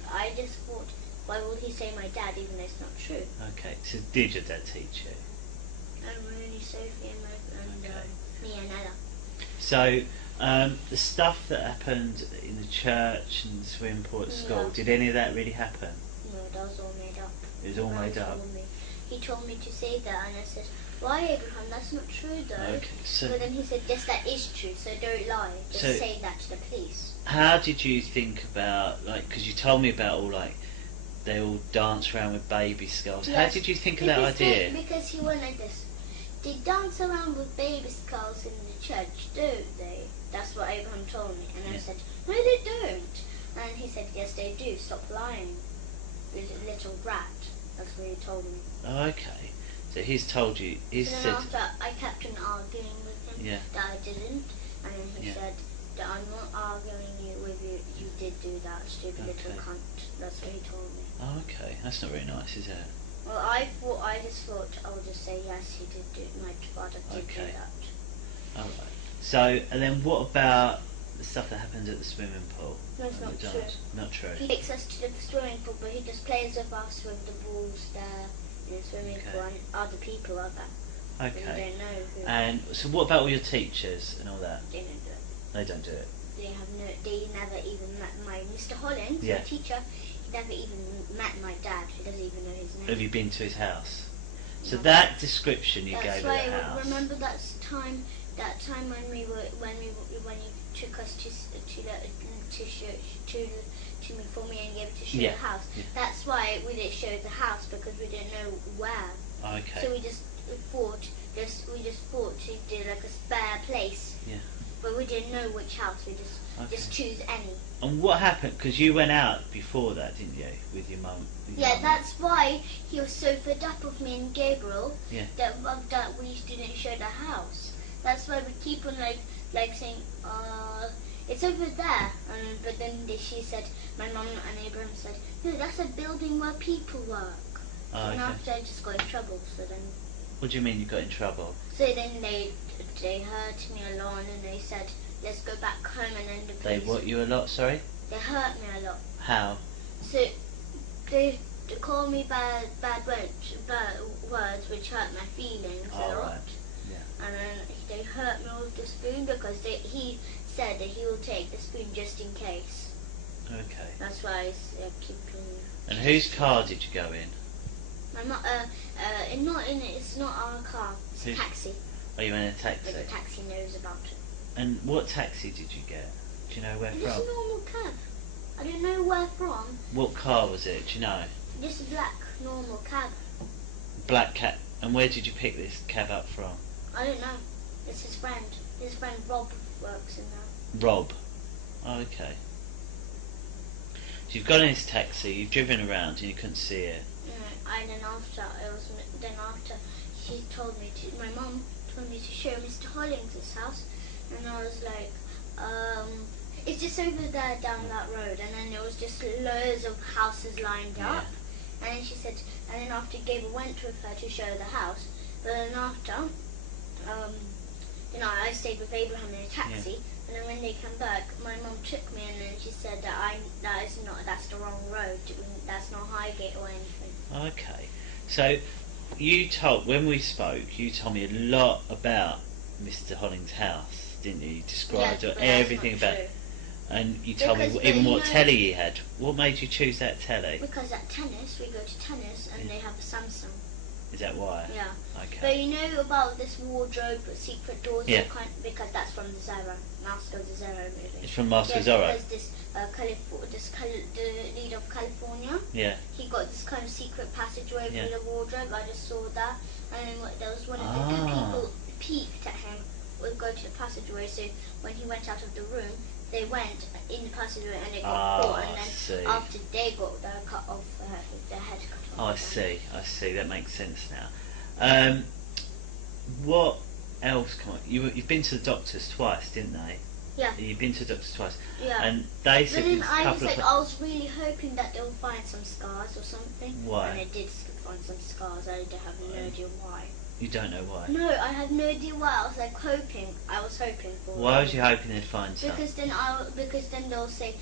I just thought, why would he say my dad even though it's not true? Okay. So did your dad teach you? And really Sophie and Okay. me and Ella. So the stuff that happened in the church and the swimming pool at school, Yeah. did any of that really happen? No, that was all made up. It was all My made up. told me. He told me to say that, and I said, "Why, Abraham? That's not true, though." Okay. So But then he said, "Yes, that is true. So don't lie. Just So- say that to the police." how did you think about, because you told me about they all dance around with baby skulls. How Yes, did you think of that because idea? because he went like this. They dance around with baby skulls in the church, don't they? That's what Abraham told me. And I Yeah. said, "No, they don't." And he said, "Yes, they do. Stop lying. Little rat." That's what he told me. Oh, okay. So he's told you, he So then said, after I kept on arguing with him Yeah. that I didn't, and then he Yeah. said that I'm not arguing with you. You did do that, stupid little Okay. cunt. That's what he told me. oh, okay, that's not very nice, is it? Well, I just thought I'll just say yes. He did do. My father did Okay. do that. Alright. So, and then what about the stuff that happened at the swimming pool? No, it's At not the true. dance? Not true. He takes us to the swimming pool, but he just plays with us with the balls there in the swimming Okay. pool, and other people are there. We Okay. don't know who. And so what about all your teachers and all that? They don't do it. They don't do it. They never even met my Mr. Hollins, Yeah. my teacher. He never even met my dad. He doesn't even know his name. Have you been to his house? So No. that description you That's gave of why the house. remember that time that time when you took us for me and gave to show Yeah, the house. yeah. That's why we didn't show the house, because we didn't know where. Okay. So we just thought to do like a spare place. Yeah. But we didn't know which house. We just choose any. And what happened? Because you went out before that, didn't you, with your mum? Yeah, that's why he was so fed up with me and Gabriel. Yeah. That we didn't show the house. That's why we keep on like saying, it's over there. But then she said, my mum and Abraham said, no, that's a building where people work. Oh, And okay. after I just got in trouble. So then. What do you mean you got in trouble? So then they hurt me a lot, and they said, let's go back home, and then the They police. what you a lot? Sorry. They hurt me a lot. How? So they called me bad words, which hurt my feelings a lot. Right. Yeah. And then they hurt me with the spoon because he said that he will take the spoon just in case. Okay. That's why I keep. And whose car did you go in? My mum. It's not our car. It's a Who- taxi. Oh, you went in a But the taxi. taxi knows about it. And what taxi did you get? Do you know where Just a from? normal cab. I don't know where from. What car was it? Do you know? Just a black normal cab. Black cab. And where did you pick this cab up from? I don't know. It's his friend. His friend Rob works in there. Rob. Oh, okay. So you've got in this taxi, you've driven around and you couldn't see it. And then after she told me to, my mum told me to show Mr. Hollings' house, and I was like, it's just over there down that road, and then there was just loads of houses lined up, and then she said, and then after Gabriel went with her to show the house, but then after, I stayed with Abraham in a taxi, and then when they come back, my mum took me, and then she said that that's the wrong road, that's not Highgate or anything. Okay. So when we spoke, you told me a lot about Mr. Hollings' house, didn't you? You described but that's everything not about true. it. And you told me Because even they what know- telly he had. What made you choose that telly? Because at tennis, we go to tennis, and they have a Samsung. Is that why? Yeah. Okay. But you know about this wardrobe with secret doors? Yeah. Because that's from the Zorro, Master of the Zorro movie. It's from Master Yeah, Zorro. because the lead of California, Yeah. he got this kind of secret passageway Yeah. through the wardrobe. I just saw that, and then there was one of the Ah. good people peeped at him. Would go to the passageway. So when he went out of the room, they went in the passageway and they got caught. And I then see. after they got their head cut off. Oh, I see. That makes sense now. What else? Come on, you've been to the doctors twice, didn't they? Yeah. You've been to the doctors twice, Yeah. and they But said then there's a I was couple like, of. I was really hoping that they'll find some scars or something. Why? And they did find some scars. I have no idea why. You don't know why. No, I had no idea why. I was like hoping. I was hoping for. Why was you hoping they'd find some? Because then they'll say,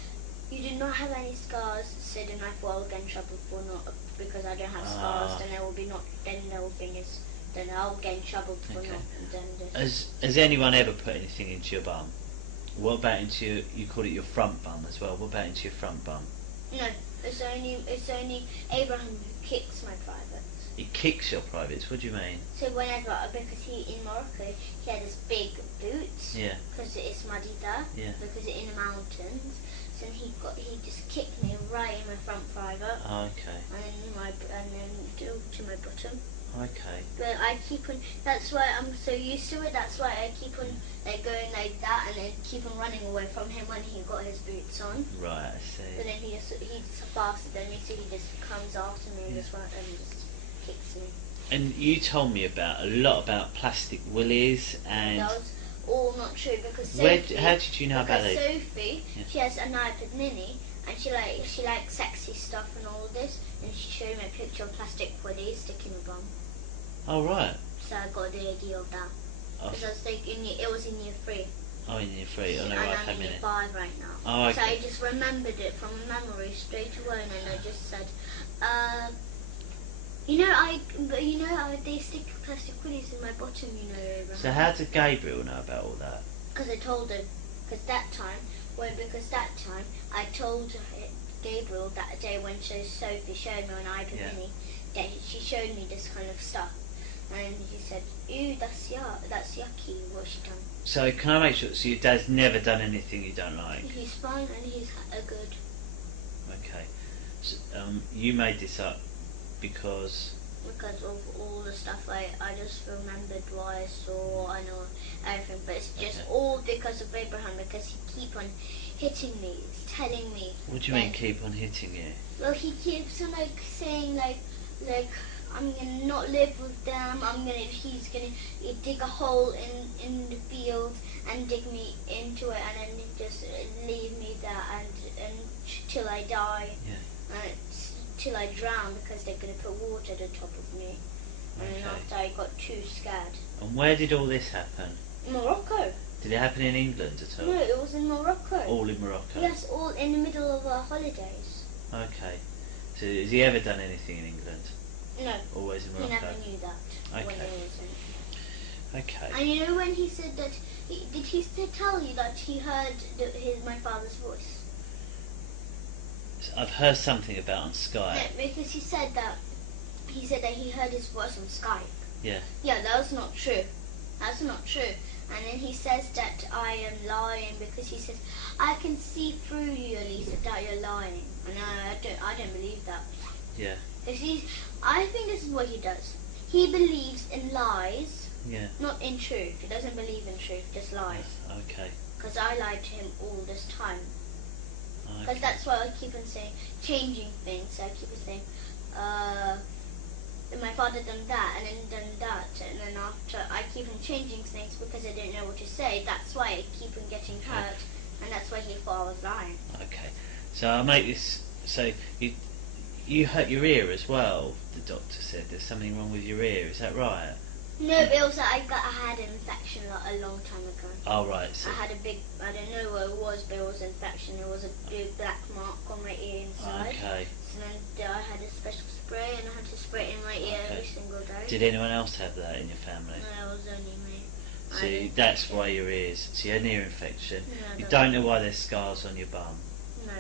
you do not have any scars. So then I thought I'll get in trouble for not, because I don't have scars. Then there will be not. Then the whole thing is. Then I'll get in trouble for Okay. not. Then this. Has anyone ever put anything into your bum? What about into you called it your front bum as well? What about into your front bum? No, it's only Abraham who kicks my privates. It kicks your privates. What do you mean? So whenever, because in Morocco, he had this big boots. Yeah. Because it's muddy there. Yeah. Because it's in the mountains. So he just kicked me right in my front private. Oh, okay. And then to my bottom. Okay. But I keep on. That's why I'm so used to it. That's why I keep on going like that, and then keep on running away from him when he got his boots on. Right. I But see. then he's faster than me, so he just comes after me and Yeah. just kicks me. And you told me a lot about plastic willies and. That was all not true because How Sophie. did you know about Because it? Sophie, Yeah. she has an iPad Mini, and she likes sexy stuff and all this, and she showed me a picture of plastic willies sticking in my bum. Oh, right. So I got the idea of that. Oh, Because I was thinking it was in year 3. in year 3. Oh, no, and right. I'm in year minute. 5 right now. Oh, So okay. I just remembered it from memory straight away, and then I just said, they stick plastic willies in my bottom, Abraham. So how did Gabriel know about all that? Because I told him. Because that time I told Gabriel that day when Sophie showed me on iPad Yeah. Mini that she showed me this kind of stuff. And he said, ew, that's yucky, what she done. So can I make sure? So your dad's never done anything you don't like? He's fine and he's good. Okay. So, you made this up because of all the stuff I just remembered what I saw, I know everything, but it's just Okay. all because of Abraham, because he keep on hitting me, he's telling me. What do you mean keep on hitting you? Well, he keeps on saying like I'm gonna not live with them. He's gonna dig a hole in the field and dig me into it, and then just leave me there and till I die. Yeah. Till I drown, because they're gonna put water at the top of me. And Okay. after I got too scared. And where did all this happen? Morocco. Did it happen in England at all? No, it was in Morocco. All in Morocco? Yes, all in the middle of our holidays. Okay. So has he ever done anything in England? No. Always in He Morocco? never knew that. When Okay. he was in. Okay. And you know when he said that, did he tell you that he heard my father's voice? So I've heard something about on Skype. No, because he said that he heard his voice on Skype. Yeah. Yeah, that's not true. That's not true. And then he says that I am lying because he says I can see through you, Elisa, that you're lying. And I don't believe that. Yeah. Because I think this is what he does. He believes in lies, Yeah. not in truth. He doesn't believe in truth, just lies. Okay. Because I lied to him all this time. Because Okay. that's why I keep on saying, changing things. I keep on saying, my father done that and then done that, and then after I keep on changing things because I didn't know what to say. That's why I keep on getting hurt, and that's why he thought I was lying. Okay. So I'll make this. So you hurt your ear as well. The doctor said there's something wrong with your ear. Is that right? No, but also I had an infection a long time ago. Oh right. So I had a big, I don't know what it was, but it was an infection. It was a big black mark on my ear inside. okay. So then I had a special spray, and I had to spray it in my ear Okay. every single day. Did anyone else have that in your family? No, it was only me. I So didn't that's think why it. your ears. So you had an ear infection. No, I You don't know why there's scars on your bum, No.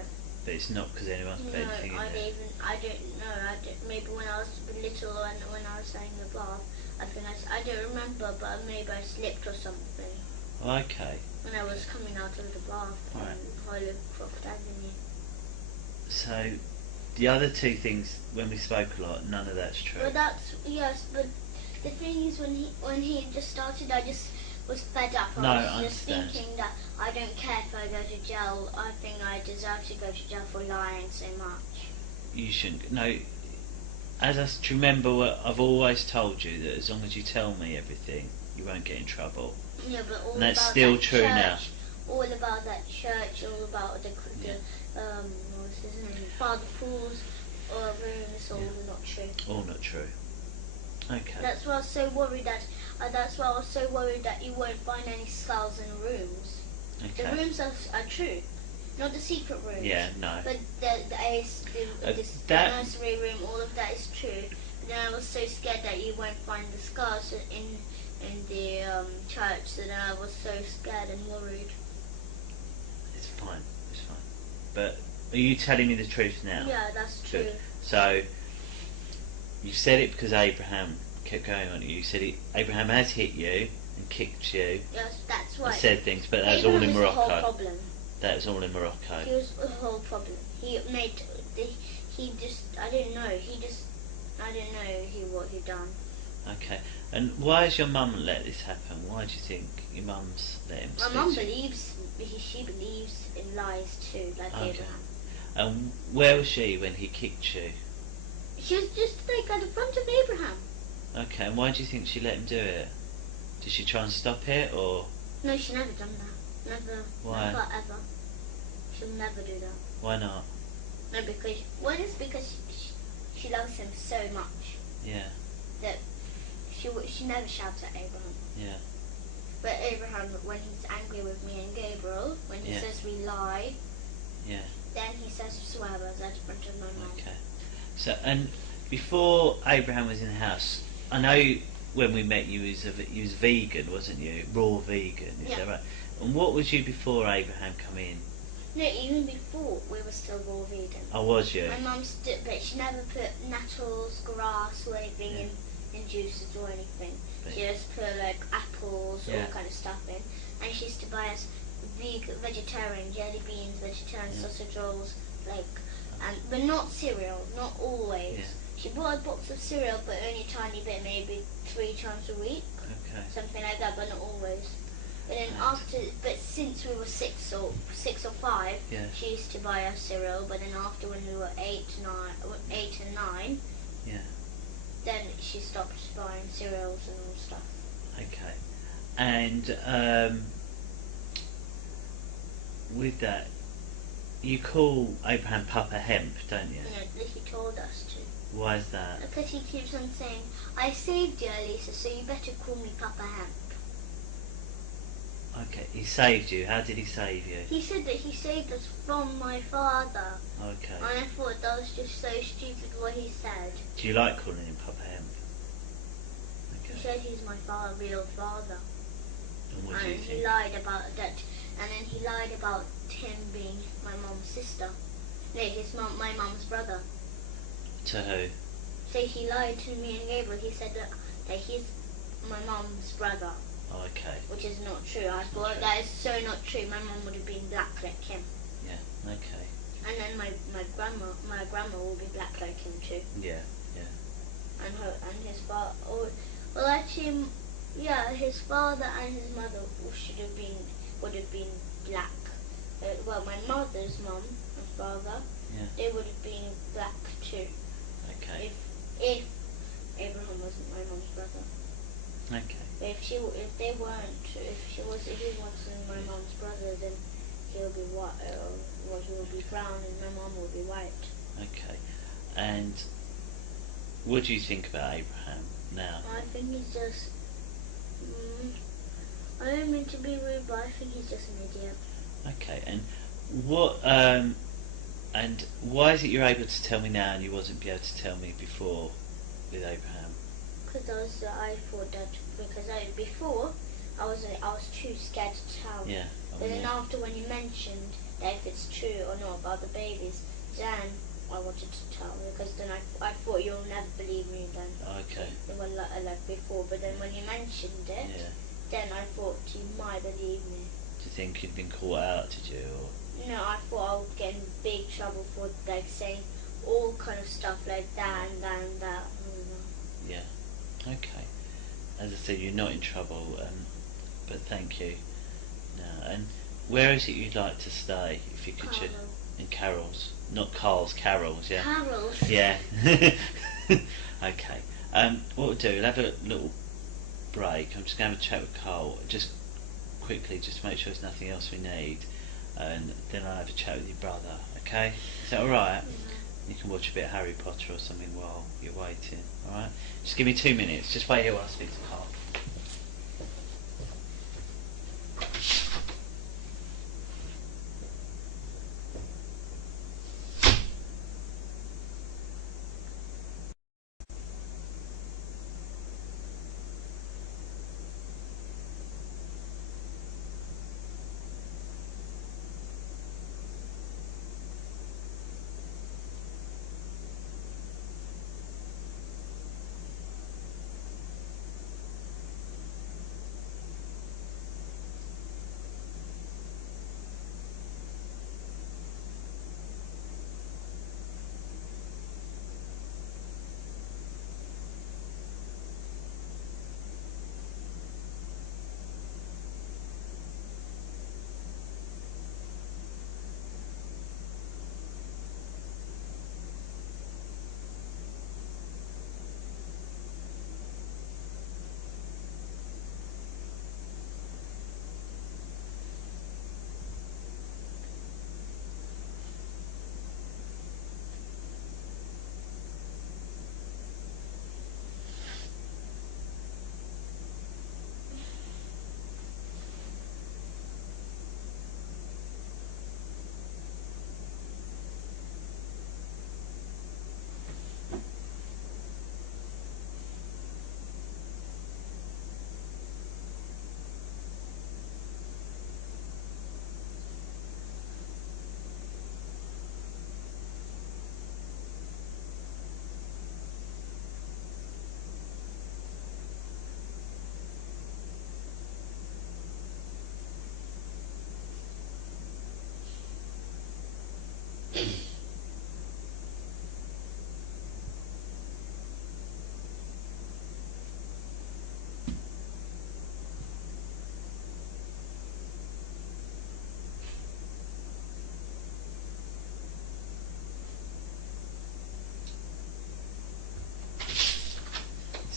but it's not because anyone's put No, anything in there. I don't know. Maybe when I was little and when I was saying the bath, I don't remember, but maybe I slipped or something Okay. when I was coming out of the bath Right. on Holycroft Avenue. So the other two things, when we spoke a lot, none of that's true. But yes, but the thing is when he just started, I just was fed up. No, I I was just understand. thinking that I don't care if I go to jail. I think I deserve to go to jail for lying so much. You shouldn't. No. As I do you remember what I've always told you, that as long as you tell me everything, you won't get in trouble. Yeah, but all And that's about still that true church, now. All about that church, all about the what was his name, Father Paul's room. It's all not true. All not true. Okay. That's why I was so worried that. That's why I was so worried that you won't find any skulls in rooms. The Okay. rooms are true, not the secret rooms. Yeah. No. But the that- nursery room, all of that is true. And then I was so scared that you won't find the skulls in the church. So then I was so scared and worried. It's fine. It's fine. But are you telling me the truth now? Yeah, that's true. Good. So you said it because Abraham kept going on you. You said Abraham has hit you and kicked you Yes, that's and right. said things, but that was all Abraham in is the whole Morocco. problem. That was all in Morocco. He was the whole problem. He made I didn't know. I didn't know what he done. Okay. And why has your mum let this happen? Why do you think your mum's let him My speak mum to you? believes she believes in lies too, like Okay. Abraham. And where was she when he kicked you? She was just like at the front of Abraham. Okay, and why do you think she let him do it? Did she try and stop it, or No, she never done that. Never. Why? Never ever. She'll never do that. why not? No, because one is because she loves him so much Yeah, that she never shouts at Abraham. yeah, But Abraham, when he's angry with me and Gabriel, when he Yeah. says we lie, yeah. then he says swear words at the front of my mouth. Okay. So, and before Abraham was in the house, I know when we met you was vegan, wasn't you? Raw vegan, is Yeah. that right? And what was you before Abraham come in? No, even before we were still raw vegan. Oh, was you? My mum but she never put nettles, grass, or anything in juices or anything. But- She just put like apples, Yeah. all kind of stuff in. And she used to buy us vegetarian jelly beans, vegetarian sausage rolls, like, but not cereal, not always. Yeah. She bought a box of cereal, but only a tiny bit, maybe 3 times a week, Okay. something like that, but not always. And then Right. but since we were 6 or 5, Yeah. she used to buy us cereal. But then after, when we were 8 and 9, Yeah. then she stopped buying cereals and all stuff. Okay. And with that, you call Abraham Papa Hemp, don't you? Yeah, he told us to. Why is that? Because he keeps on saying, "I saved you, Elisa, so you better call me Papa Hemp." Okay, he saved you. How did he save you? He said that he saved us from my father. Okay. And I thought that was just so stupid what he said. Do you like calling him Papa Hemp? He Okay. said he's my real father. And what do you And he think? lied about that. And then he lied about him being my mom's sister. No, my mom's brother. To who? So he lied to me and Gabriel. He said that he's my mom's brother, Okay. which is not true. I thought true. that is so not true. My mom would have been black like him. Yeah. Okay. And then my grandma will be black like him too. Yeah. And his father. Well, actually, yeah, his father and his mother would have been black. Well, my mother's mom and father, Yeah. they would have been black too. Okay. If Abraham wasn't my mom's brother. Okay. But if he wasn't my mom's brother, then he'll be white. He will be brown, and my mom will be white. Okay. And what do you think about Abraham now? I think he's just. I don't mean to be rude, but I think he's just an idiot. Okay. And what? And why is it you're able to tell me now and you wasn't able to tell me before with Abraham? Because I thought that before I was too scared to tell. Yeah. But then after, when you mentioned that if it's true or not about the babies, then I wanted to tell, because then I thought you'll never believe me then. Okay. Well, like before, but then when you mentioned it, Yeah. then I thought you might believe me. Do you think you'd been caught out? Did you? Or? No, I thought I would get in big trouble for like saying all kind of stuff like that and that and that. Yeah. Okay. As I said, you're not in trouble, but thank you. No. And where is it you'd like to stay, if you could choose? Carol. In Carol's, not Carl's. Carol's. Yeah. Carol. Yeah. Okay. What we'll do, we'll have a little break. I'm just going to have a chat with Carl, just quickly, just to make sure there's nothing else we need, and then I'll have a chat with your brother. Okay? Is that all right? You can watch a bit of Harry Potter or something while you're waiting. All right? Just give me 2 minutes. Just wait here while I speak to Carl.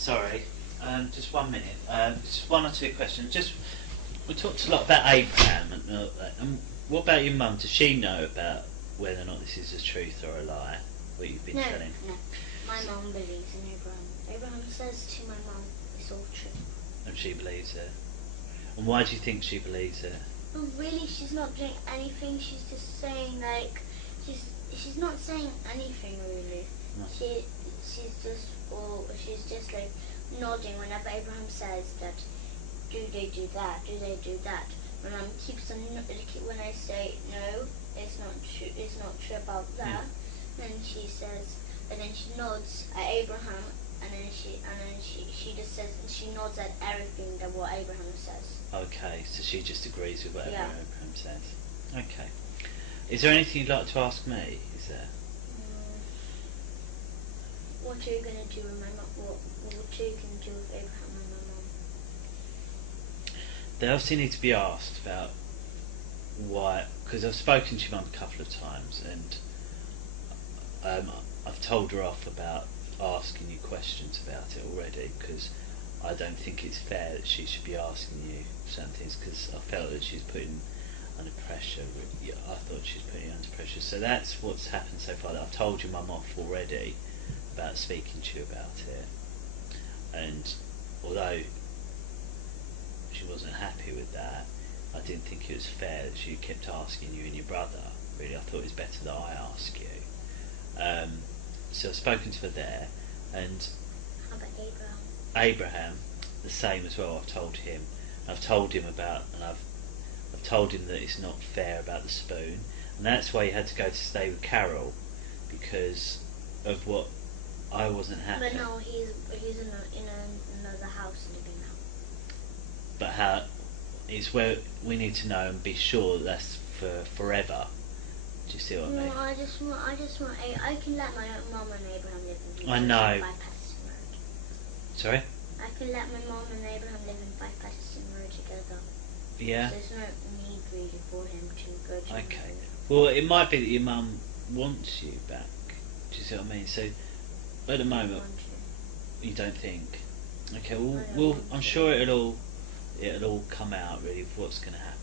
Sorry, just 1 minute. Just one or two questions. We talked a lot about Abraham, and what about your mum? Does she know about whether or not this is a truth or a lie? What you've been telling? No. My mum believes in Abraham. Abraham says to my mum, it's all true. And she believes it. And why do you think she believes it? Well, really, she's not doing anything. She's just saying like, she's not saying anything really. No. She's just like nodding whenever Abraham says that. Do they do that? Do they do that? My mum keeps on when I say no, it's not true. It's not true about that. Then she says, and then she nods at Abraham, and then she just says, she nods at everything that what Abraham says. Okay, so she just agrees with whatever Yeah. Abraham says. Okay. Is there anything you'd like to ask me? Is there? What are you gonna do with my mum? What are you gonna do with Abraham and my mum? They obviously need to be asked about why, because I've spoken to your mum a couple of times, and I've told her off about asking you questions about it already, because I don't think it's fair that she should be asking you certain things, because I felt that she's putting under pressure. I thought she was putting you under pressure. So that's what's happened so far. That I've told your mum off already about speaking to you about it, and although she wasn't happy with that, I didn't think it was fair that she kept asking you and your brother. Really, I thought it was better that I ask you. So I've spoken to her there, and How about Abraham? Abraham, the same as well. I've told him. I've told him about, and I've told him that it's not fair about the spoon, and that's why he had to go to stay with Carol, because of what I wasn't happy. But no, he's in another house living now. But how? It's where we need to know and be sure that that's for forever. Do you see what I mean? No, I just want. I can let my mom and Abraham live in. I know. By Patterson Road. Sorry? I can let my mom and Abraham live in by Patterson Road together. Yeah. There's no need really for him to go to. Okay. Well, it might be that your mum wants you back. Do you see what I mean? So, at the moment, you don't think. Okay. Well, I'm sure it'll all come out really of what's going to happen.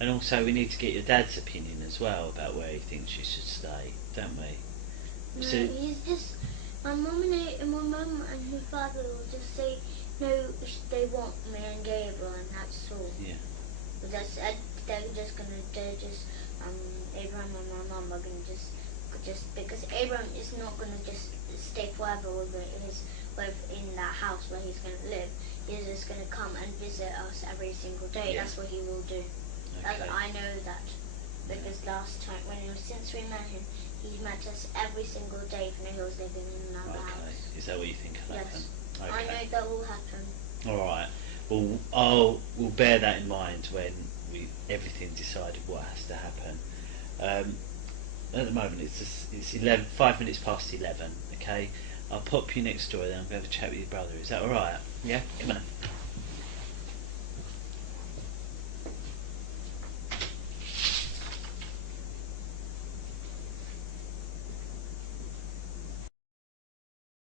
And also, we need to get your dad's opinion as well about where he thinks you should stay, don't we? No, So, he's just my mum and her father will just say no. They want me and Gabriel, and that's all. yeah. But Abraham and my mum are gonna just because Abraham is not gonna just stay forever in that house where he's gonna live. He's just gonna come and visit us every single day. Yeah. That's what he will do. Okay. I know that because last time since we met him, he met us every single day when he was living in another house. Is that what you think will happen? Yes, Okay. I know that will happen. All right. Well, we'll bear that in mind when everything decided what has to happen. At the moment, it's 5 minutes past 11. Okay, I'll pop you next door. Then I'm going to have a chat with your brother. Is that all right? Yeah. Come on.